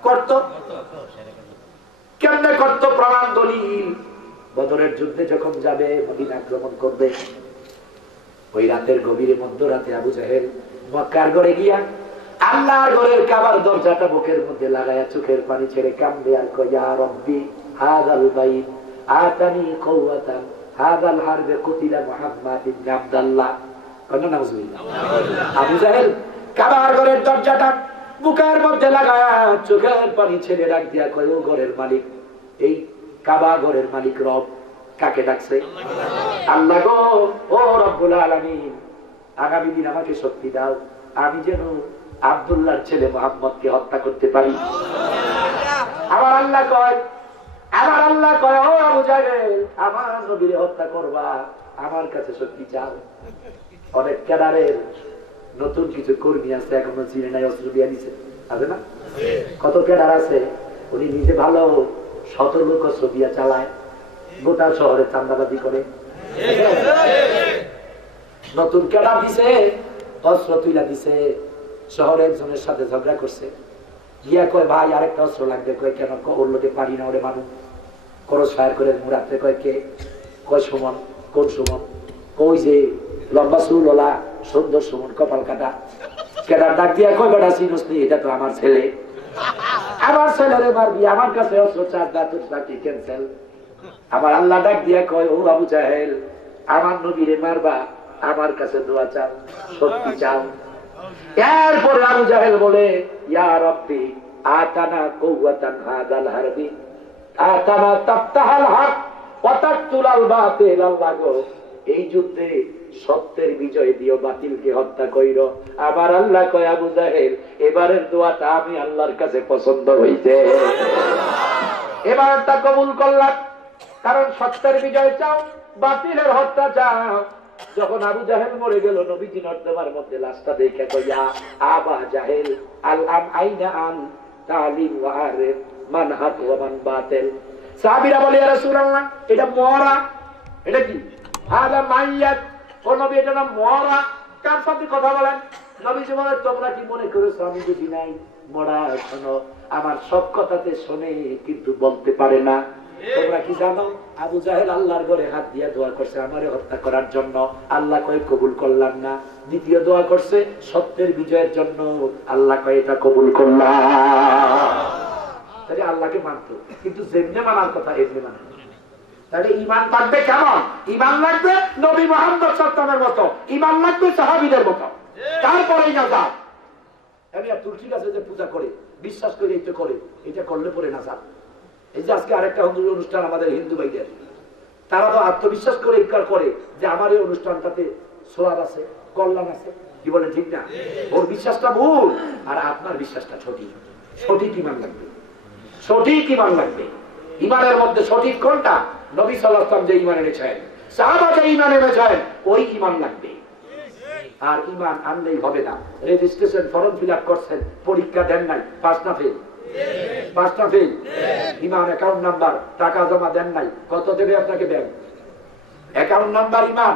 করত। কেমনে করত? প্রমাণ দলিল। বদরের যুদ্ধে যখন যাবে, মদিনা আক্রমণ করবে, ওই রাতের গভীরে মধ্যরাতে আবু জাহেল মক্কার ঘরে গিয়া আল্লাহর ঘরের কাবার দরজাটা বুকের মধ্যে লাগায়া চোখের পানি ছেড়ে কান্দে আর কয়, ইয়া রব্বি হাযাল বাইত আতানি কুওয়াতান হাযাল হারবে কুতিলা মুহাম্মাদ ইবনে আব্দুল্লাহ। কন্না নাউজুবিল্লাহ। আবু জাহেল কাবার ঘরের দরজাটা বুকের মধ্যে লাগায়া চোখের পানি ছেড়ে ডাক দিয়া কয়, ও ঘরের মালিক, এই কাবা ঘরের মালিক রব কাকে ডাকছে? আল্লাহ গো, ও রব্বুল আলামিন, আগামী দিন আমাকে শক্তি দাও, আমি যেন আব্দুল্লাহর ছেলে মুহাম্মদকে হত্যা করতে পারি। আমার আল্লাহ কয়, ও আবু জাহেল, আমার নবীরে হত্যা করবা, আমার কাছে শক্তি চাও। অনেক ক্যাডারের নতুন কিছু কর্মী আছে, এখনো চিনে নাই, অস্ত্র দিয়ে দিছে, আছে না? কত ক্যাডার আছে, উনি নিজে ভালো, শত লোক অস্ত্র দিয়া চালায়, গোটা শহরে চান্দাবাজি করে। নতুন ক্যাডার দিছে, অস্ত্র তুইলা দিছে, শহরে একজনের সাথে ঝগড়া করছে, গিয়া কয়, ভাই আরেকটা অস্ত্র লাগবে। কয় কেন? ওর লোকে পারি না, ওরে মানুষ খরচ ফায়ার করে মুরাতে। কয় কে? কয় সুমন। কোন সুমন? কই যে লম্বা চুল ওলা সুন্দর সুমন, কপাল কাটা। ক্যাডার ডাক দিয়া কয়, বেটা চিনুস নি? এটা তো আমার ছেলে, আমার ছেলেরে মারবি, আমার কাছে অস্ত্র চার দা, তোর চাকরি ক্যান্সেল। আমার আল্লাহ ডাক দিয়া কয়, ও আবু জাহেল, আমার নবীরে মারবা, আমার কাছে দোয়া চাও, শক্তি চাও। এরপরে আবু জাহেল বলে, ইয়া রব্বি আতানা কুওয়াতান হাযাল হারবি আতানা তাফতাহাল হক ওয়া তাকতুলাল বাতিল। আল্লাহ গো, এই যুদ্ধে সত্যের বিজয় দিও, বাতিলকে হত্যা কইরো। আবার আল্লাহ কয়, আবু জাহেল, এবারের দোয়াটা আমি আল্লাহর কাছে পছন্দ হইছে, এবারটা কবুল করলাম, কারণ সত্যের বিজয় চাও, বাতিলের হত্যা চাও। যখন আবু জাহেল মরে গেল, নবীজি নর্দমার মধ্যে লাশটা দেখে কয়, ইয়া আবা জাহেল আল-আম আইনা আন তালিম ওয়া আরিফ মান হক ওয়া মান বাতিল। সাহাবীরা বলে, ইয়া রাসূলুল্লাহ, এটা মরা। এটা কি? হাদা মাইয়াত। ও নবী, এটা না মরা। কার সাথে কথা বলেন? নবীজি বলে, তোমরা কি মনে করেছো আমি বুঝি নাই? মরা শোনো, আমার সব কথাতে শোনে কিন্তু বলতে পারে না। তোমরা কি জানো? আবু জাহেল আল্লাহর ঘরে হাত দিয়ে দোয়া করছে আমারে হত্যা করার জন্য, আল্লাহ কয় কবুল করলাম না। দ্বিতীয় দোয়া করছে সত্যের বিজয়ের জন্য, আল্লাহ কয় এটা কবুল করলাম। তাহলে আল্লাহকে মানত, কিন্তু যেমনে মানার কথা এমনি মানে। তাহলে ঈমান থাকবে কেমন? ঈমান লাগবে নবী মুহাম্মদ সাল্লাল্লাহু আলাইহি ওয়াসাল্লামের মতো, ঈমান লাগবে সাহাবীদের মতো, তারপরেই না যা। আমি আর তুলসী গাছে যে পূজা করে বিশ্বাস করে এটা করে, এটা করলে পরে না যা। এই যে আজকে আরেকটা অনুষ্ঠান আমাদের হিন্দু ভাইদের, তারা তো আত্মবিশ্বাস করে ইনকার করে যে আমার এই অনুষ্ঠানটাতে সোয়াব আছে, কল্যাণ আছে। কি বলেন? ঠিক না? ওর বিশ্বাসটা ভুল আর আপনার বিশ্বাসটা সঠিক। সঠিক ঈমান লাগবে, সঠিক ঈমান লাগবে। ঈমানের মধ্যে সঠিক কোনটা? নবী সাল্লাল্লাহু আলাইহি ওয়াসাল্লাম যে ঈমান এনেছেন, সাহাবা যে ঈমান এনেছেন, ওই ঈমান লাগবে। আর ঈমান আনলেই হবে না। রেজিস্ট্রেশন ফর্ম ফিল আপ করছেন, পরীক্ষা দেন নাই, পাস না ফেল? পাঁচটা ফেল। ঈমান অ্যাকাউন্ট নাম্বার, টাকা জমা দেন নাই, কত দেবে আপনাকে ব্যাংক? অ্যাকাউন্ট নাম্বার ঈমান,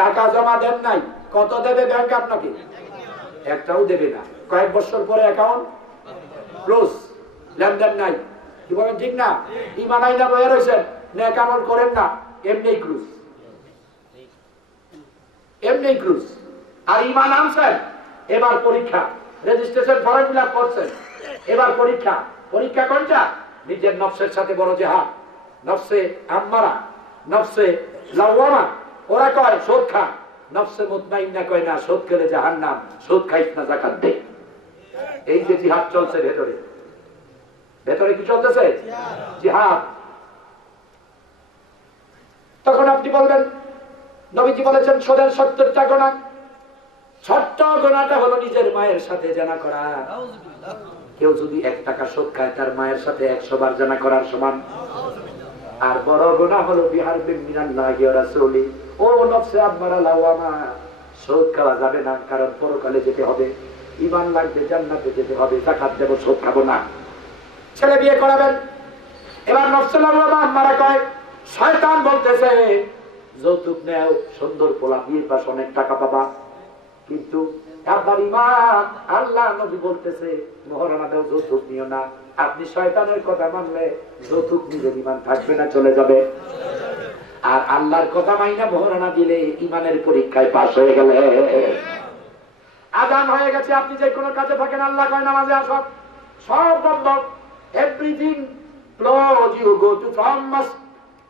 টাকা জমা দেন নাই, কত দেবে ব্যাংক আপনাকে? একটাও দেবে না। কয়েক বছর পরে অ্যাকাউন্ট ক্লোজ, লেনদেন নাই। কি বলেন? ঠিক না? ঈমান আইনা বয়ে রয়েছেন, নেক আমল করেন না, এমনি ক্লোজ। এমনি ক্রুজ। আর ইমান আনছেন, এবার পরীক্ষা, রেজিস্ট্রেশন ফর্ম ফিল আপ করছেন, এবার পরীক্ষা। পরীক্ষা কোনটা? নিজের নফসের সাথে বড় জেহাদ। নফসে আম্মারা, নফসে লাওয়ামা, ওরা কয় সুদ খা, নফসে মুতমাইন্না কয় না, সুদ খেলে জাহান্নাম, সুদ খাইস না, যাকাত দে। এই যে জিহাদ চলছে ভেতরে, ভেতরে কি চলতেছে? জিহাদ। তখন আপনি বলবেন নবীজি বলেছেন সুদের 70টা গুনাহ। ছোট্ট গুনাহটা হলো নিজের মায়ের সাথে জানা করা। কেউ যদি 1 টাকা সুদ খায়, তার মায়ের সাথে 100 বার জানা করার সমান। আর বড় গুনাহ হলো বিহারবিন মিনাল্লাহি ওয়া রাসূলি। ও নফসে আম্মারা লাওয়ামা, সুদ খাওয়া যাবে না, কারণ পরকালে যেতে হবে, ঈমান লাগবে, জান্নাতে যেতে হবে, যাকাত দেব, সুদ খাবো না। ছেলে বিয়ে করাবেন, এবার নফসে লাওয়ামা আম্মারা কয়, শয়তান বলতেছে যৌতুক নেও, সুন্দর পোলা, বিয়ের পাশে অনেক টাকা পাবা। কিন্তু আপনার ঈমান, আল্লাহ নবী বলতেছে মহারণা দাও, যৌতুক নিও না। আপনি শয়তানের কথা মানলে যৌতুক নিলে ঈমান থাকবে না, চলে যাবে। আর আল্লাহর কথা মাইনা মহারণা দিলে ঈমানের পরীক্ষায় পাস হয়ে গেলে। আযান হয়ে গেছে, আপনি যে কোনো কাজে থাকেন, আল্লাহ কয় নামাজে আসো, সব বন্ধ, everything close, you go to from masjid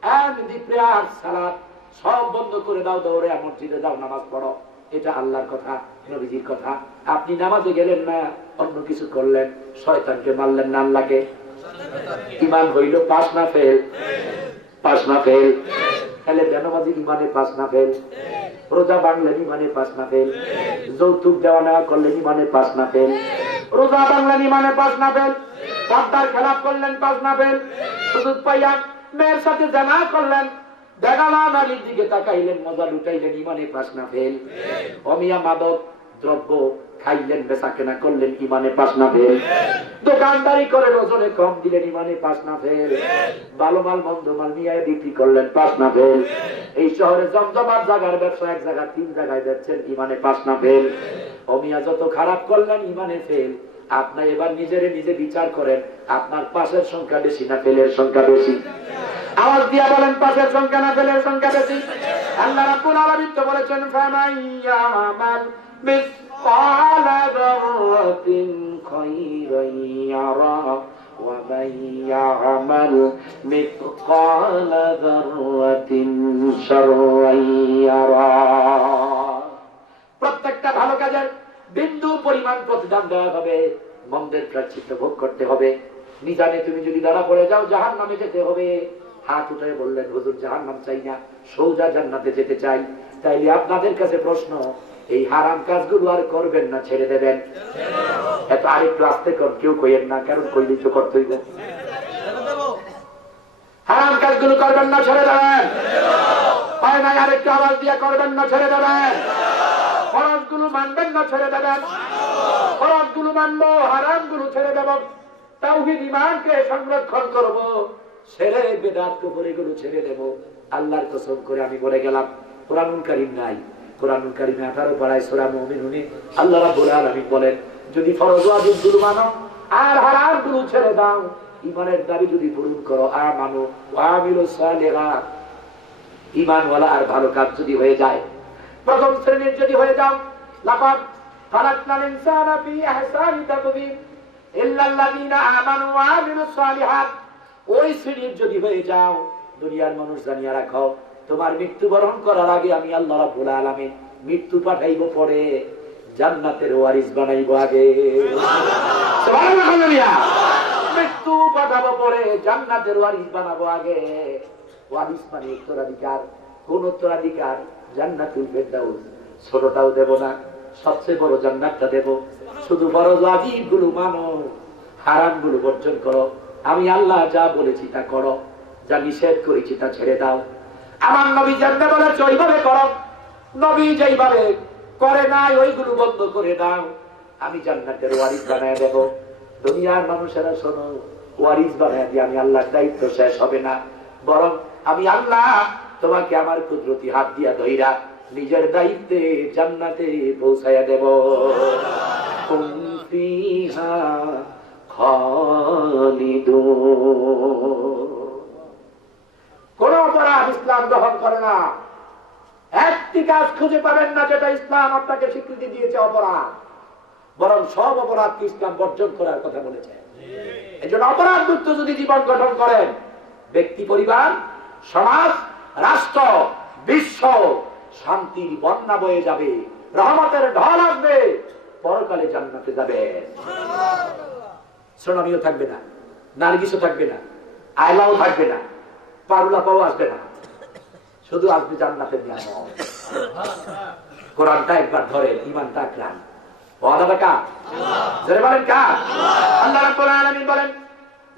and the prayer, সালাত সব বন্ধ করে দাও, দৌড়ে মসজিদে যাও, নামাজ পড়ো। এটা আল্লাহর কথা, নবীজির কথা। আপনি নামাজে গেলেন না, অন্য কিছু করলেন, শয়তানকে মারলেন না, আল্লাহকে। ঈমান হইল পাস না ফেল? পাস না ফেল? তাহলে বেনামাজি ঈমানে পাস না ফেল? রোজা ভাঙলেন ঈমানে পাস না ফেল? যৌতুক দেওয়া নেওয়া করলেন ঈমানে পাস না ফেল? রোজা ভাঙলেন ঈমানে পাস না ফেল? পর্দার খেলাপ করলেন পাস না ফেল? সুযোগ পাইয়া মেয়ের সাথে জানা করলেন, বেগালা নারীর দিকে তাকাইলেন, মজা লুটাইলেন, ঈমানে পাস না ফেল? অমিয়া মাদক দ্রব্য খাইলেন, বেচা কেনা করলেন, ঈমানে পাস না ফেল? দোকানদারি করে ওজনে কম দিলেন, ঈমানে পাস না ফেল? ভালো মাল মন্দ মাল নিয়ে বিক্রি করলেন, পাস না ফেল? এই শহরে জমজমাট জায়গার ব্যবসা 1 জায়গায় 3 জায়গায় বেচছেন, ঈমানে পাস না ফেল? অমিয়া যত খারাপ করলেন, ঈমানে ফেল। আপনি এবার নিজেরে নিজে বিচার করেন, আপনার পাশের সংখ্যা বেশি না ফেলের সংখ্যা বেশি? আওয়াজ দিয়া বলেন, পাশের সংখ্যা না ফেলের সংখ্যা বেশি? আল্লাহ রাব্বুল আলামিন তো বলেছেন, ফামাইয়ামাল মিসকালা যাররাতিন খায়রান ইয়ারা ওয়া মাইয়ামাল মিসকালা যাররাতিন শাররান ইয়ারা। প্রত্যেকটা ভালো কাজের বিন্দু পরিমাণ প্রতিদান দেওয়া হবে, মন্দের প্রায়শ্চিত্ত ভোগ করতে হবে। মিজানে তুমি যদি ধরা পড়ে যাও, জাহান্নামে যেতে হবে। হাত উঠে বললেন, হুজুর জাহান্নাম চাই না, সোজা জান্নাতে যেতে চাই। তাইলে আপনাদের কাছে প্রশ্ন, এই হারাম কাজগুলো আর করবেন না ছেড়ে দেবেন? এত আরেকটু আস্তে কর, কেউ কইেন না, কারণ কইলেই তো করতে হইবে। হারাম কাজগুলো করবেন না ছেড়ে দেবেন? হয় নাই, আরেকটু আওয়াজ দিয়ে করবেন না ছেড়ে দেবেন? ফরজগুলো মানবেন না ছেড়ে দেবেন? ফরজগুলো মানবো, হারামগুলো ছেড়ে দেব। তাওহীদ ঈমানকে সংরক্ষণ করব, ছেড়ে বেদাত কুফর এগুলো ছেড়ে দেব। আল্লাহর কসম করে আমি বলে গেলাম, কোরআনুল কারীম নাই, কোরআনুল কারীমে 18 পারায় সূরা মুমিনুনে আল্লাহ রাব্বুল আলামিন বলেন, যদি ফরজ ওয়াজিবগুলো মানো আর হারামগুলো ছেড়ে দাও, ঈমানের দাবি যদি পূরণ করো, আমানু ওয়া আমিলুস সালিহাত, ঈমানওয়ালা আর ভালো কাজ যদি হয়ে যায়, প্রথম শ্রেণীর যদি হয়ে যাও, লাকাদ খালাকনাল ইনসানা ফি আহসানি তাকওয়িম ইল্লাল্লাযীনা আমানু ওয়া আমিলুস সালিহাত, ওই শ্রেণীর যদি হয়ে যাও, দুনিয়ার মানুষ জানিয়া রাখো, তোমার মৃত্যুবরণ করার আগে আমি আল্লাহ রাব্বুল আলামিন মৃত্যু পাঠাইব, পরে জান্নাতের ওয়ারিস বানাইব আগে। সুবহানাল্লাহ। মৃত্যু পাঠাবো, পরে জান্নাতের ওয়ারিস বানাবো আগে। ওয়ারিস মানে উত্তরাধিকার। কোন উত্তরাধিকার? জান্নাতুল ফেরদাউস। ছোটটাও দেব না, সবচেয়ে বড় জান্নাতটা দেব। শুধু ফরজ ওয়াজিবগুলো মানো, হারামগুলো বর্জন করো। আমি আল্লাহ যা বলেছি তা করো, যা নিষেধ করেছি তা ছেড়ে দাও। আমার নবী যেভাবে বলেছে ওইভাবে করো, নবী যেইভাবে করে নাই ওইগুলো বন্ধ করে দাও। আমি জান্নাতের ওয়ারিস বানায় দেব। দুনিয়ার মানুষেরা শোনো, ওয়ারিস বানায় দিয়ে আমি আল্লাহর দায়িত্ব শেষ হবে না, বরং আমি আল্লাহ তোমাকে আমার কুদরতি হাত দিয়া ধইরা নিজের দায়িত্বে জান্নাতে পৌঁছায়া দেব। কুম ফিহা খালিদুন। কোন অপরাধ ইসলাম গ্রহণ করে না। একটি কাজ খুঁজে পাবেন না যেটা ইসলাম আপনাকে স্বীকৃতি দিয়েছে অপরাধ, বরং সব অপরাধকে ইসলাম বর্জন করার কথা বলেছে। এই জন্য অপরাধ মুক্ত যদি জীবন গঠন করেন, ব্যক্তি, পরিবার, সমাজ, রাষ্ট্র, বিশ্ব শান্তির বন্যা বয়ে যাবে, রহমতের ঢল আসবে, পরকালে জান্নাতে যাবে। সুনামিও থাকবে না, নারগিসও থাকবে না, আয়লাও থাকবে না, পারুলাপাও আসবে না, শুধু আসবে জান্নাতের নিয়ামত। কোরআনটা একবার ধরে ঈমানটা আঁকড়ান। ওয়াদাটা কার? যারা বলেন কার? আল্লাহ রাব্বুল আলামিন বলেন,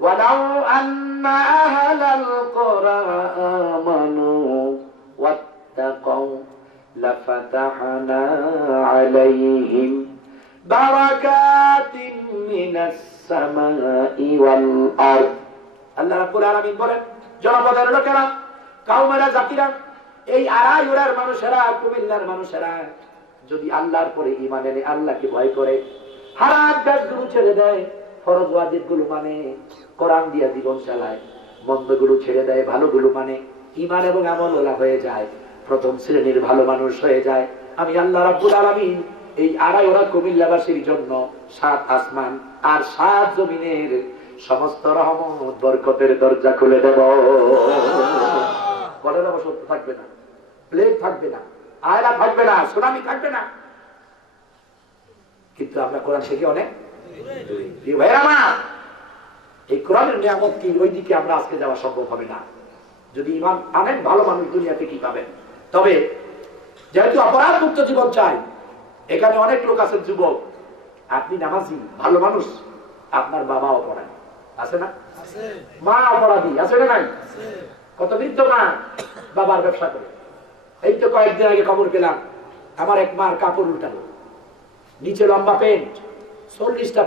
ওয়ালাউ আন্না আহলাল কুরা আমানু ওয়াত্তাকাউ লাফাতাহনা আলাইহিম বারাকাতিন মিনাস সামাই ওয়াল আরদ। আল্লাহ রাব্বুল আলামিন বলেন, জনপদের লোকেরা, কওমেরা, জাতিরা, এই আড়াইউড়ার মানুষেরা, কুমিল্লার মানুষেরা যদি আল্লাহর পরে ঈমান এনে আল্লাহকে ভয় করে, হারাম কাজগুলো ছেড়ে দেয়, ফরজ ওয়াজিব গুলো মানে, কোরআন দিয়া জীবন চালায়, মন্দগুলো ছেড়ে দেয়, ভালোগুলো মানে, ঈমান এবং আমল ওলা হয়ে যায়, প্রথম শ্রেণীর ভালো মানুষ হয়ে যায়, আমি আল্লাহ রাব্বুল আলামিন এই আড়াইউড়া কুমিল্লাবাসীর জন্য 7 আসমান আর 7 জমিনের সমস্ত রহমত বরকতের দরজা খুলে দেব। কলেরা বসত থাকবে না, প্লেগ থাকবে না, আয়লা থাকবে না, সুনামি থাকবে না। কিন্তু আমরা কোরআন শিখে অনেক এই কোরআনের নিয়ামত কি, ওই দিকে আমরা আজকে যাওয়া সম্ভব হবে না। যদি ঈমান আনেন, ভালো মানুষ দুনিয়াতে কি পাবেন। তবে যেহেতু অপরাধ মুক্ত জীবন চাই, এখানে অনেক লোক আছেন যুবক, আপনি নামাজি ভালো মানুষ, আপনার বাবা অপরাধী আছে না? মা অপরাধী আছে না? নাই? কত বৃদ্ধ মা বাবার ব্যবসা করে। এই তো কয়েকদিন আগে খবর পেলাম, আমার এক মার কাপড় উল্টানো, নিচে লম্বা প্যান্ট, 40টা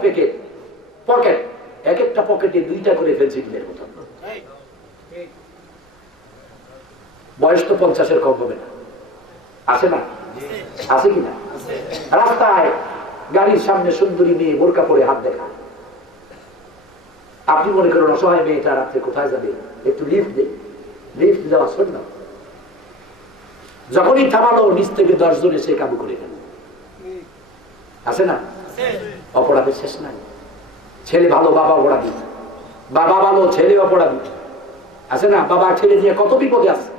পকেট, এক একটা পকেটে 2টা করে পেন্সিলের মতো। বয়স তো 50-এর কম হবে না, আছে না? আছে কিনা? রাস্তায় গাড়ির সামনে সুন্দরী মেয়ে বোরকা পরে হাত দেখা, আপনি মনে করেন অসহায় মেয়েটা রাত্রে কোথায় যাবে, একটু লিফট দে, লিফট দেওয়া শোন। যখনই থামালো, নিচ থেকে 10 জন এসে কাবু করে গেল। আছে না? অপরাধের শেষ নাই। ছেলে ভালো, বাবা অপরাধী, বাবা ভালো, ছেলে অপরাধী। আছে না? বাবা ছেলে নিয়ে কত বিপদে আছে।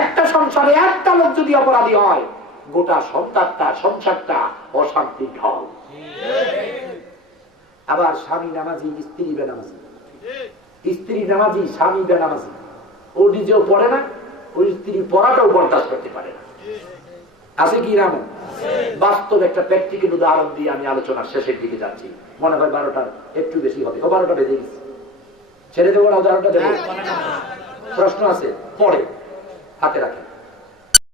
একটা সংসারে একটা লোক যদি অপরাধী হয়, গোটা সংসারটা অশান্তির ঢল। আবার স্বামী নামাজি, স্ত্রী বেনামাজি, স্ত্রী নামাজি, স্বামী বেনামাজি, ও নিজেও পড়ে না, ওই স্ত্রী পড়াটাও বরদাস্ত করতে পারে না। আছে কি নাম? বাস্তব একটা প্র্যাকটিক্যাল উদাহরণ দিয়ে আমি আলোচনার শেষের দিকে যাচ্ছি। মনে হয় 12টার একটু বেশি হবে, 12টা বেজে গেছে। ছেড়ে দেবো না উদাহরণটা দেবো? প্রশ্ন আছে? পরে হাতে রাখেন।